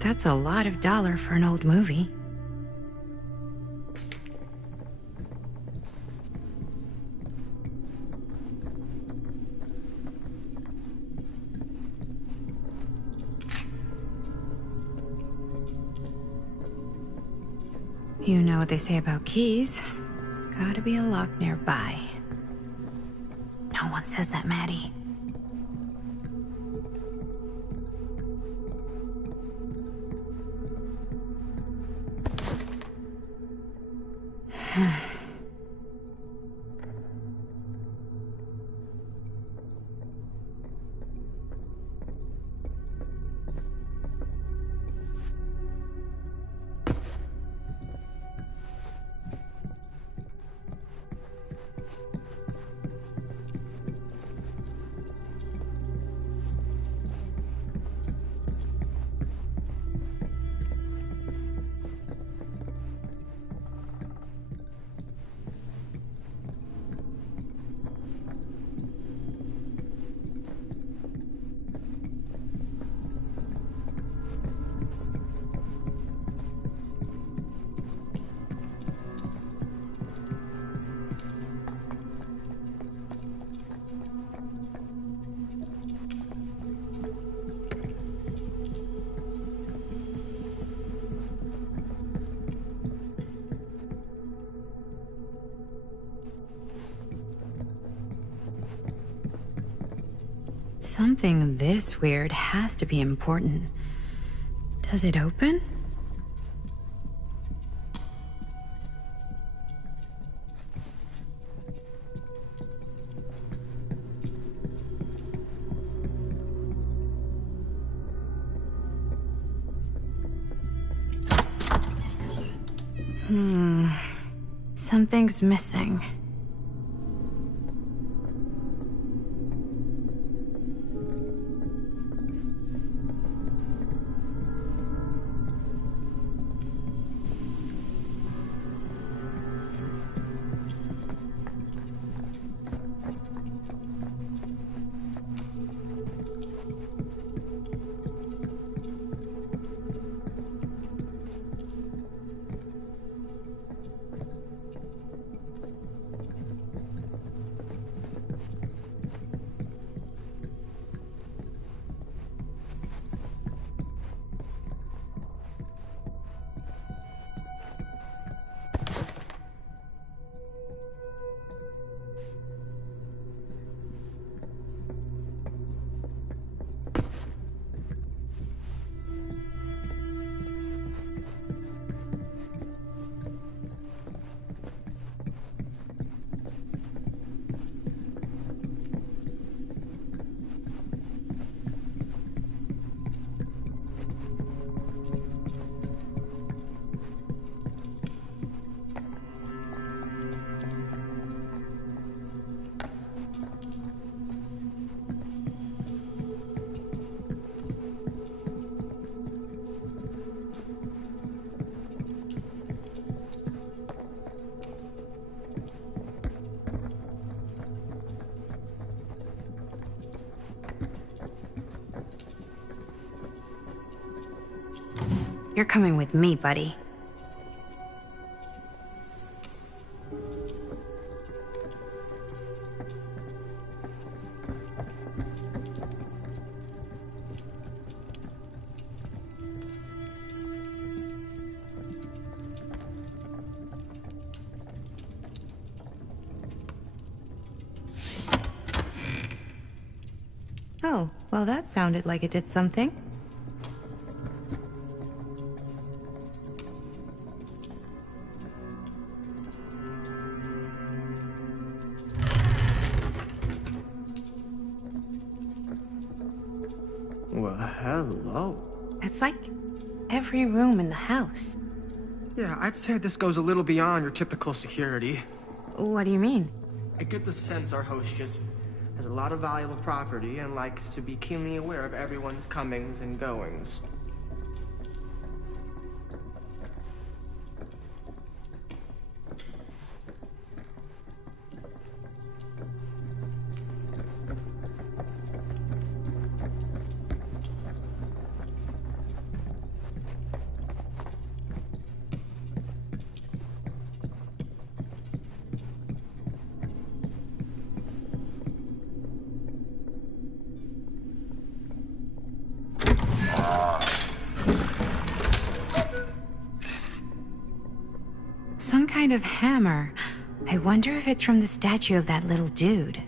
That's a lot of dollar for an old movie. You know what they say about keys. Gotta be a lock nearby. No one says that, Maddie. Something this weird has to be important. Does it open? Something's missing. You're coming with me, buddy. Oh, well, that sounded like it did something. Well, hello. It's like every room in the house. Yeah, I'd say this goes a little beyond your typical security. What do you mean? I get the sense our host just has a lot of valuable property and likes to be keenly aware of everyone's comings and goings. kind of hammer. I wonder if it's from the statue of that little dude.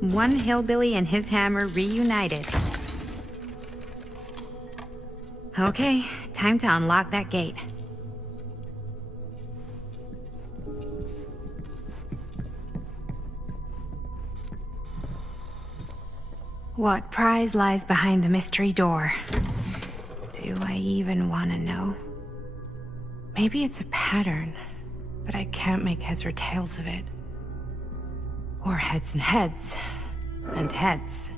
One hillbilly and his hammer reunited. Okay, time to unlock that gate. What prize lies behind the mystery door? Do I even want to know? Maybe it's a pattern, but I can't make heads or tails of it. Or heads and heads, and heads.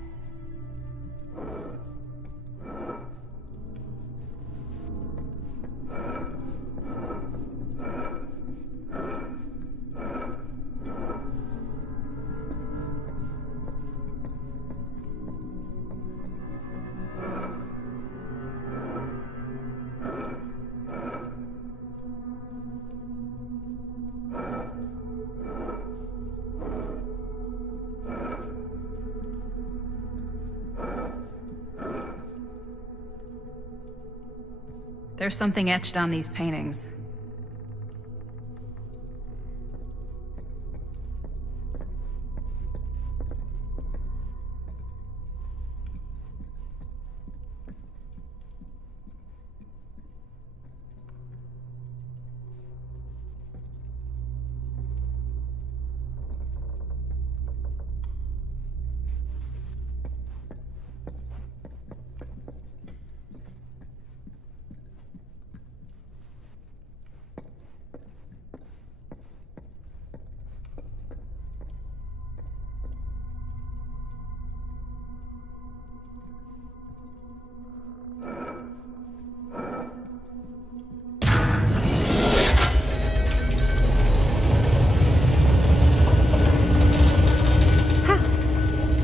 There's something etched on these paintings.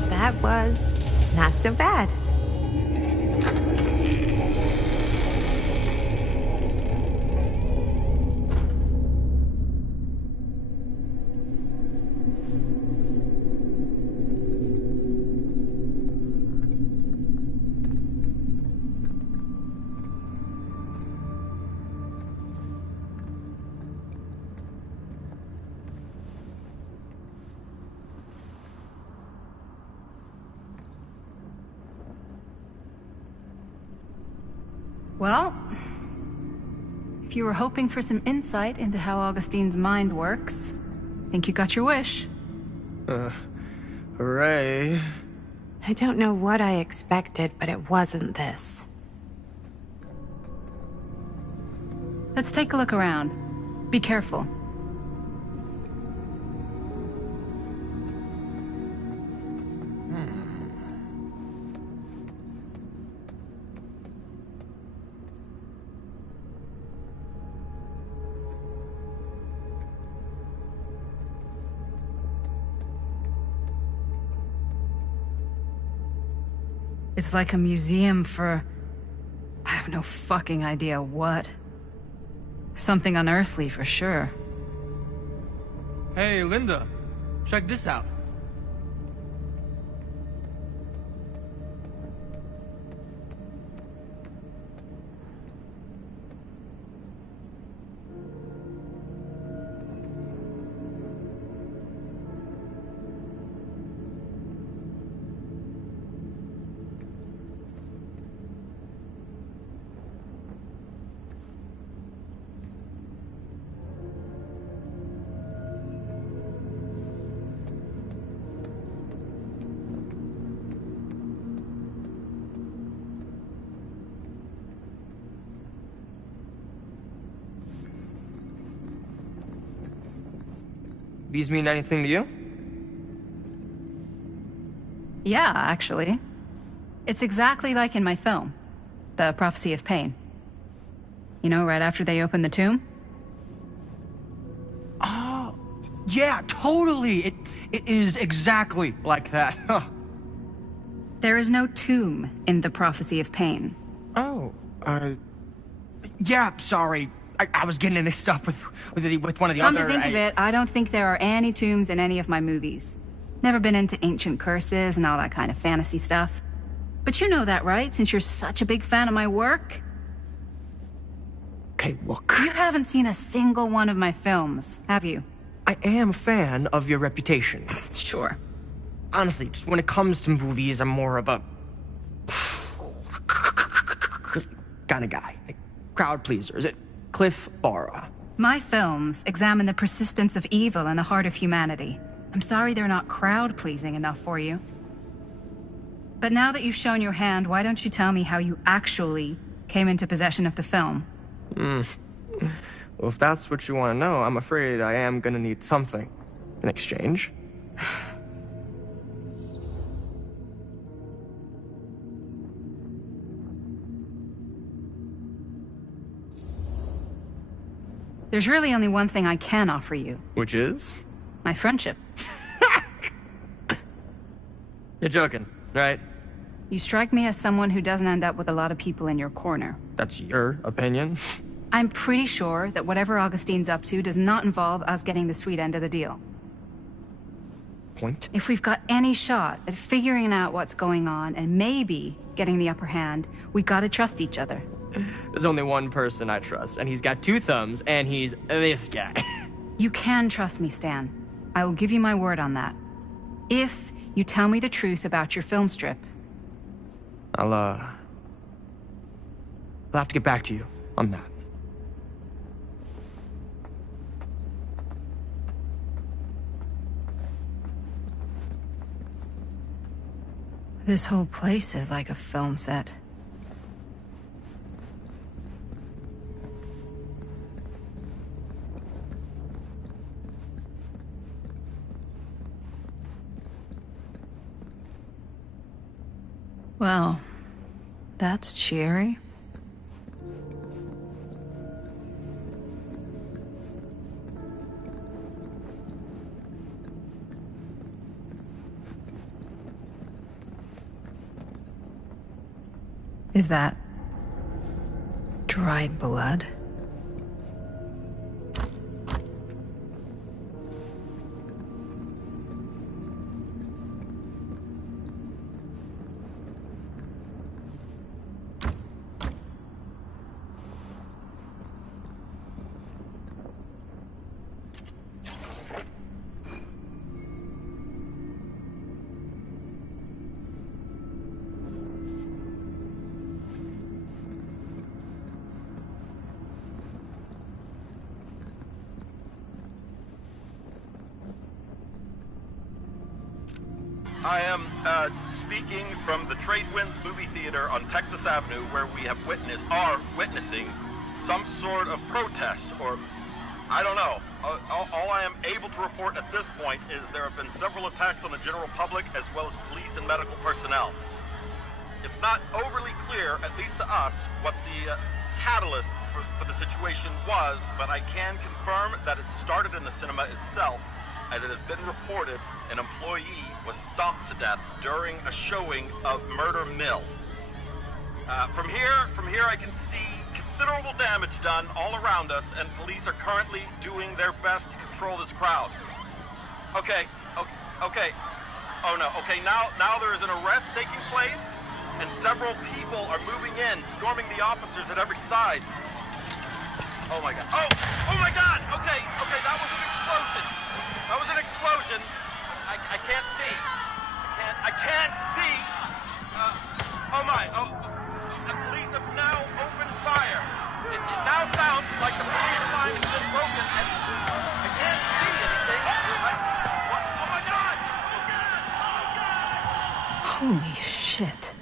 That was not so bad. Well, if you were hoping for some insight into how Augustine's mind works, I think you got your wish. Hooray. I don't know what I expected, but it wasn't this. Let's take a look around. Be careful. It's like a museum for... I have no fucking idea what. Something unearthly for sure. Hey, Linda. Check this out. These mean anything to you? Yeah, actually. It's exactly like in my film, The Prophecy of Pain. You know, right after they open the tomb? Oh, yeah, totally. It is exactly like that. Huh. There is no tomb in The Prophecy of Pain. Oh, yeah, sorry. I was getting mixed up with one of the Come other... to think of it, I don't think there are any tombs in any of my movies. Never been into ancient curses and all that kind of fantasy stuff. But you know that, right? Since you're such a big fan of my work? Okay, look. You haven't seen a single one of my films, have you? I am a fan of your reputation. Sure. Honestly, just when it comes to movies, I'm more of a kind of guy. Like, crowd pleaser. Is it Cliff Barra? My films examine the persistence of evil in the heart of humanity. I'm sorry they're not crowd-pleasing enough for you. But now that you've shown your hand, why don't you tell me how you actually came into possession of the film? Well, if that's what you want to know, I'm afraid I am gonna need something in exchange. There's really only one thing I can offer you. Which is? My friendship. You're joking, right? You strike me as someone who doesn't end up with a lot of people in your corner. That's your opinion? I'm pretty sure that whatever Augustine's up to does not involve us getting the sweet end of the deal. Point? If we've got any shot at figuring out what's going on and maybe getting the upper hand, we gotta trust each other. There's only one person I trust, and he's got 2 thumbs, and he's this guy. You can trust me, Stan. I will give you my word on that. If you tell me the truth about your film strip. I'll have to get back to you on that. This whole place is like a film set. Well, that's cheery. Is that dried blood? I am speaking from the Tradewinds movie theater on Texas Avenue, where we are witnessing some sort of protest, or I don't know. All I am able to report at this point is there have been several attacks on the general public as well as police and medical personnel. It's not overly clear, at least to us, what the catalyst for the situation was, but I can confirm that it started in the cinema itself. As it has been reported, an employee was stomped to death during a showing of Murder Mill. From here I can see considerable damage done all around us, and police are currently doing their best to control this crowd. Okay. Oh no, okay, now there is an arrest taking place, and several people are moving in, storming the officers at every side. Oh my god. Oh my god! Okay, that was an explosion. That was an explosion. I can't see. I can't see. The police have now opened fire. It now sounds like the police line has been broken, and I can't see anything. Oh my god! Holy shit.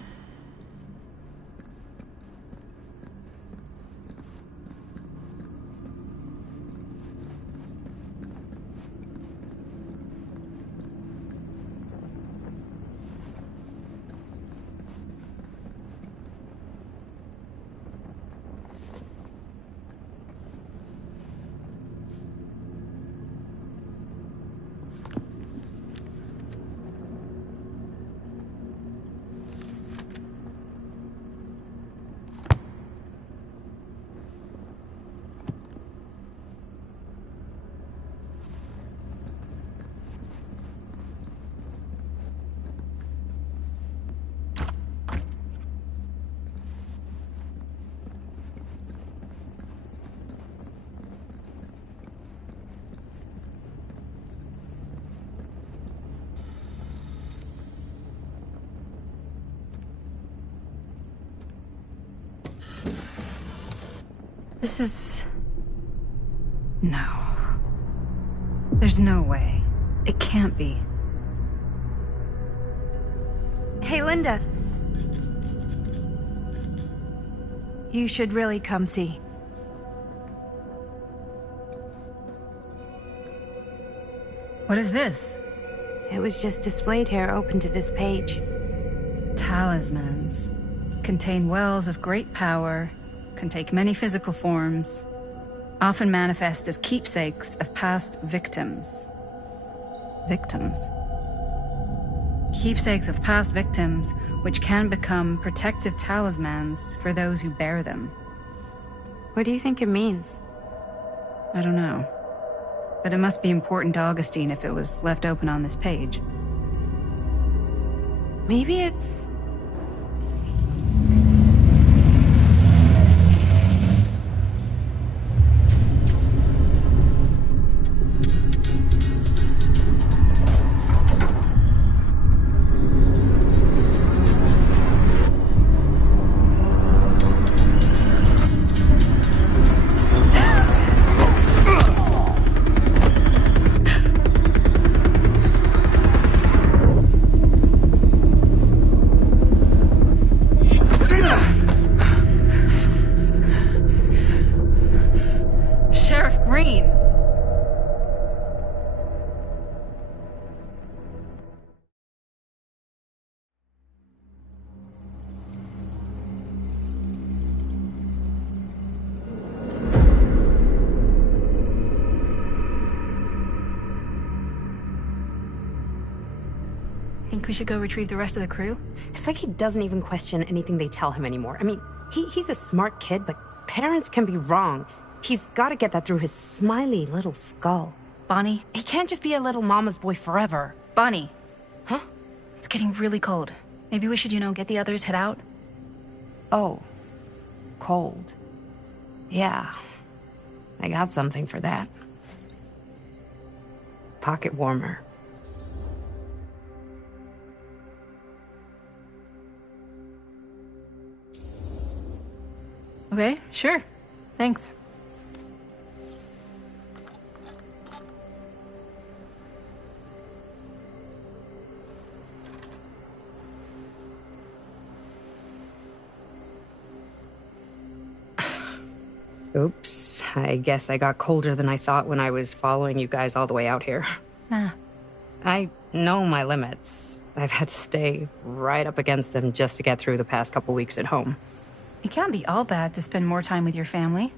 This is... No. There's no way. It can't be. Hey, Linda. You should really come see. What is this? It was just displayed here, open to this page. Talismans. Contain wells of great power, can take many physical forms, often manifest as keepsakes of past victims. Victims? Keepsakes of past victims, which can become protective talismans for those who bear them. What do you think it means? I don't know. But it must be important to Augustine if it was left open on this page. Maybe it's... Sheriff Green! Think we should go retrieve the rest of the crew? It's like he doesn't even question anything they tell him anymore. I mean, he's a smart kid, but parents can be wrong. He's got to get that through his smiley little skull. Bonnie? He can't just be a little mama's boy forever. Bonnie! Huh? It's getting really cold. Maybe we should, get the others, head out? Oh. Cold. Yeah. I got something for that. Pocket warmer. Okay, sure. Thanks. Oops. I guess I got colder than I thought when I was following you guys all the way out here. Nah. I know my limits. I've had to stay right up against them just to get through the past couple weeks at home. It can't be all bad to spend more time with your family.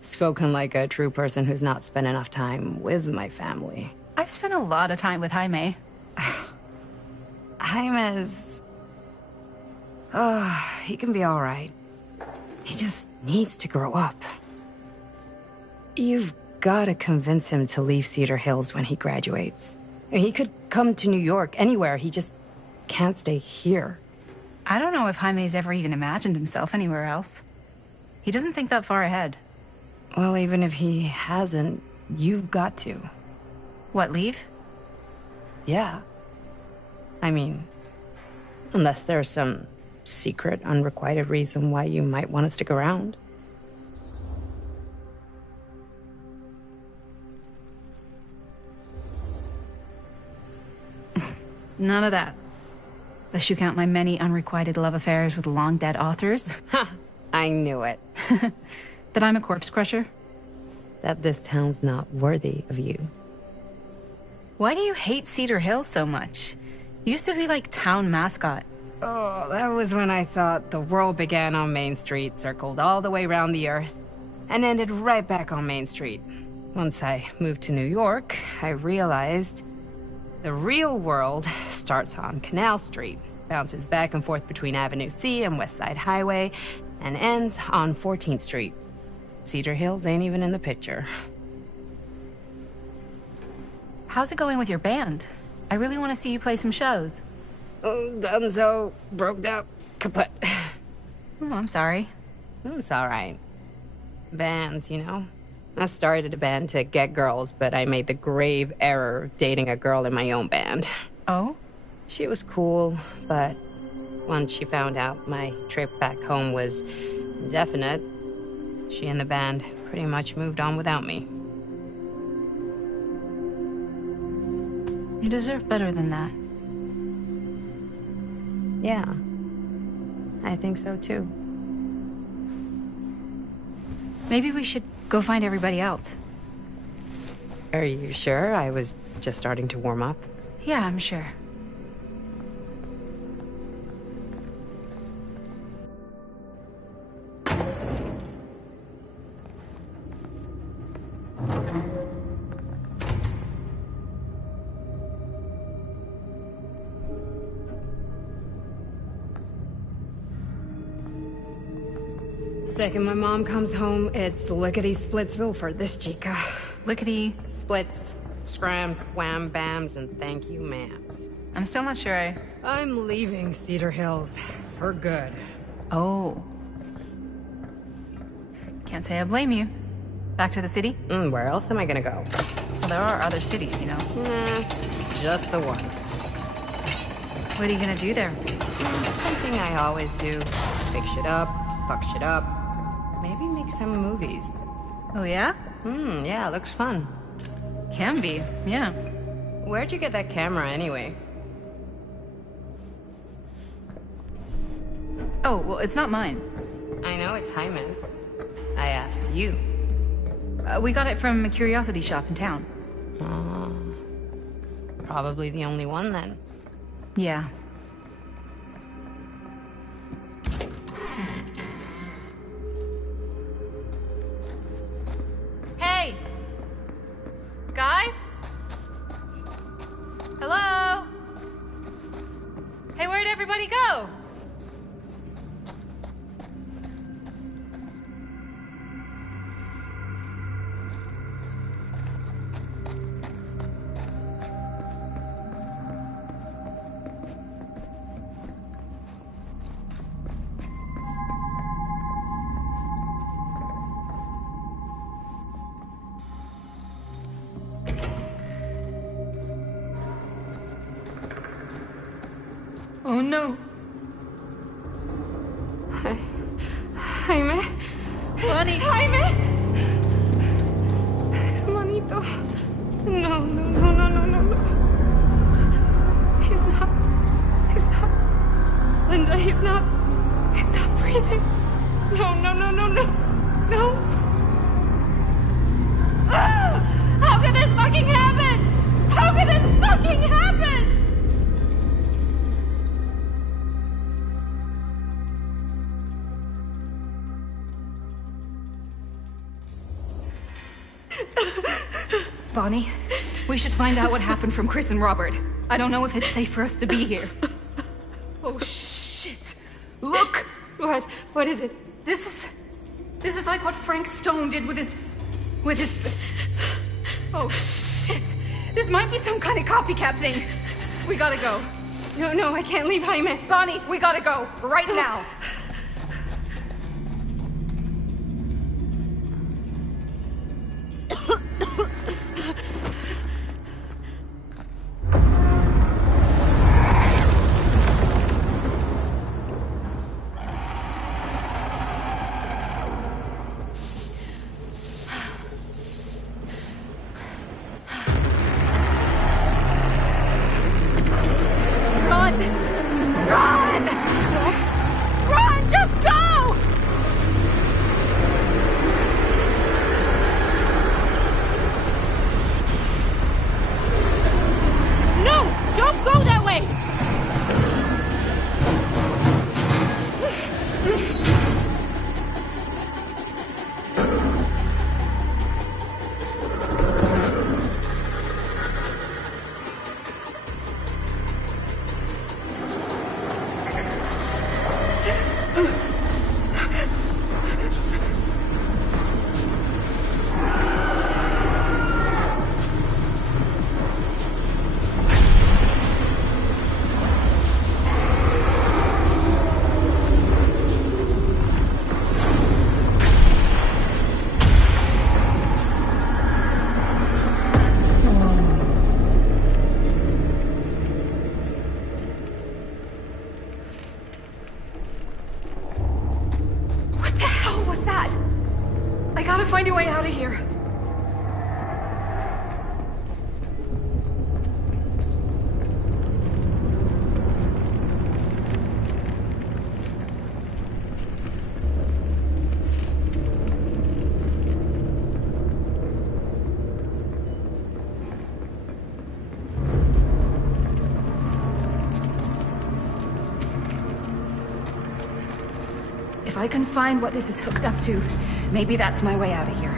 Spoken like a true person who's not spent enough time with my family. I've spent a lot of time with Jaime. Jaime's... he can be all right. He just needs to grow up. You've got to convince him to leave Cedar Hills when he graduates. He could come to New York, anywhere. He just can't stay here. I don't know if Jaime's ever even imagined himself anywhere else. He doesn't think that far ahead. Well, even if he hasn't, you've got to. What, leave? Yeah. I mean, unless there's some secret, unrequited reason why you might want to stick around. None of that. Unless you count my many unrequited love affairs with long-dead authors. Ha! I knew it. That I'm a corpse crusher? That this town's not worthy of you. Why do you hate Cedar Hills so much? You used to be like town mascot. Oh, that was when I thought the world began on Main Street, circled all the way around the earth, and ended right back on Main Street. Once I moved to New York, I realized the real world starts on Canal Street, bounces back and forth between Avenue C and West Side Highway, and ends on 14th Street. Cedar Hills ain't even in the picture. How's it going with your band? I really want to see you play some shows. Oh, donezo, broke up, kaput. Oh, I'm sorry. It's all right. Bands, you know. I started a band to get girls, but I made the grave error of dating a girl in my own band. Oh? She was cool, but once she found out my trip back home was indefinite, She and the band pretty much moved on without me. You deserve better than that. Yeah. I think so too. Maybe we should go find everybody else. Are you sure? I was just starting to warm up. Yeah, I'm sure. Second my mom comes home, it's lickety-splitsville for this chica. Lickety... Splits, scrams, wham bams, and thank you ma'ams. I'm still not sure I'm leaving Cedar Hills. For good. Oh. Can't say I blame you. Back to the city? Where else am I gonna go? Well, there are other cities, you know. Nah, just the one. What are you gonna do there? Something I always do. Pick shit up, fuck shit up. Maybe make some movies. Oh, yeah? Yeah, looks fun. Can be, yeah. Where'd you get that camera, anyway? Oh, well, it's not mine. I know it's Jaime's. I asked you. We got it from a curiosity shop in town. Probably the only one, then. Yeah. Hey! Guys? Hello? Hey, where'd everybody go? Oh no. Jaime. Bunny. Jaime. Hermanito. No, no, no, no, no, no, no. He's not. Linda, he's not breathing. No, no, no, no, no. No. Ah! How could this fucking happen? How could this fucking happen? Bonnie, we should find out what happened from Chris and Robert. I don't know if it's safe for us to be here. Oh, shit. Look! What is it? This is like what Frank Stone did with his... Oh, shit. This might be some kind of copycat thing. We gotta go. No, I can't leave Jaime. Bonnie, we gotta go. Right now. Run! gotta find a way out of here. If I can find what this is hooked up to, maybe that's my way out of here.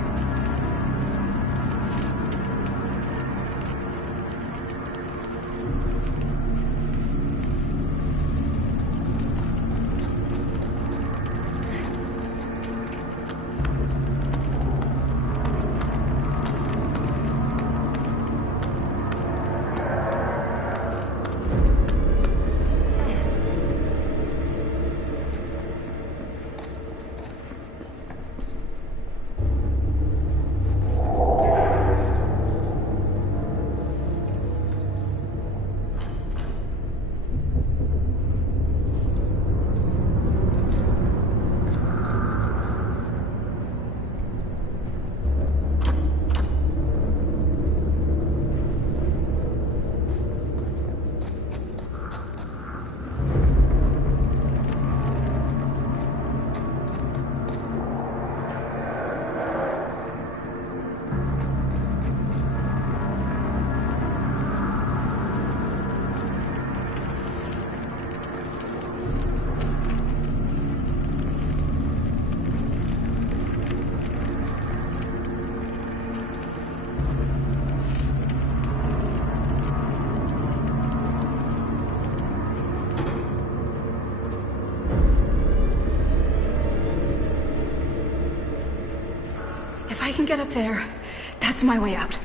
If I can get up there, that's my way out.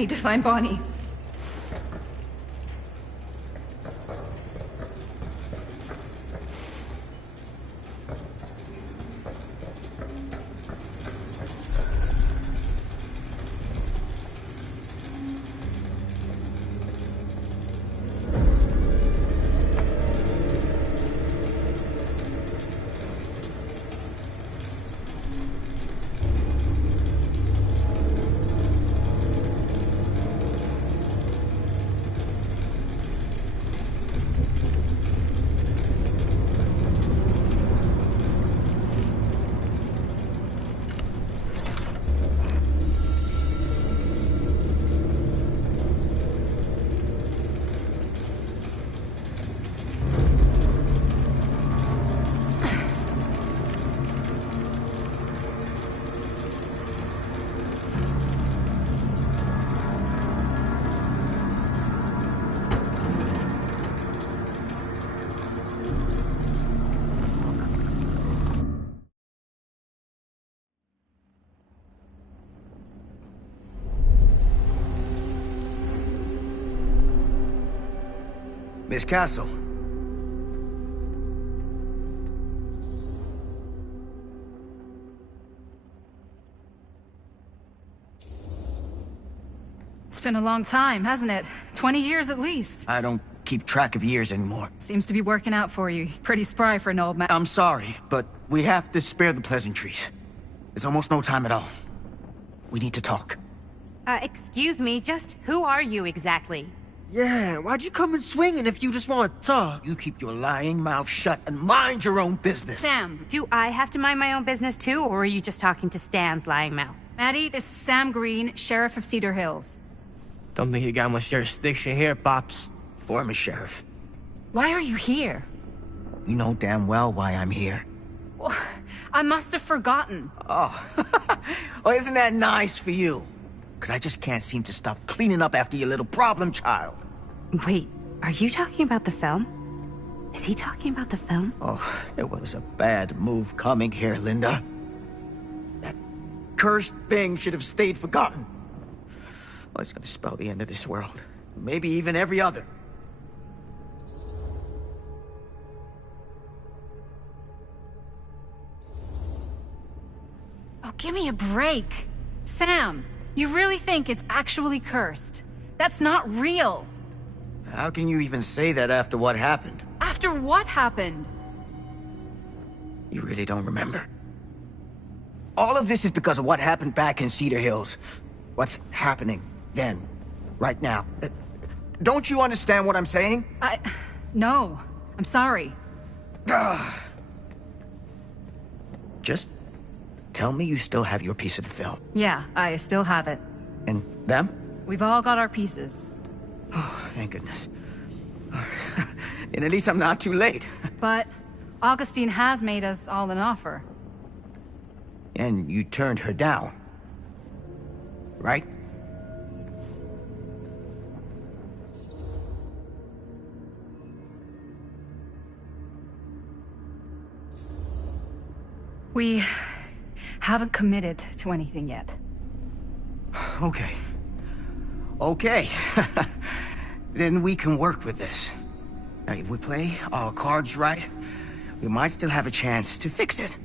need to find Bonnie. Miss Castle. It's been a long time, hasn't it? 20 years at least. I don't keep track of years anymore. Seems to be working out for you. Pretty spry for an old man. I'm sorry, but we have to spare the pleasantries. There's almost no time at all. We need to talk. Excuse me, just who are you exactly? Yeah, why'd you come in swinging if you just want to talk? You keep your lying mouth shut and mind your own business. Sam. Do I have to mind my own business too, or are you just talking to Stan's lying mouth? Maddie, this is Sam Green, Sheriff of Cedar Hills. Don't think you got much jurisdiction here, Pops. Former sheriff. Why are you here? You know damn well why I'm here. Well, I must have forgotten. Oh, well, isn't that nice for you? Because I just can't seem to stop cleaning up after your little problem child. Wait, are you talking about the film? Is he talking about the film? Oh, it was a bad move coming here, Linda. That cursed thing should have stayed forgotten. Well, it's gonna spell the end of this world. Maybe even every other. Oh, give me a break. Sam, you really think it's actually cursed? That's not real. How can you even say that after what happened? After what happened? You really don't remember. All of this is because of what happened back in Cedar Hills. What's happening then, right now. Don't you understand what I'm saying? No. I'm sorry. Just tell me you still have your piece of the film. Yeah, I still have it. And them? We've all got our pieces. Oh, thank goodness. And at least I'm not too late. But Augustine has made us all an offer. And you turned her down. Right? We haven't committed to anything yet. Okay. Okay. Then we can work with this. Now, if we play our cards right, we might still have a chance to fix it.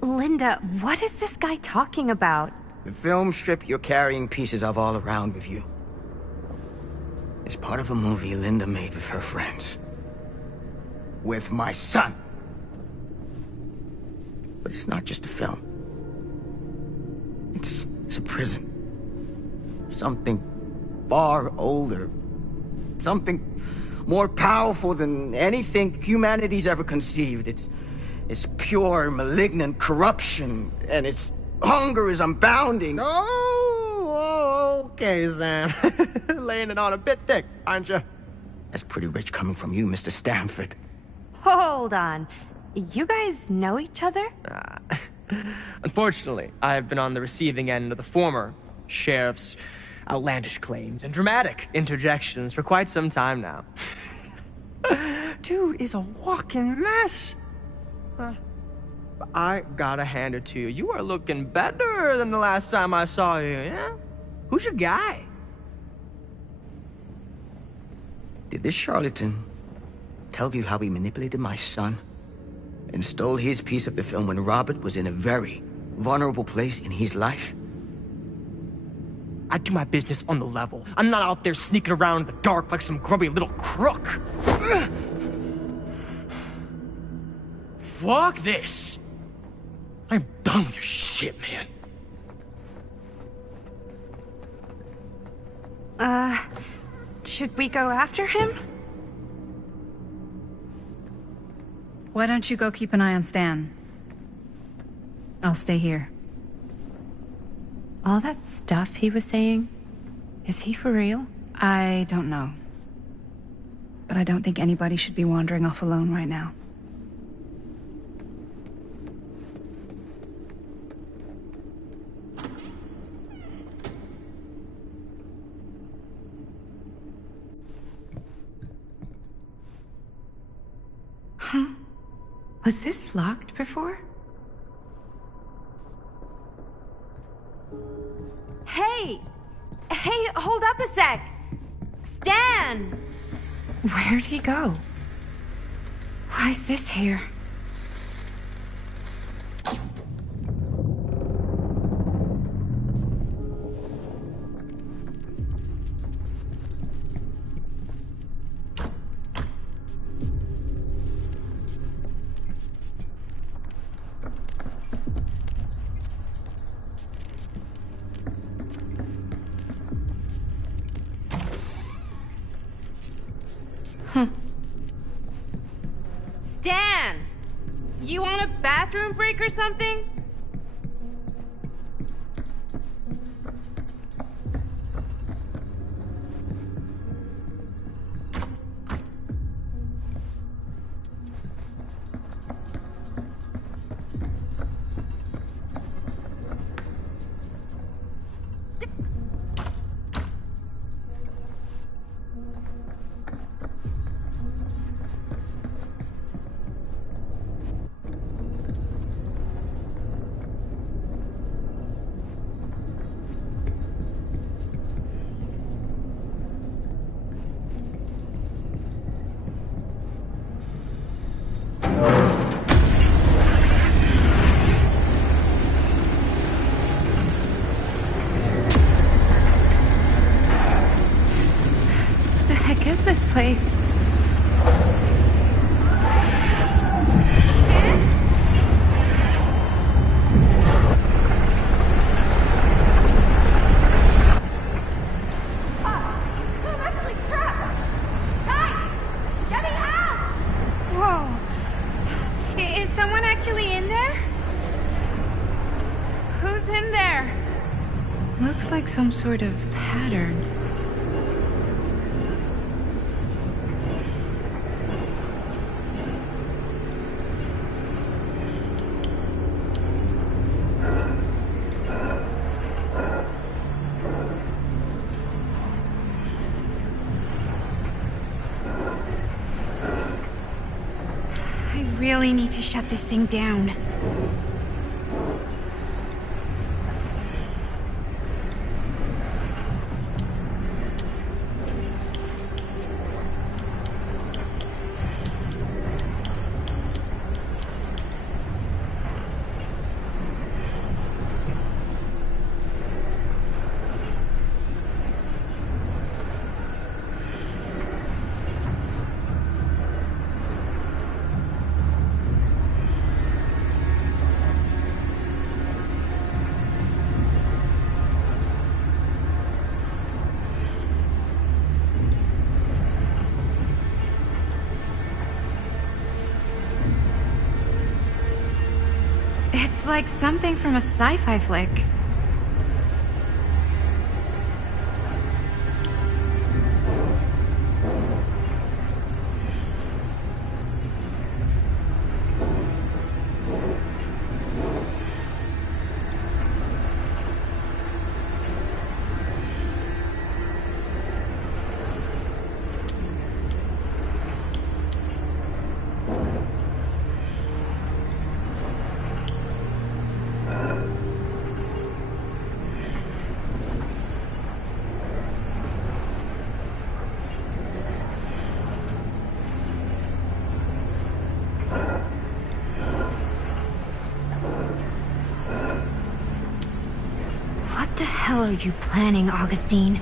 Linda, what is this guy talking about? The film strip you're carrying pieces of all around with you is part of a movie Linda made with her friends. With my son. But it's not just a film. It's a prison. Something far older. Something more powerful than anything humanity's ever conceived. It's pure, malignant corruption, and its hunger is unbounding. Oh, okay, Sam. Laying it on a bit thick, aren't you? That's pretty rich coming from you, Mr. Stanford. Hold on. You guys know each other? Unfortunately, I've been on the receiving end of the former sheriff's outlandish claims and dramatic interjections for quite some time now. Dude is a walking mess. I gotta hand it to you. You are looking better than the last time I saw you, yeah? Who's your guy? Did this charlatan tell you how he manipulated my son and stole his piece of the film when Robert was in a very vulnerable place in his life? I do my business on the level. I'm not out there sneaking around in the dark like some grubby little crook. Fuck this. I'm done with your shit, man. Should we go after him? Why don't you go keep an eye on Stan? I'll stay here. All that stuff he was saying, is he for real? I don't know. But I don't think anybody should be wandering off alone right now. Huh? Was this locked before? Hey! Hey, hold up a sec! Stan! Where'd he go? Why is this here? Stan! You want a bathroom break or something? This place. Whoa! Is someone actually in there? Who's in there? Looks like some sort of pattern. I really need to shut this thing down. It's like something from a sci-fi flick. hell are you planning, Augustine?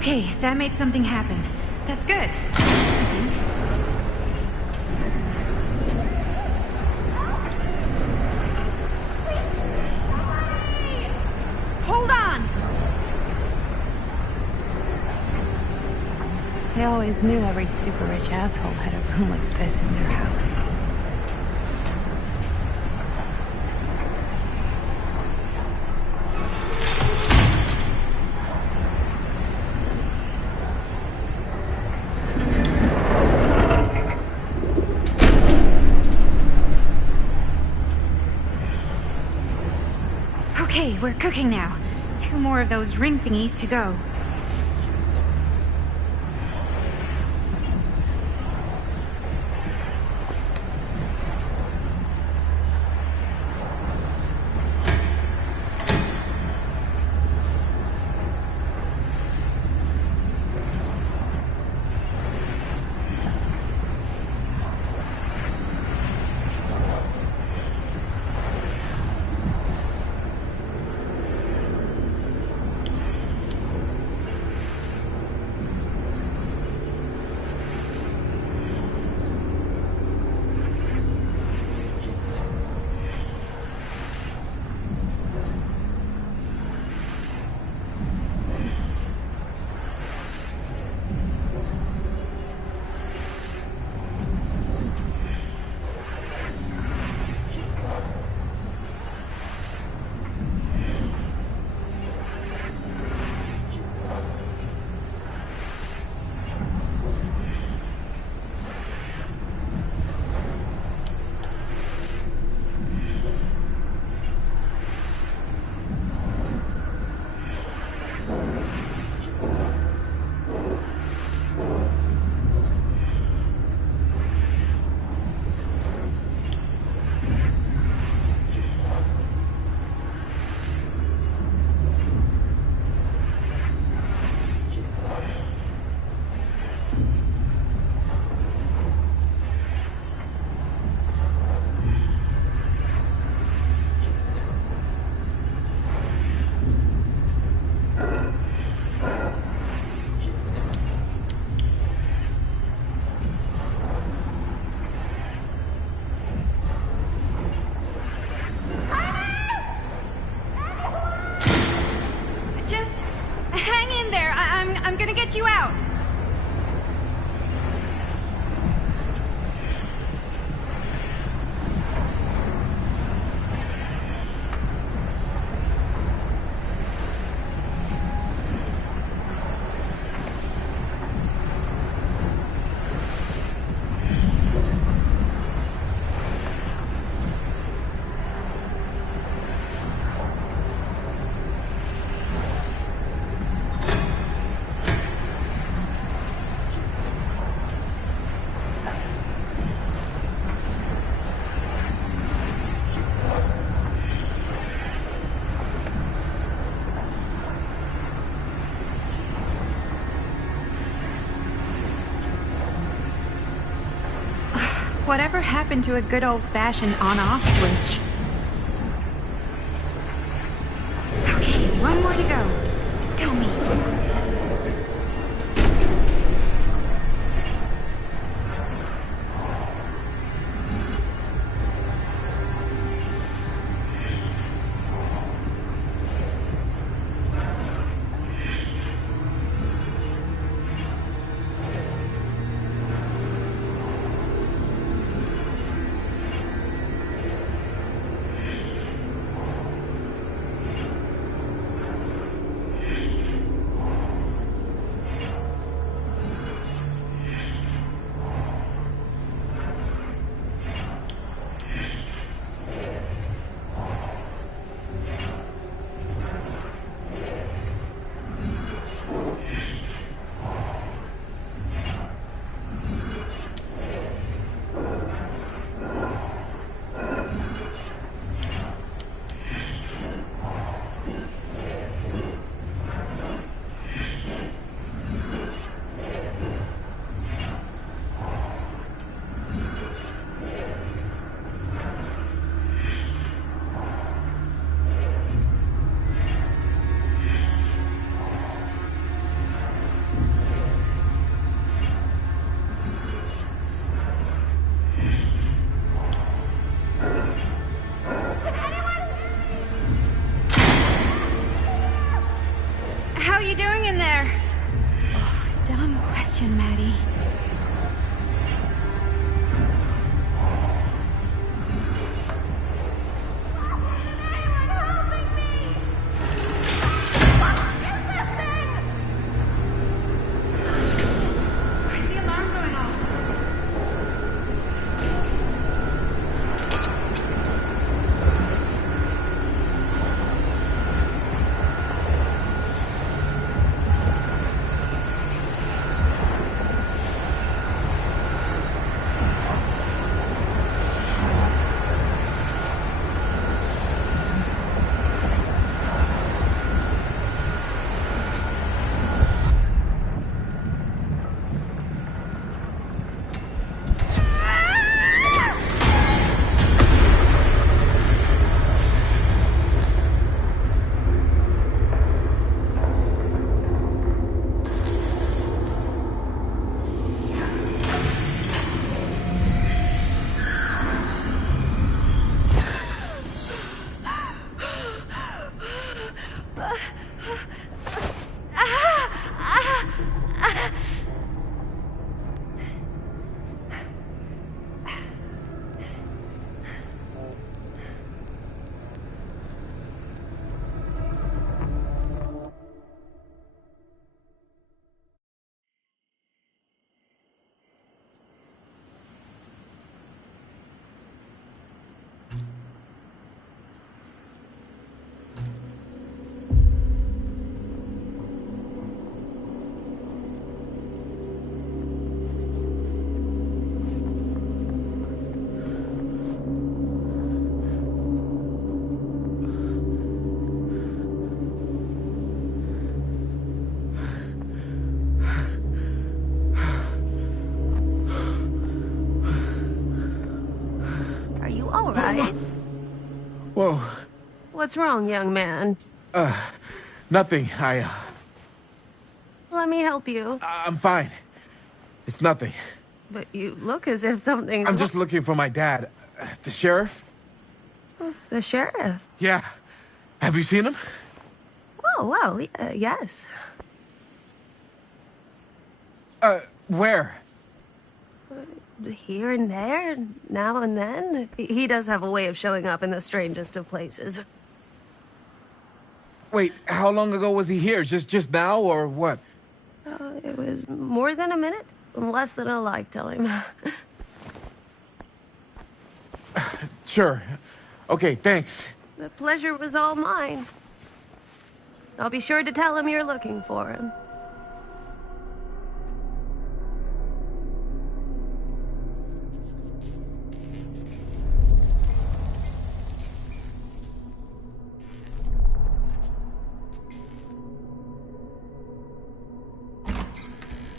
Okay, that made something happen. That's good. I think. Hold on! I always knew every super rich asshole had a room like this in their house. Okay, we're cooking now. 2 more of those ring thingies to go. I'm gonna get you out. Whatever happened to a good old-fashioned on-off switch? Okay, one more to go. Go me. already. Whoa. What's wrong, young man? Nothing. Let me help you. I'm fine. It's nothing. But you look as if something's... I'm just looking for my dad. The sheriff? The sheriff? Yeah. Have you seen him? Oh, well, yes. Where? Here and there, now and then. He does have a way of showing up in the strangest of places. Wait, how long ago was he here? Just now, or what? It was more than a minute, less than a lifetime. Sure. Okay, thanks. The pleasure was all mine. I'll be sure to tell him you're looking for him.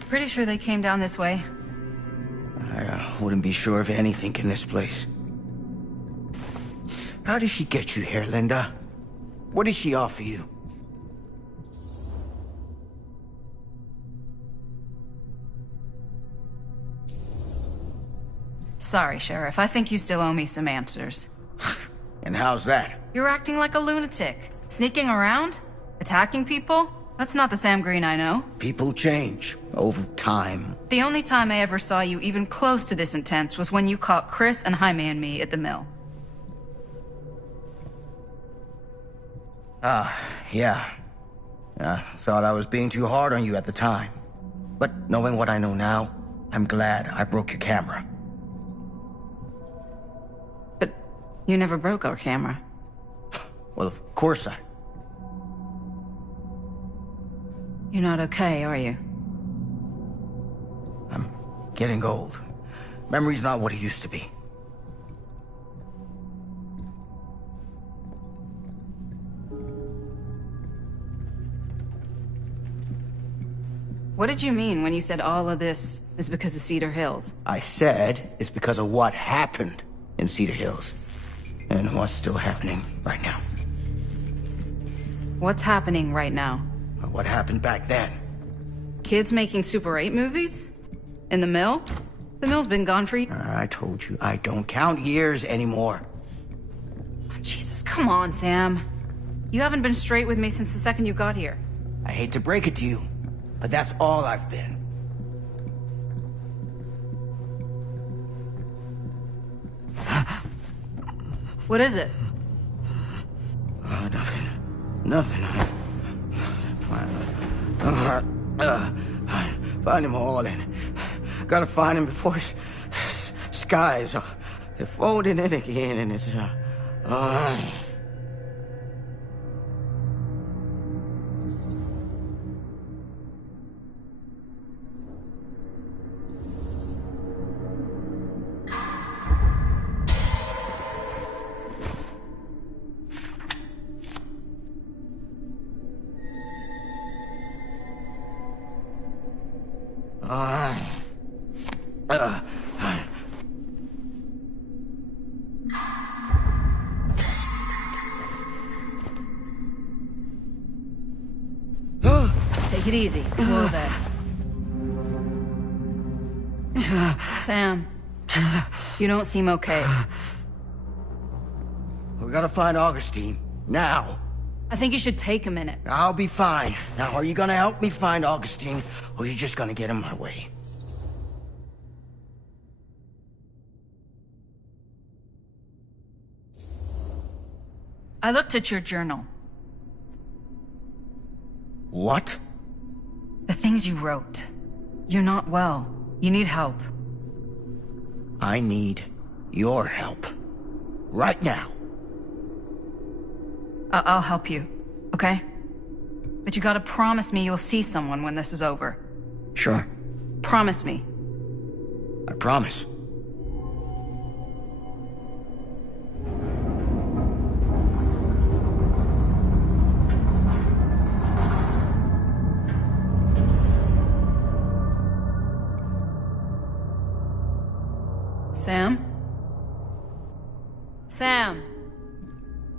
Pretty sure they came down this way. I wouldn't be sure of anything in this place. How did she get you here, Linda? What did she offer you? Sorry, Sheriff. I think you still owe me some answers. And how's that? You're acting like a lunatic. Sneaking around? Attacking people? That's not the Sam Green I know. People change over time. The only time I ever saw you even close to this intense was when you caught Chris and Jaime and me at the mill. Yeah. Thought I was being too hard on you at the time. But knowing what I know now, I'm glad I broke your camera. But you never broke our camera. Well, of course I... You're not okay, are you? I'm getting old. Memory's not what it used to be. What did you mean when you said all of this is because of Cedar Hills? I said it's because of what happened in Cedar Hills. And what's still happening right now. What's happening right now? What happened back then? Kids making Super 8 movies? In the mill? The mill's been gone for years. I told you, I don't count years anymore. Oh, Jesus, come on, Sam. You haven't been straight with me since the second you got here. I hate to break it to you, but that's all I've been. What is it? Nothing. Nothing. Find him all and gotta find him before his skies are folding in again and it's Take it easy. Whoa there. Sam, you don't seem okay. We gotta find Augustine. Now. I think you should take a minute. I'll be fine. Now, are you gonna help me find Augustine, or are you just gonna get in my way? I looked at your journal. What? The things you wrote. You're not well. You need help. I need your help. Right now. I'll help you, okay? But you gotta promise me you'll see someone when this is over. Sure. Promise me. I promise. Sam? Sam?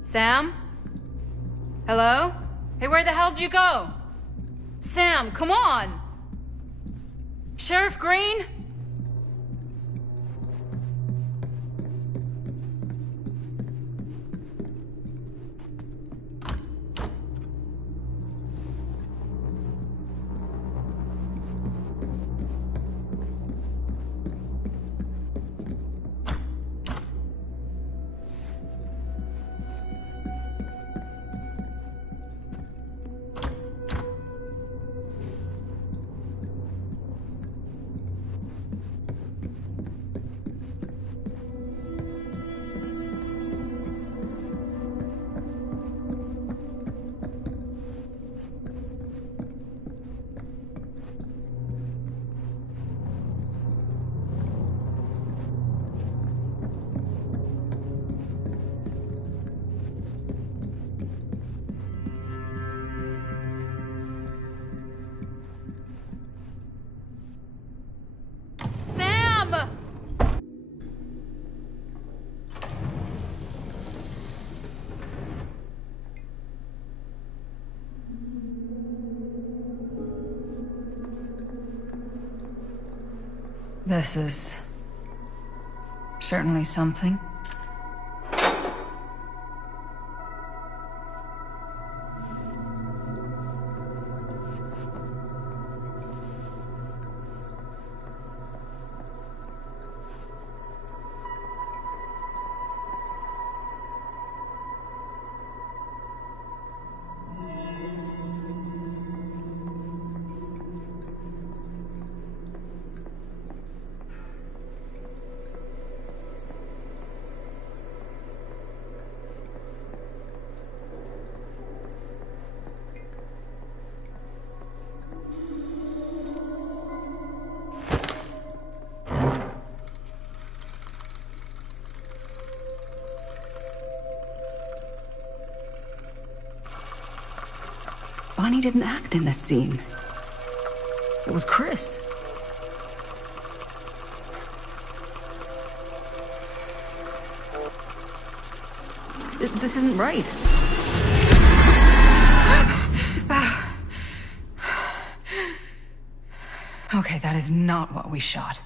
Sam? Hello? Hey, where the hell did you go? Sam, come on! Sheriff Green? This is certainly something. Bonnie didn't act in this scene. It was Chris. This isn't right. Okay, that is not what we shot.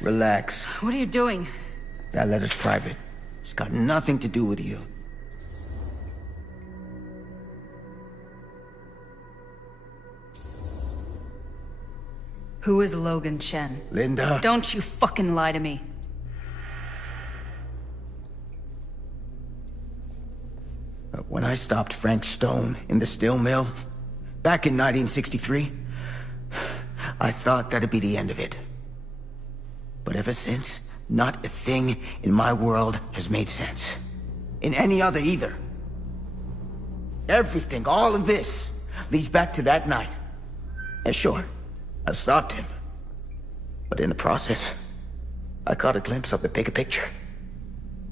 Relax. What are you doing? That letter's private. It's got nothing to do with you. Who is Logan Chen? Linda. Don't you fucking lie to me. When I stopped Frank Stone in the steel mill, back in 1963, I thought that'd be the end of it. But ever since, not a thing in my world has made sense. In any other either. Everything, all of this, leads back to that night. And sure, I stopped him. But in the process, I caught a glimpse of the bigger picture.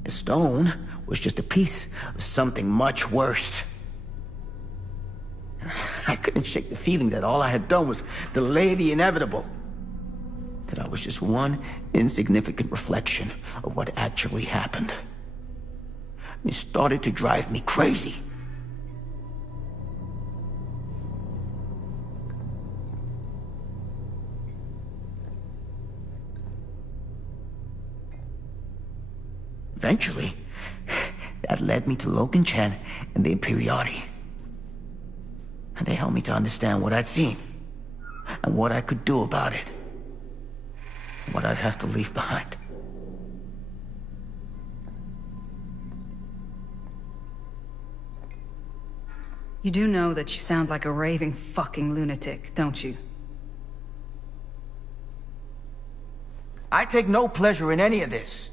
The stone was just a piece of something much worse. I couldn't shake the feeling that all I had done was delay the inevitable. That I was just one insignificant reflection of what actually happened. It started to drive me crazy. Eventually, that led me to Logan Chen and the Imperiati. And they helped me to understand what I'd seen, and what I could do about it. What I'd have to leave behind. You do know that you sound like a raving fucking lunatic, don't you? I take no pleasure in any of this.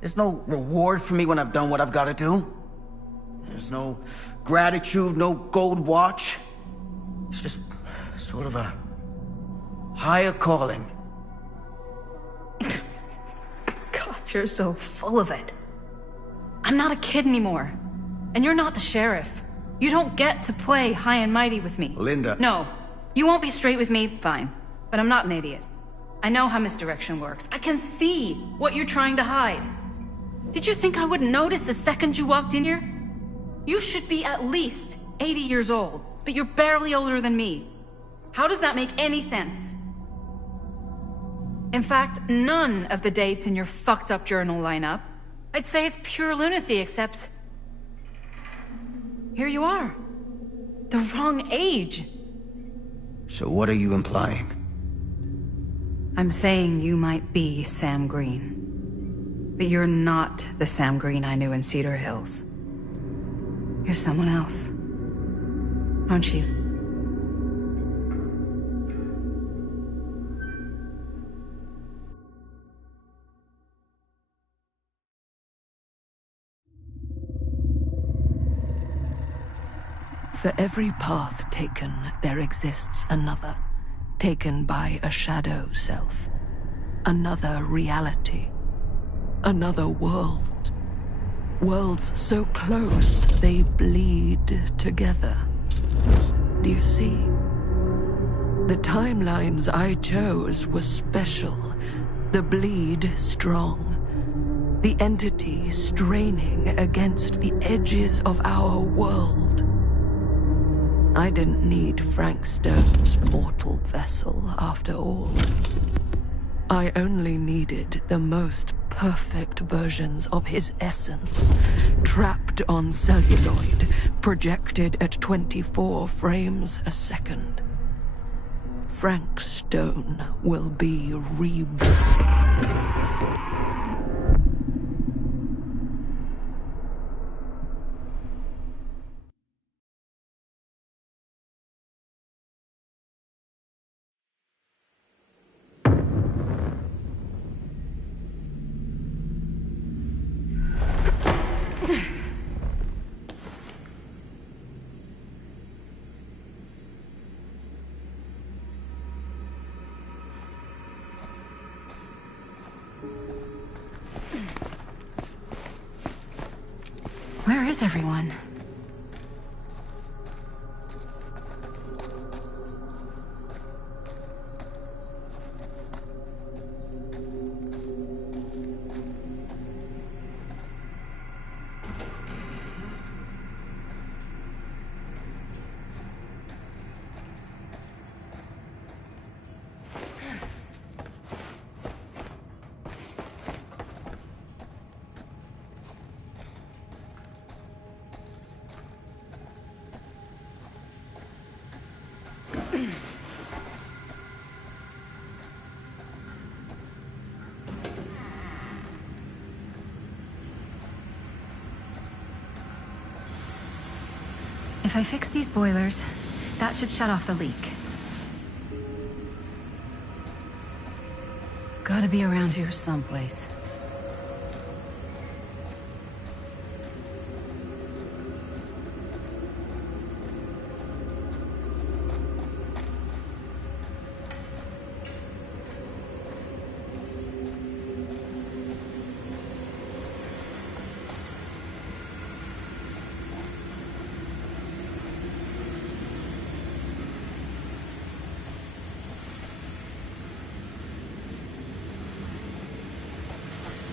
There's no reward for me when I've done what I've got to do. There's no gratitude, no gold watch. It's just sort of a higher calling. God, you're so full of it. I'm not a kid anymore. And you're not the sheriff. You don't get to play high and mighty with me. Linda. No. You won't be straight with me, fine. But I'm not an idiot. I know how misdirection works. I can see what you're trying to hide. Did you think I wouldn't notice the second you walked in here? You should be at least 80 years old, but you're barely older than me. How does that make any sense? In fact, none of the dates in your fucked up journal line up. I'd say it's pure lunacy, except... here you are. The wrong age. So what are you implying? I'm saying you might be Sam Green. But you're not the Sam Green I knew in Cedar Hills. You're someone else. Aren't you? For every path taken, there exists another, taken by a shadow self. Another reality. Another world. Worlds so close, they bleed together. Do you see? The timelines I chose were special. The bleed strong. The entity straining against the edges of our world. I didn't need Frank Stone's mortal vessel, after all. I only needed the most perfect versions of his essence, trapped on celluloid, projected at 24 frames a second. Frank Stone will be reborn. is everyone? If I fix these boilers, that should shut off the leak. Gotta be around here someplace.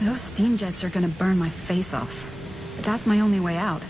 Those steam jets are gonna burn my face off. But that's my only way out.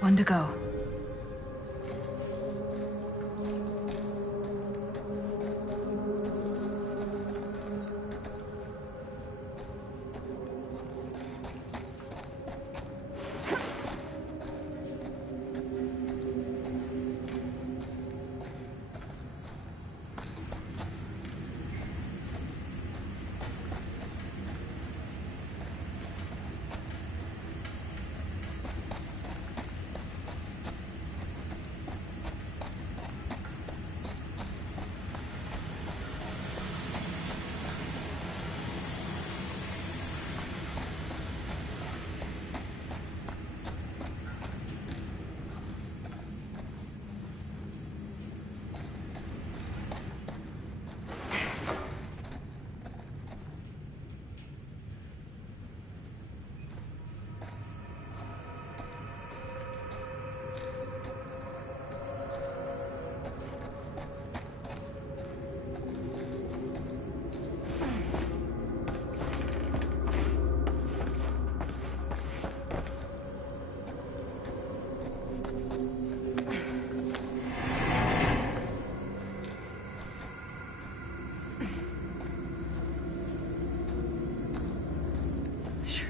One to go.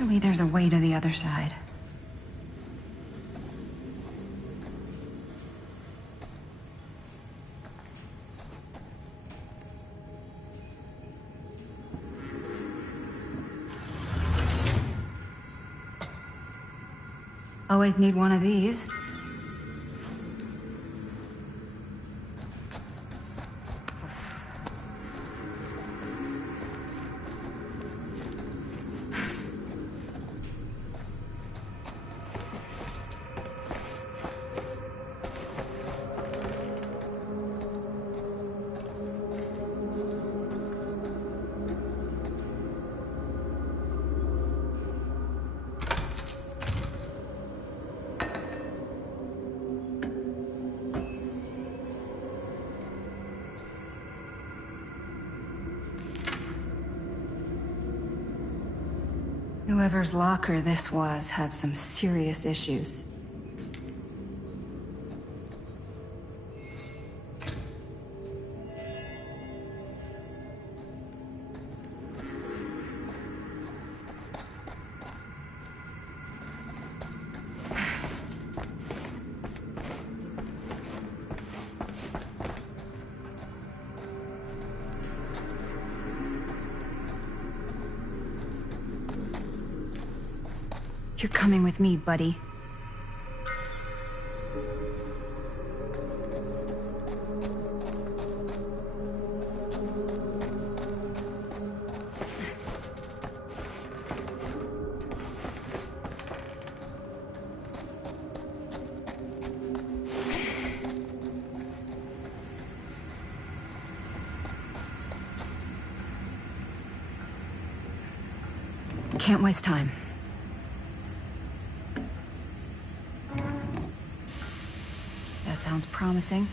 Surely there's a way to the other side. Always need one of these. Whoever's locker this was had some serious issues. You're coming with me, buddy. Can't waste time. That sounds promising.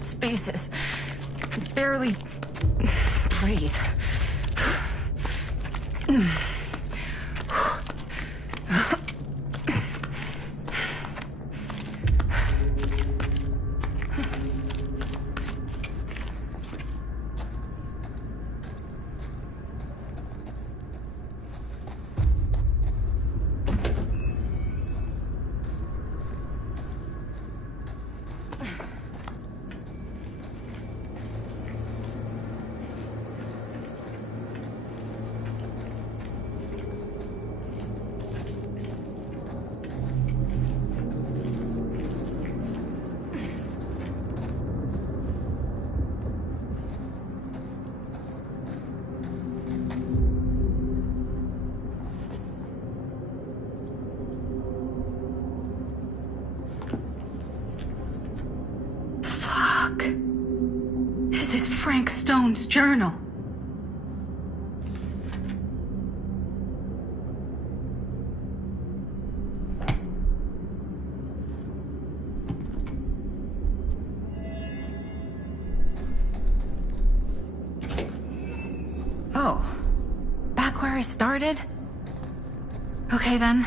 Spaces. I can barely breathe. This is Frank Stone's journal. Oh, back where I started? Okay then.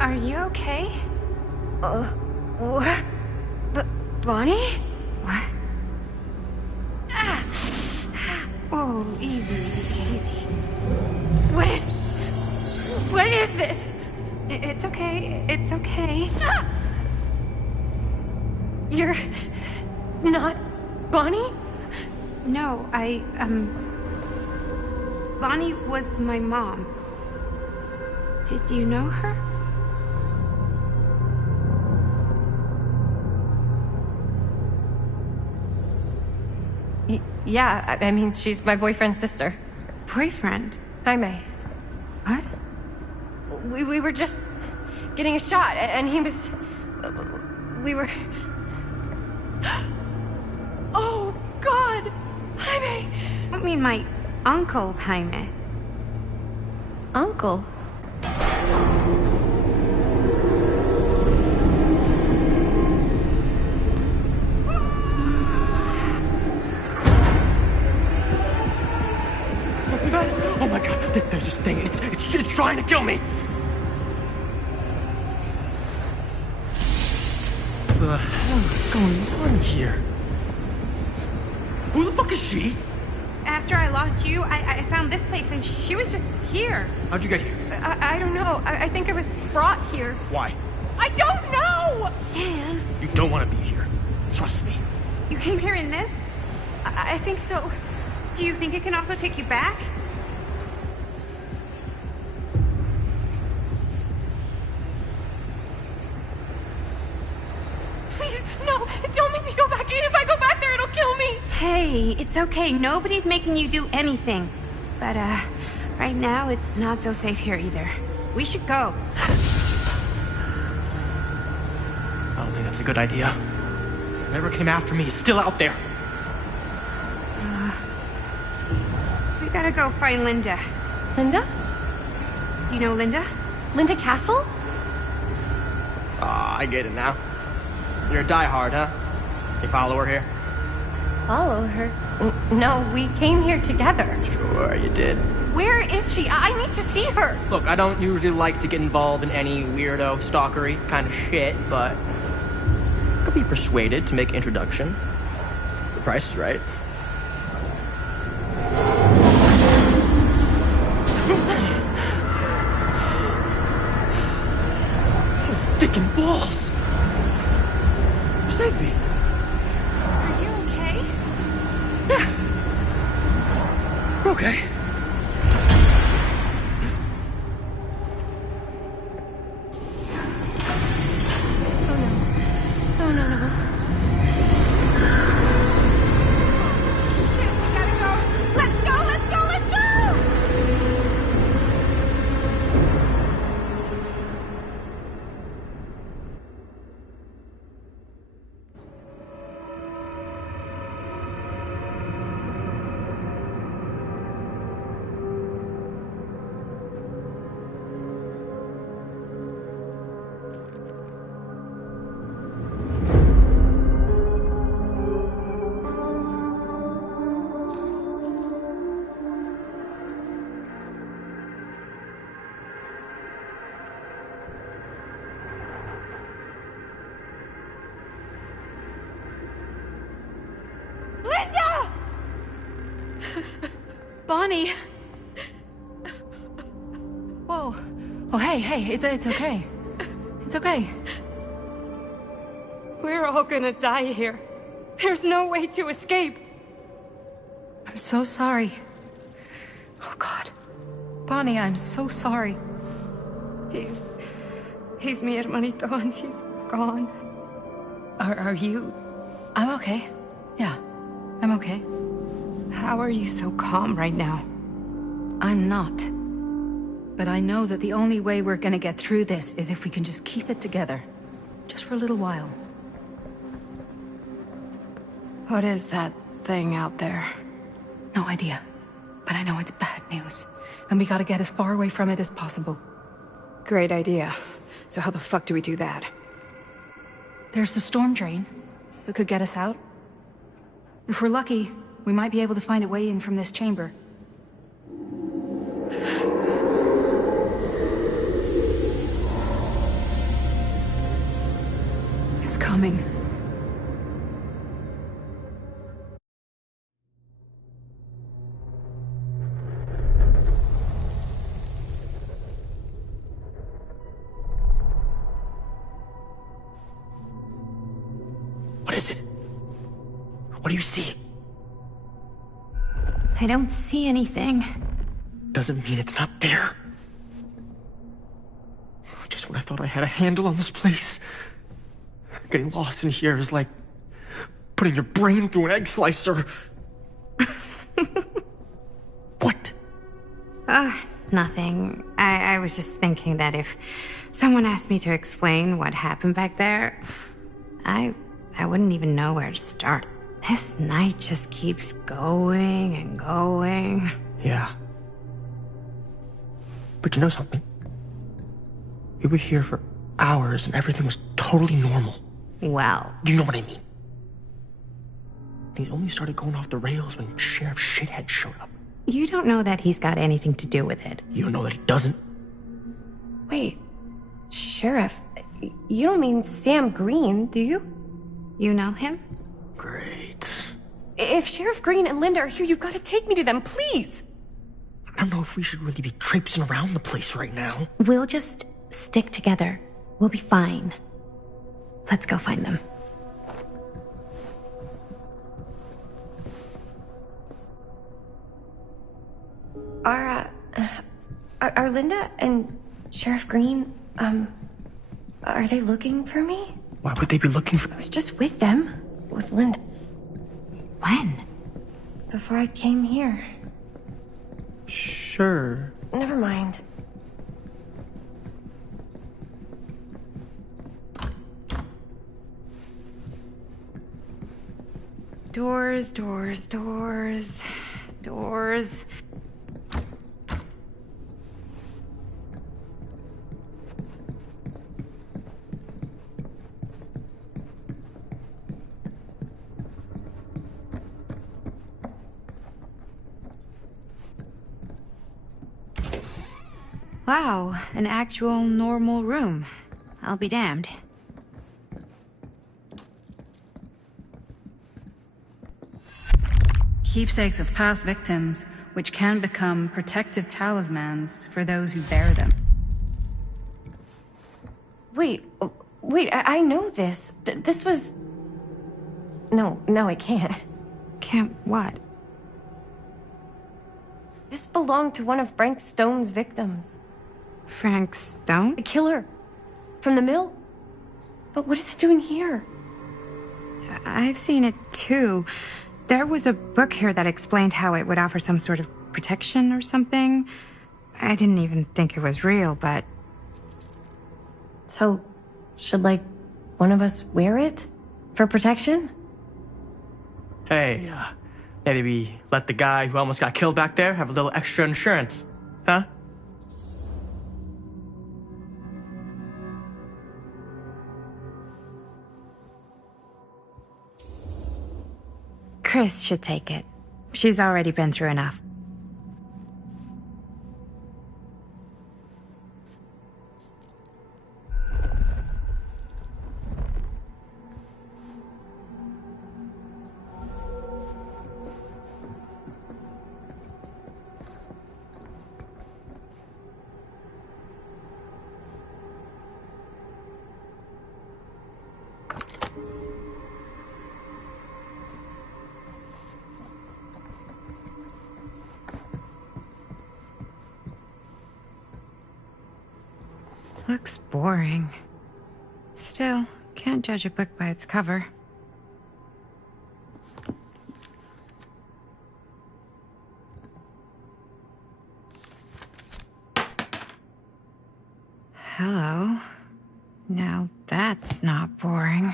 Are you okay? What? Bonnie? What? Oh, easy, easy. What is this? It's okay, it's okay. not Bonnie? No, Bonnie was my mom. Did you know her? Yeah, I mean, she's my boyfriend's sister. Boyfriend? Jaime. What? We were just getting a shot, and he was... We were... Oh, God! Jaime! I mean, my uncle, Jaime. Uncle? Oh my God, there's this thing. It's trying to kill me. What the hell is going on here? Who the fuck is she? After I lost you, I found this place, and she was just here. How'd you get here? I don't know. I think I was brought here. Why? I don't know! Stan. You don't want to be here. Trust me. You came here in this? I think so. Do you think it can also take you back? Please, no! Don't make me go back. If I go back there, it'll kill me! Hey, it's okay. Nobody's making you do anything. But, right now, it's not so safe here either. We should go. I don't think that's a good idea. Whoever came after me is still out there. We gotta go find Linda. Linda? Do you know Linda? Linda Castle? Ah, I get it now. You're a diehard, huh? You follow her here? Follow her? No, we came here together. Sure, you did. Where is she? I need to see her. Look, I don't usually like to get involved in any weirdo, stalkery kind of shit, but I could be persuaded to make an introduction. The price is right. Oh, dick and balls! You saved me. Are you okay? Yeah. We're okay. Bonnie! Whoa. Oh, hey, it's okay. It's okay. We're all gonna die here. There's no way to escape. I'm so sorry. Oh, God. Bonnie, I'm so sorry. He's mi hermanito, and he's gone. Are you? I'm okay. Yeah, I'm okay. How are you so calm right now? I'm not. But I know that the only way we're gonna get through this is if we can just keep it together. Just for a little while. What is that thing out there? No idea. But I know it's bad news. And we gotta get as far away from it as possible. Great idea. So how the fuck do we do that? There's the storm drain that could get us out. If we're lucky, we might be able to find a way in from this chamber. It's coming. What is it? What do you see? I don't see anything. Doesn't mean it's not there. Just when I thought I had a handle on this place. Getting lost in here is like putting your brain through an egg slicer. What? Nothing. I was just thinking that if someone asked me to explain what happened back there, I wouldn't even know where to start. This night just keeps going and going. Yeah. But you know something? We were here for hours and everything was totally normal. Well, you know what I mean. Things only started going off the rails when Sheriff Shithead showed up. You don't know that he's got anything to do with it. You don't know that he doesn't? Wait, Sheriff, you don't mean Sam Green, do you? You know him? Great. If Sheriff Green and Linda are here, you've got to take me to them, please! I don't know if we should really be traipsing around the place right now. We'll just stick together. We'll be fine. Let's go find them. Are Linda and Sheriff Green, are they looking for me? Why would they be looking for... I was just with them, with Linda. When? Before I came here. Sure. Never mind. Doors, doors, doors, doors. Wow, an actual normal room. I'll be damned. Keepsakes of past victims, which can become protective talismans for those who bear them. Wait, I know this. This was... No, I can't. Can't what? This belonged to one of Frank Stone's victims. Frank Stone? The killer. From the mill. But what is it doing here? I've seen it too. There was a book here that explained how it would offer some sort of protection or something. I didn't even think it was real, but... So, should, one of us wear it? For protection? Hey, maybe we let the guy who almost got killed back there have a little extra insurance, huh? Chris should take it. She's already been through enough. Looks boring. Still, can't judge a book by its cover. Hello. Now that's not boring.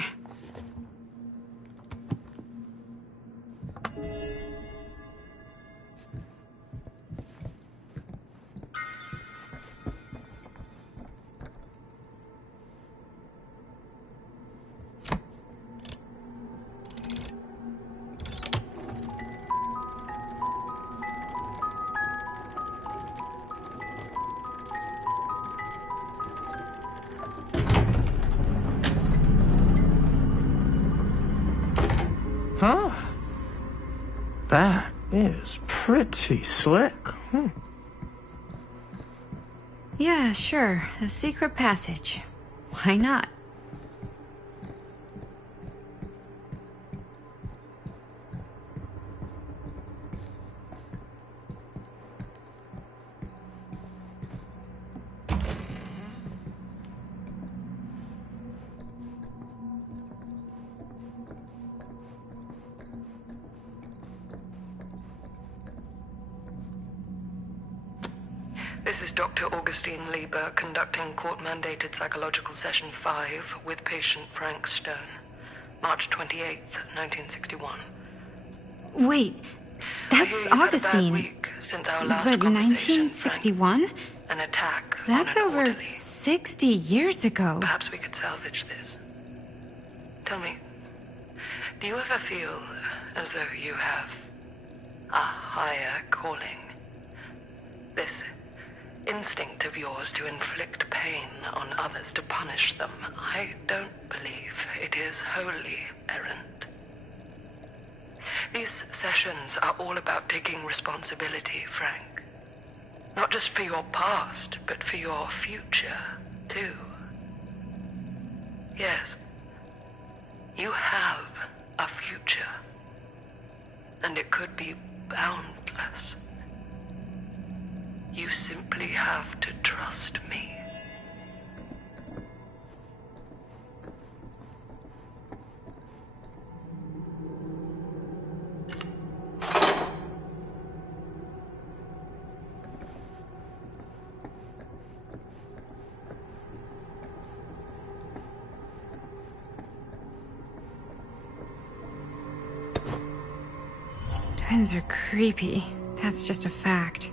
Huh? That is pretty slick. Yeah, sure. A secret passage. Why not? This is Dr. Augustine Lieber conducting court-mandated psychological session 5 with patient Frank Stone. March 28th, 1961. Wait, that's Augustine. Week since our last But conversation, 1961? Frank. An attack. That's on an over orderly. 60 years ago. Perhaps we could salvage this. Tell me, do you ever feel as though you have a higher calling? This instinct of yours to inflict pain on others, to punish them. I don't believe it is wholly errant. These sessions are all about taking responsibility, Frank. Not just for your past, but for your future, too. Yes, you have a future, and it could be boundless. You simply have to trust me. Twins are creepy. That's just a fact.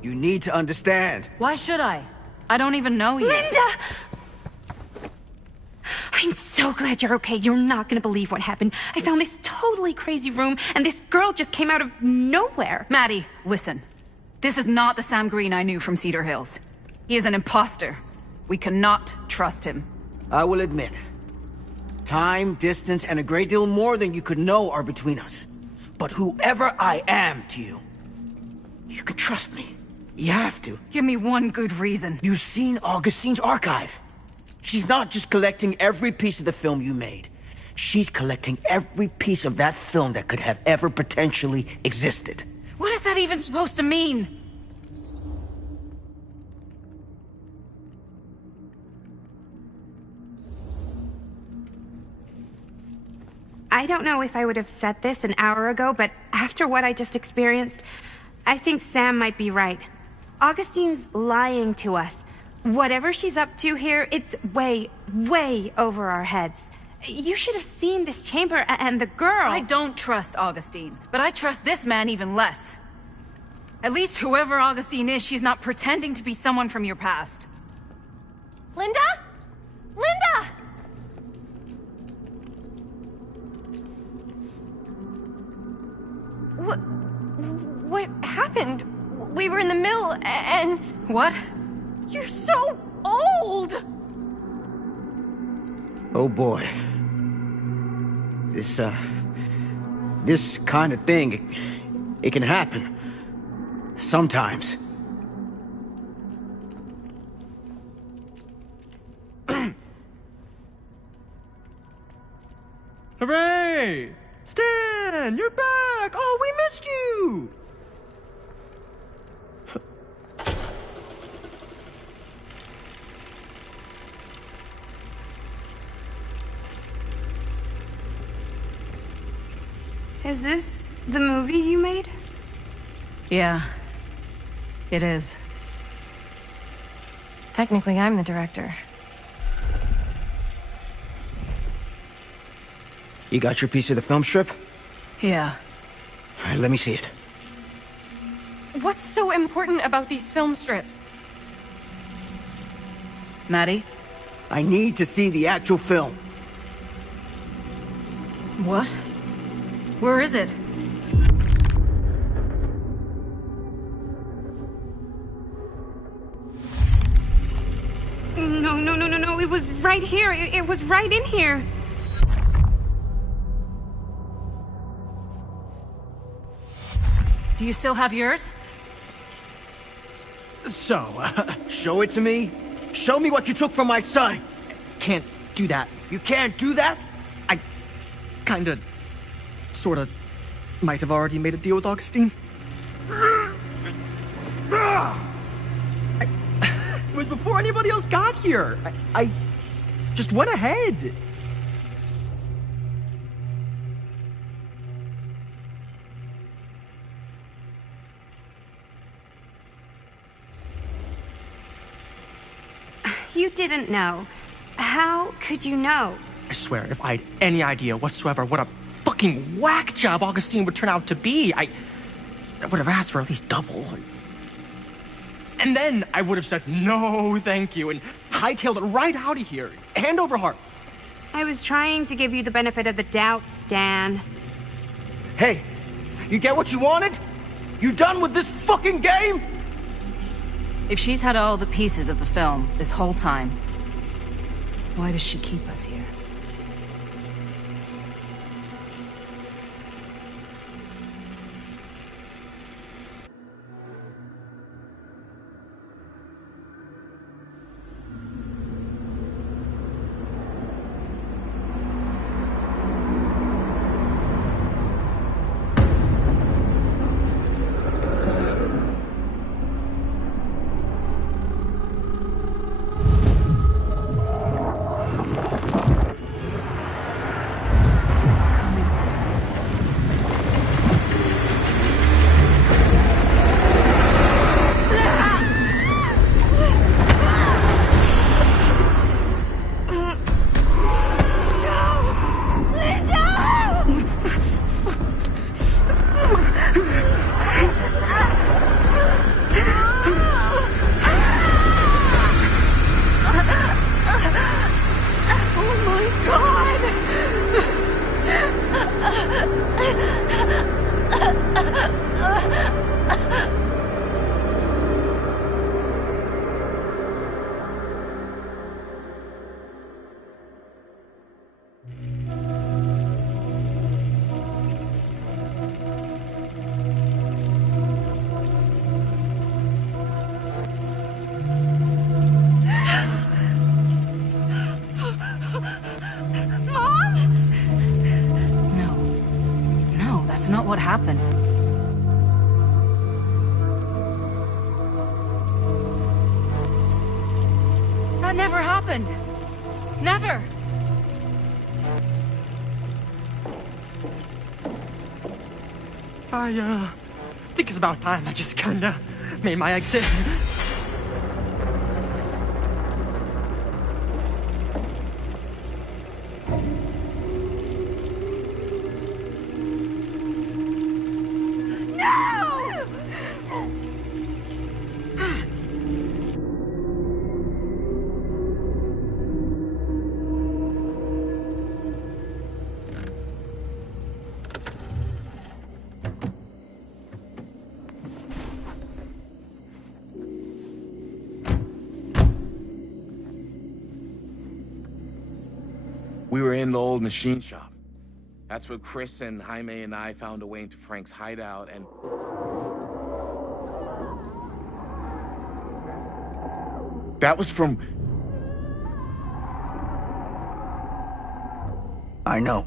You need to understand. Why should I? I don't even know you. Linda! I'm so glad you're okay. You're not gonna believe what happened. I found this totally crazy room, and this girl just came out of nowhere. Maddie, listen. This is not the Sam Green I knew from Cedar Hills. He is an imposter. We cannot trust him. I will admit, time, distance, and a great deal more than you could know are between us. But whoever I am to you, you can trust me. You have to. Give me one good reason. You've seen Augustine's archive. She's not just collecting every piece of the film you made. She's collecting every piece of that film that could have ever potentially existed. What is that even supposed to mean? I don't know if I would have said this an hour ago, but after what I just experienced, I think Sam might be right. Augustine's lying to us. Whatever she's up to here, it's way, way over our heads. You should have seen this chamber and the girl. I don't trust Augustine, but I trust this man even less. At least whoever Augustine is, she's not pretending to be someone from your past. Linda? Linda! What happened? We were in the mill and... What? You're so old! Oh boy. This kind of thing, it can happen. Sometimes. Hooray! Stan, you're back! Oh, we missed you! Is this the movie you made? Yeah, it is. Technically, I'm the director. You got your piece of the film strip? Yeah. All right, let me see it. What's so important about these film strips? Maddie? I need to see the actual film. What? Where is it? No. It was right here. It was right in here. Do you still have yours? So, show it to me. Show me what you took from my son. Can't do that. You can't do that? I kinda, sorta, might have already made a deal with Augustine. It was before anybody else got here. I just went ahead. You didn't know. How could you know? I swear, if I had any idea whatsoever what a fucking whack job Augustine would turn out to be, I would have asked for at least double. And then I would have said no thank you and hightailed it right out of here, hand over heart. I was trying to give you the benefit of the doubt, Stan. Hey, you get what you wanted? You done with this fucking game? If she's had all the pieces of the film this whole time, why does she keep us here? That's not what happened. That never happened. Never. I think it's about time I just kinda made my exit. We were in the old machine shop. That's where Chris and Jaime and I found a way into Frank's hideout and... That was from... I know.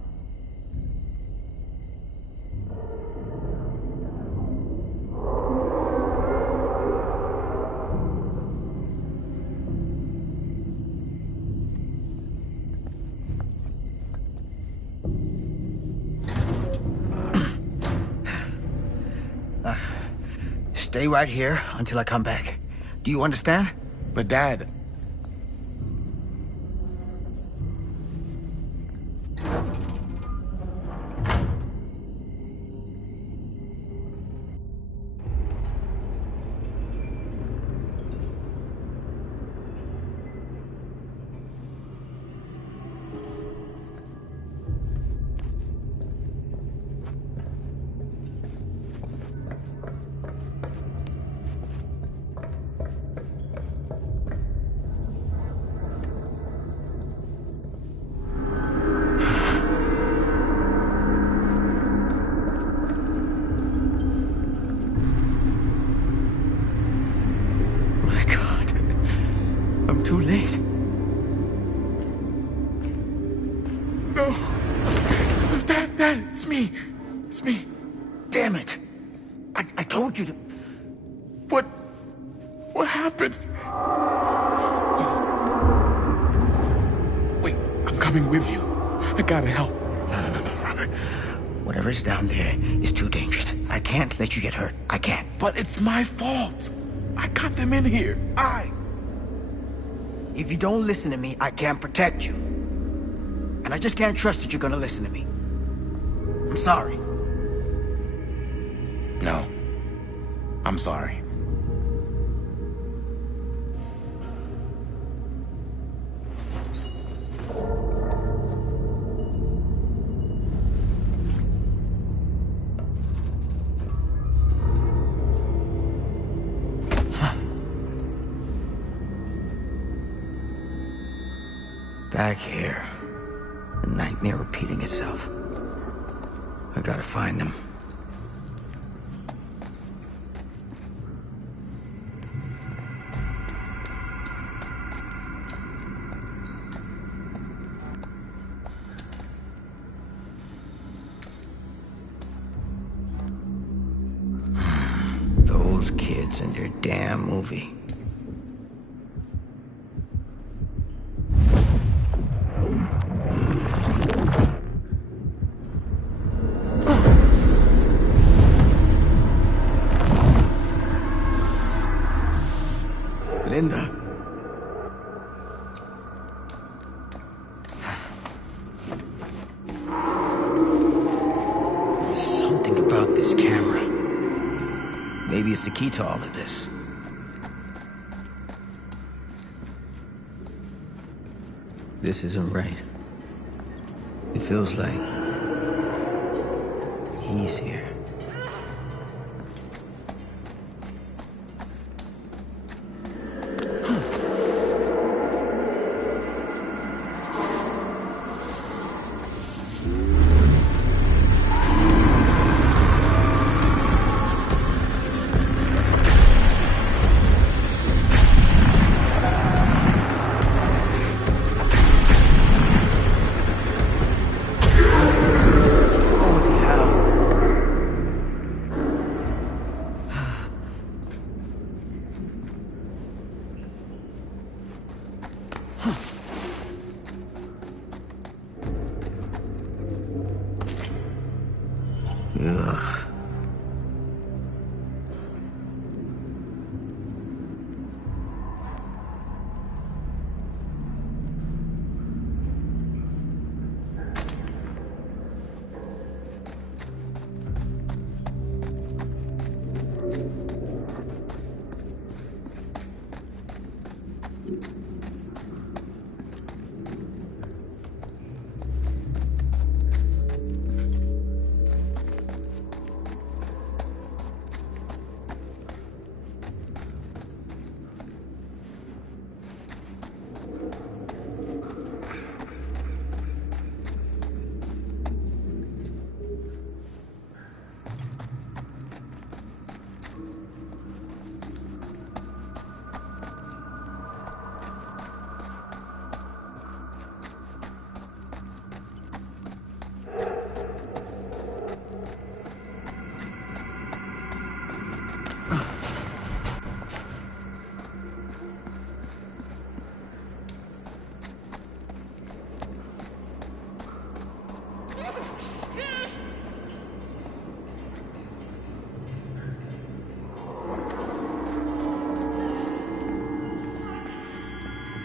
Stay right here until I come back. Do you understand? But Dad... No. Dad, it's me. It's me. Damn it. I told you to... What happened? Wait, I'm coming with you. I gotta help. No, Robert. Whatever's down there is too dangerous. I can't let you get hurt. I can't. But it's my fault. I got them in here. If you don't listen to me, I can't protect you. And I just can't trust that you're gonna listen to me. I'm sorry. No. I'm sorry. Back here. The nightmare repeating itself. I gotta find them. Those kids and their damn movie. Linda. Something about this camera. Maybe it's the key to all of this. This isn't right. It feels like he's here. Ugh.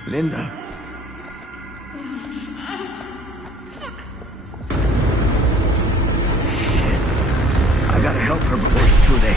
Linda. Shit. I gotta help her before it's too late.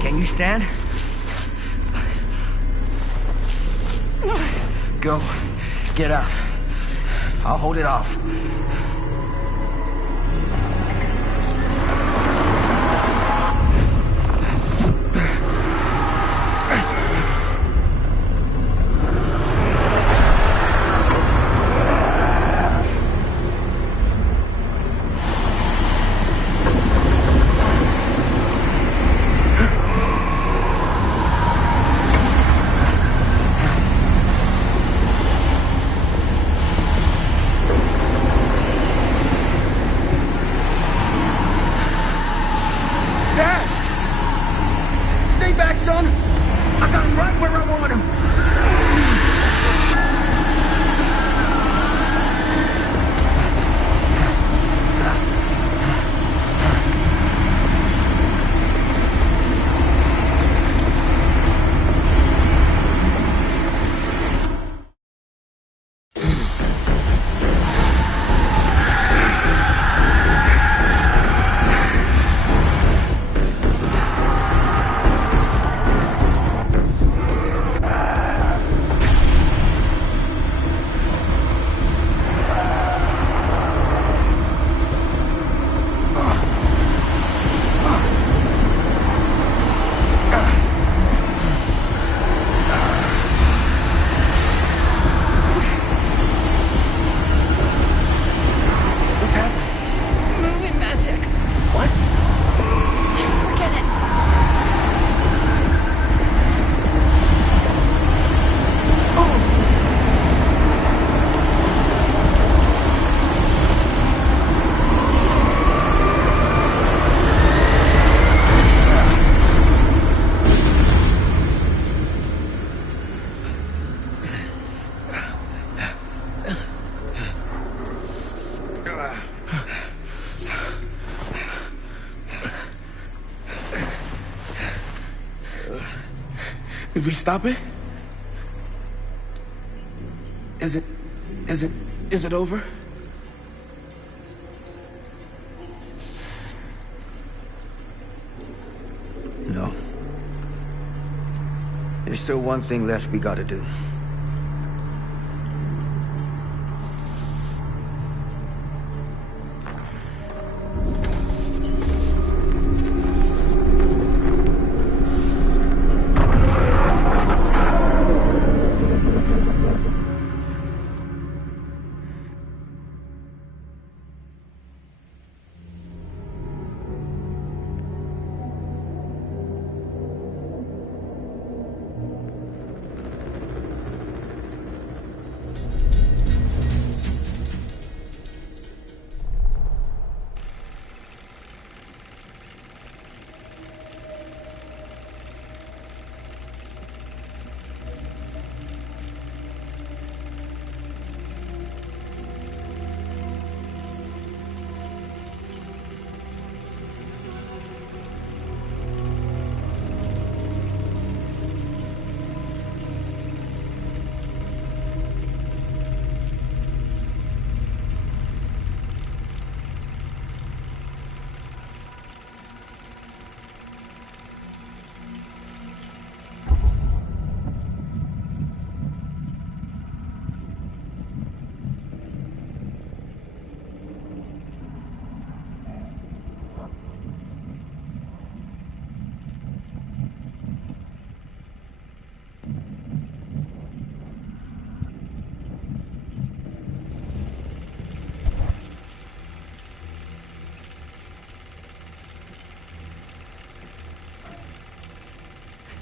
Can you stand? Go. Get out. I'll hold it off. Did we stop it? Is it over? No. There's still one thing left we gotta do.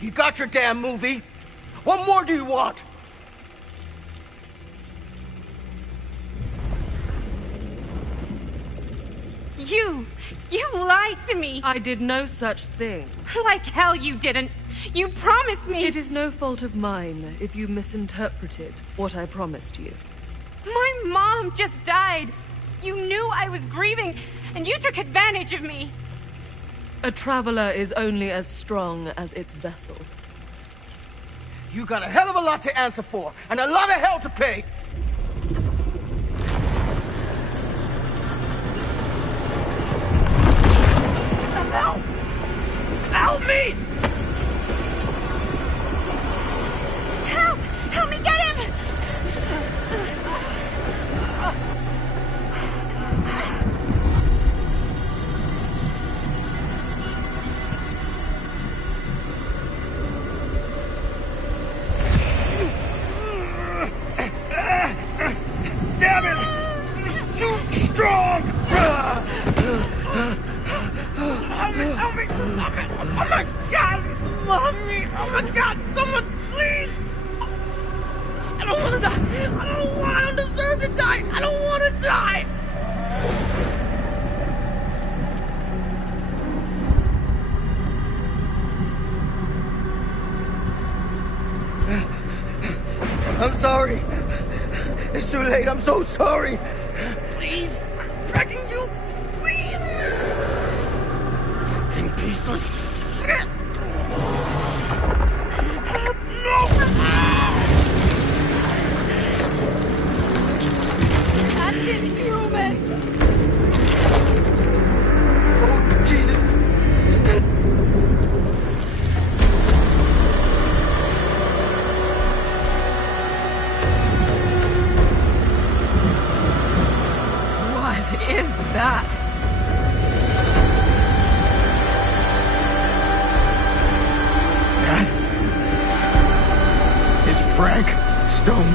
You got your damn movie. What more do you want? You lied to me. I did no such thing. Like hell you didn't. You promised me. It is no fault of mine if you misinterpreted what I promised you. My mom just died. You knew I was grieving, and you took advantage of me. A traveler is only as strong as its vessel. You got a hell of a lot to answer for, and a lot of hell to pay. Help! Help me! Help! Help me get him! die! I don't want to die! I'm sorry. It's too late. I'm so sorry. Please. I'm begging you. Please. Fucking piece of shit. No. That's inhuman. Oh, Jesus. Shit. What is that? That is Frank Stone.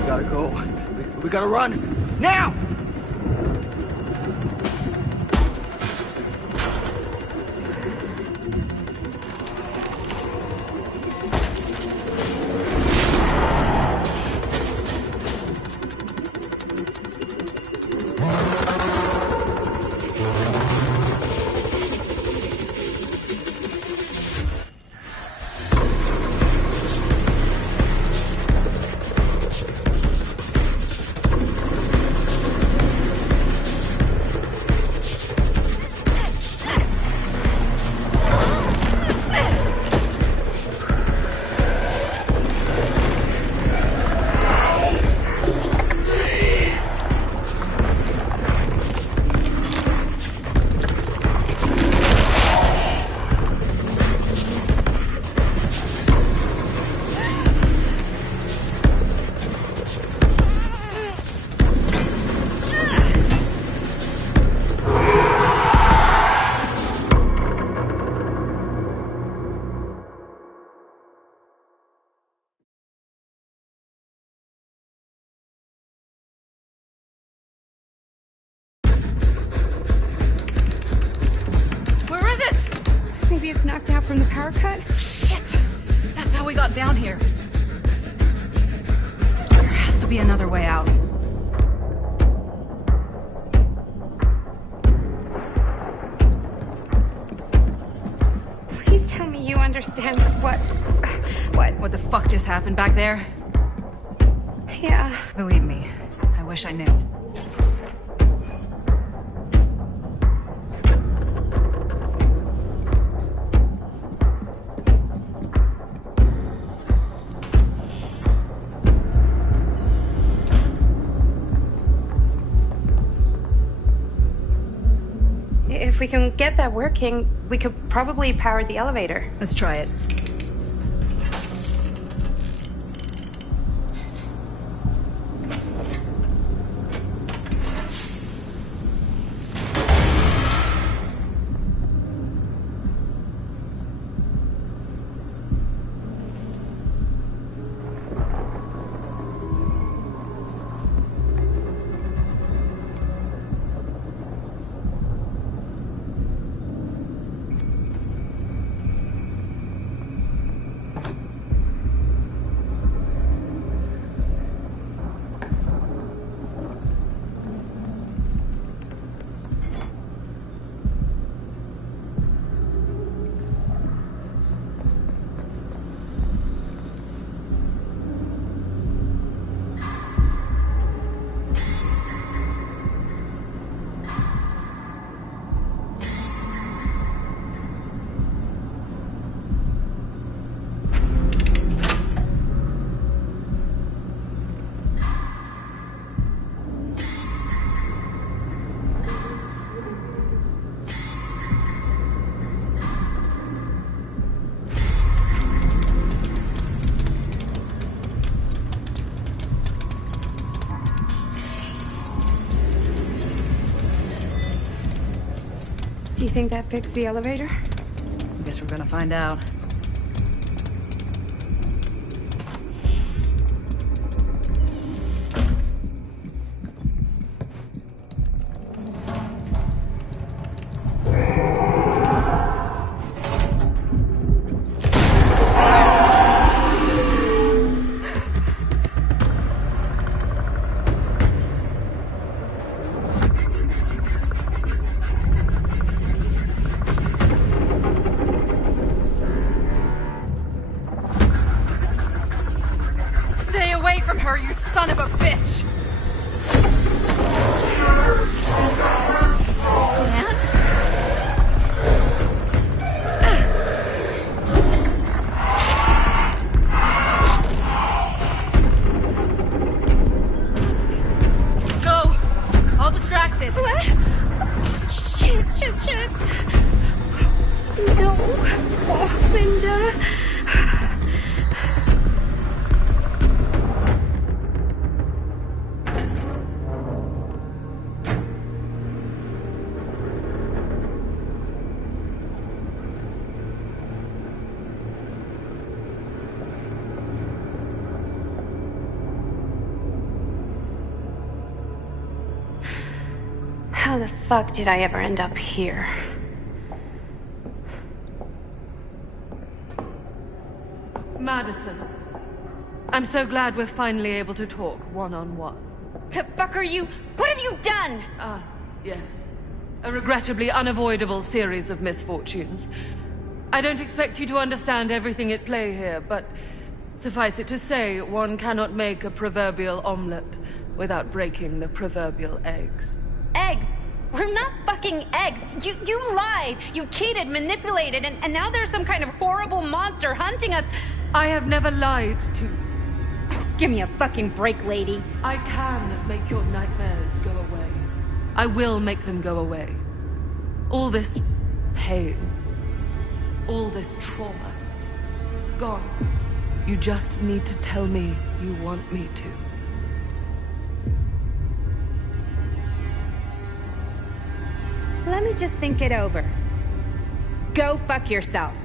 We gotta go. We gotta run. Now! Where is it? Maybe it's knocked out from the power cut? Shit! That's how we got down here. There has to be another way out. Please tell me you understand what... What the fuck just happened back there? Yeah. Believe me, I wish I knew. If we can get that working, we could probably power the elevator. Let's try it. Do you think that fixed the elevator? Guess we're gonna find out. from her, you son of a bitch! Stan? Go! All distracted. What? Shit. No. Oh, Linda. How the fuck did I ever end up here? Madison, I'm so glad we're finally able to talk one-on-one. The fuck are you? What have you done? Ah, yes. A regrettably unavoidable series of misfortunes. I don't expect you to understand everything at play here, but suffice it to say, one cannot make a proverbial omelette without breaking the proverbial eggs. Eggs? We're not fucking eggs. You lied. You cheated, manipulated, and now there's some kind of horrible monster hunting us. I have never lied to you. Oh, give me a fucking break, lady. I can make your nightmares go away. I will make them go away. All this pain, all this trauma, gone. You just need to tell me you want me to. Let me just think it over. Go fuck yourself.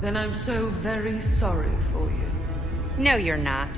Then I'm so very sorry for you. No, you're not.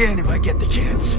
again if I get the chance.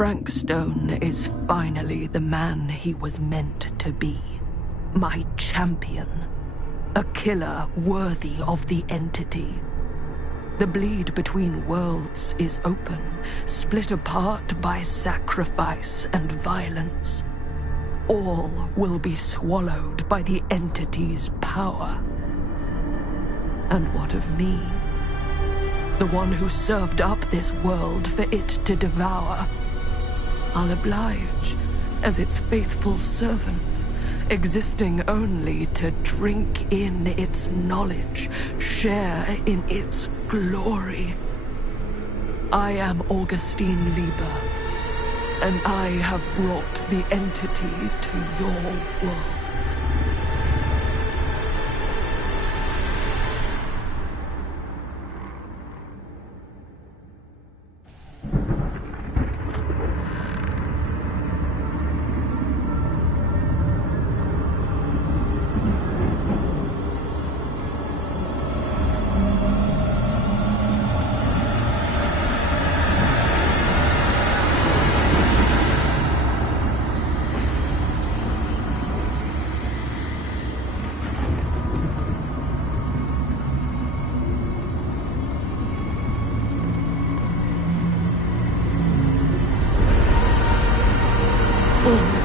Frank Stone is finally the man he was meant to be. My champion. A killer worthy of the entity. The bleed between worlds is open, split apart by sacrifice and violence. All will be swallowed by the entity's power. And what of me? The one who served up this world for it to devour. I'll oblige as its faithful servant, existing only to drink in its knowledge, share in its glory. I am Augustine Lieber, and I have brought the entity to your world.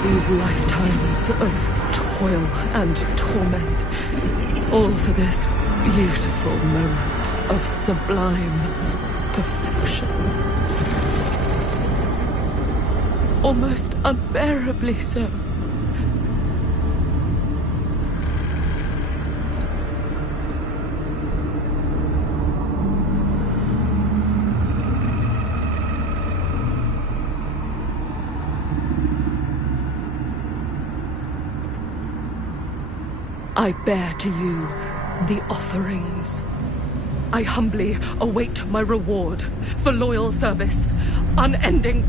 These lifetimes of toil and torment, all for this beautiful moment of sublime perfection. Almost unbearably so. I bear to you the offerings. I humbly await my reward for loyal service, unending.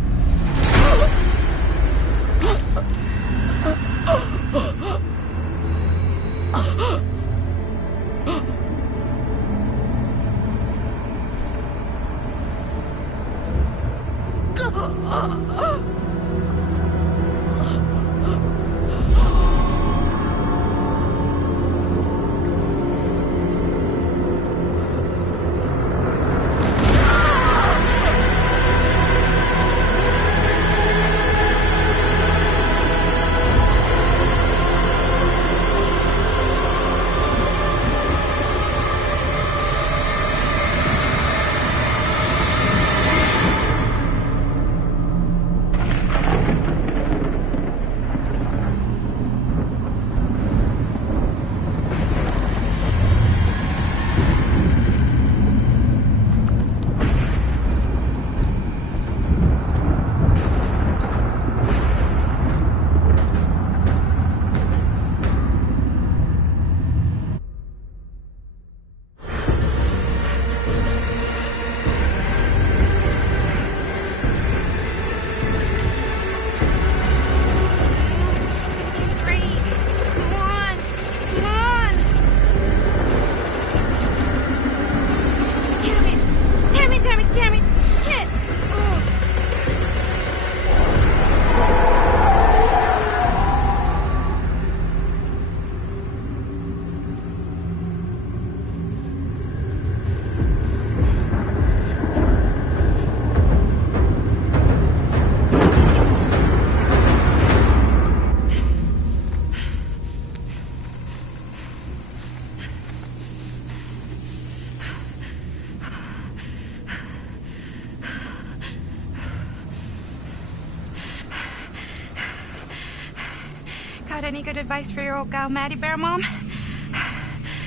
Got any good advice for your old gal Maddie Bear, Mom?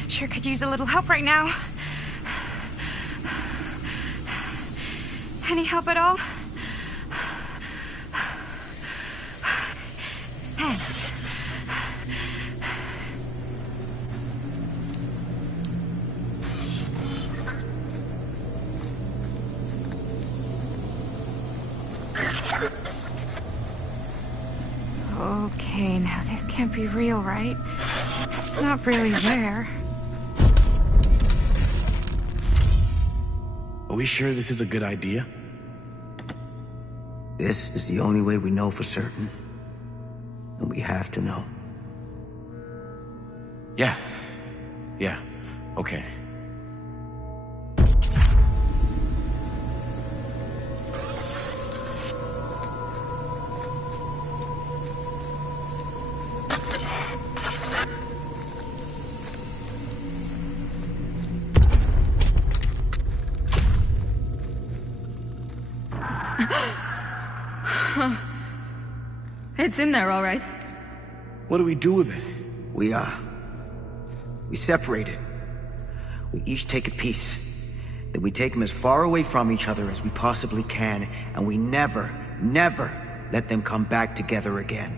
Sure could use a little help right now. Any help at all? Thanks. Okay, now this can't be real, right? It's not really there. Are we sure this is a good idea? This is the only way we know for certain. And we have to know. Yeah. Okay. It's in there, all right. What do we do with it? We separate it. We each take a piece. Then we take them as far away from each other as we possibly can, and we never, never let them come back together again.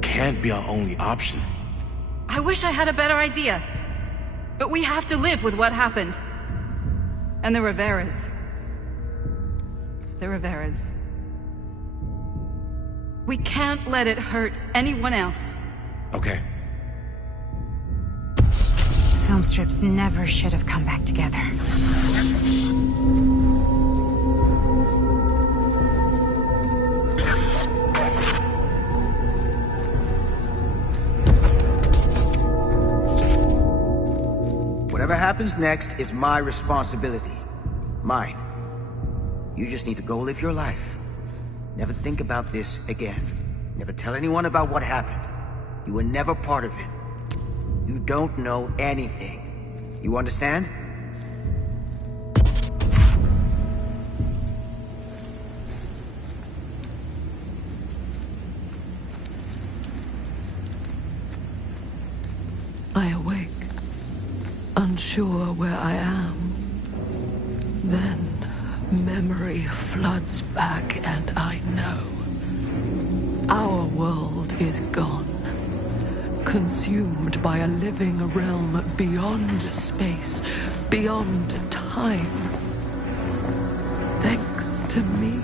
Can't be our only option. I wish I had a better idea. But we have to live with what happened. And the Riveras. The Riveras. We can't let it hurt anyone else. Okay. Film strips never should have come back together. Whatever happens next is my responsibility. Mine. You just need to go live your life. Never think about this again. Never tell anyone about what happened. You were never part of it. You don't know anything. You understand? I awake, unsure where I am. Then memory floods back and I know. Our world is gone. Consumed by a living realm beyond space, beyond time. Thanks to me.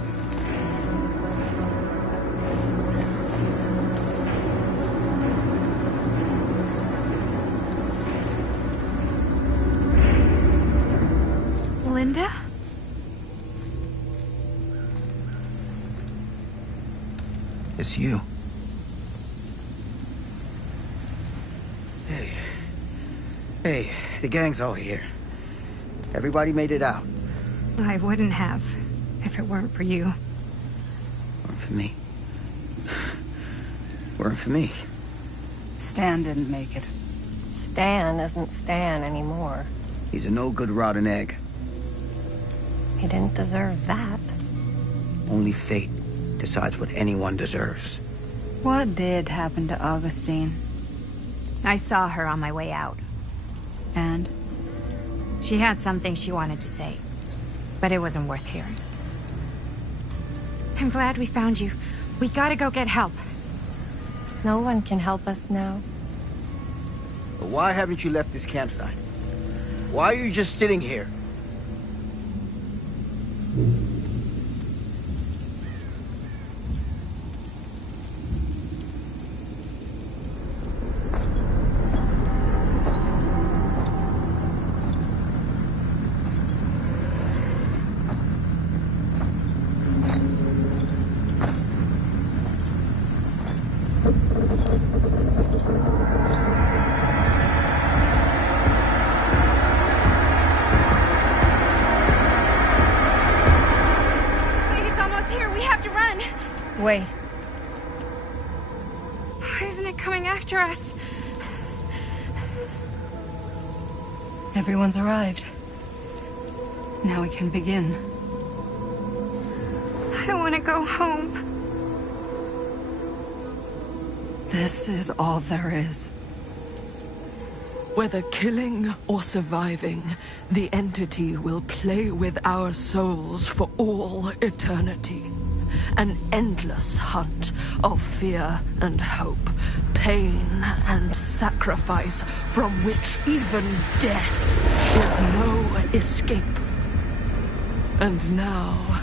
Linda? It's you. Hey, the gang's all here. Everybody made it out. I wouldn't have, if it weren't for you. Weren't for me. Weren't for me. Stan didn't make it. Stan isn't Stan anymore. He's a no-good rotten egg. He didn't deserve that. Only fate decides what anyone deserves. What did happen to Augustine? I saw her on my way out. And? She had something she wanted to say, but it wasn't worth hearing. I'm glad we found you. We gotta go get help. No one can help us now. But why haven't you left this campsite? Why are you just sitting here? Wait. Isn't it coming after us? Everyone's arrived. Now we can begin. I want to go home. This is all there is. Whether killing or surviving, the entity will play with our souls for all eternity. an endless hunt of fear and hope, pain and sacrifice, from which even death is no escape. And now,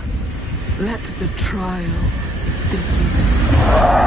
let the trial begin.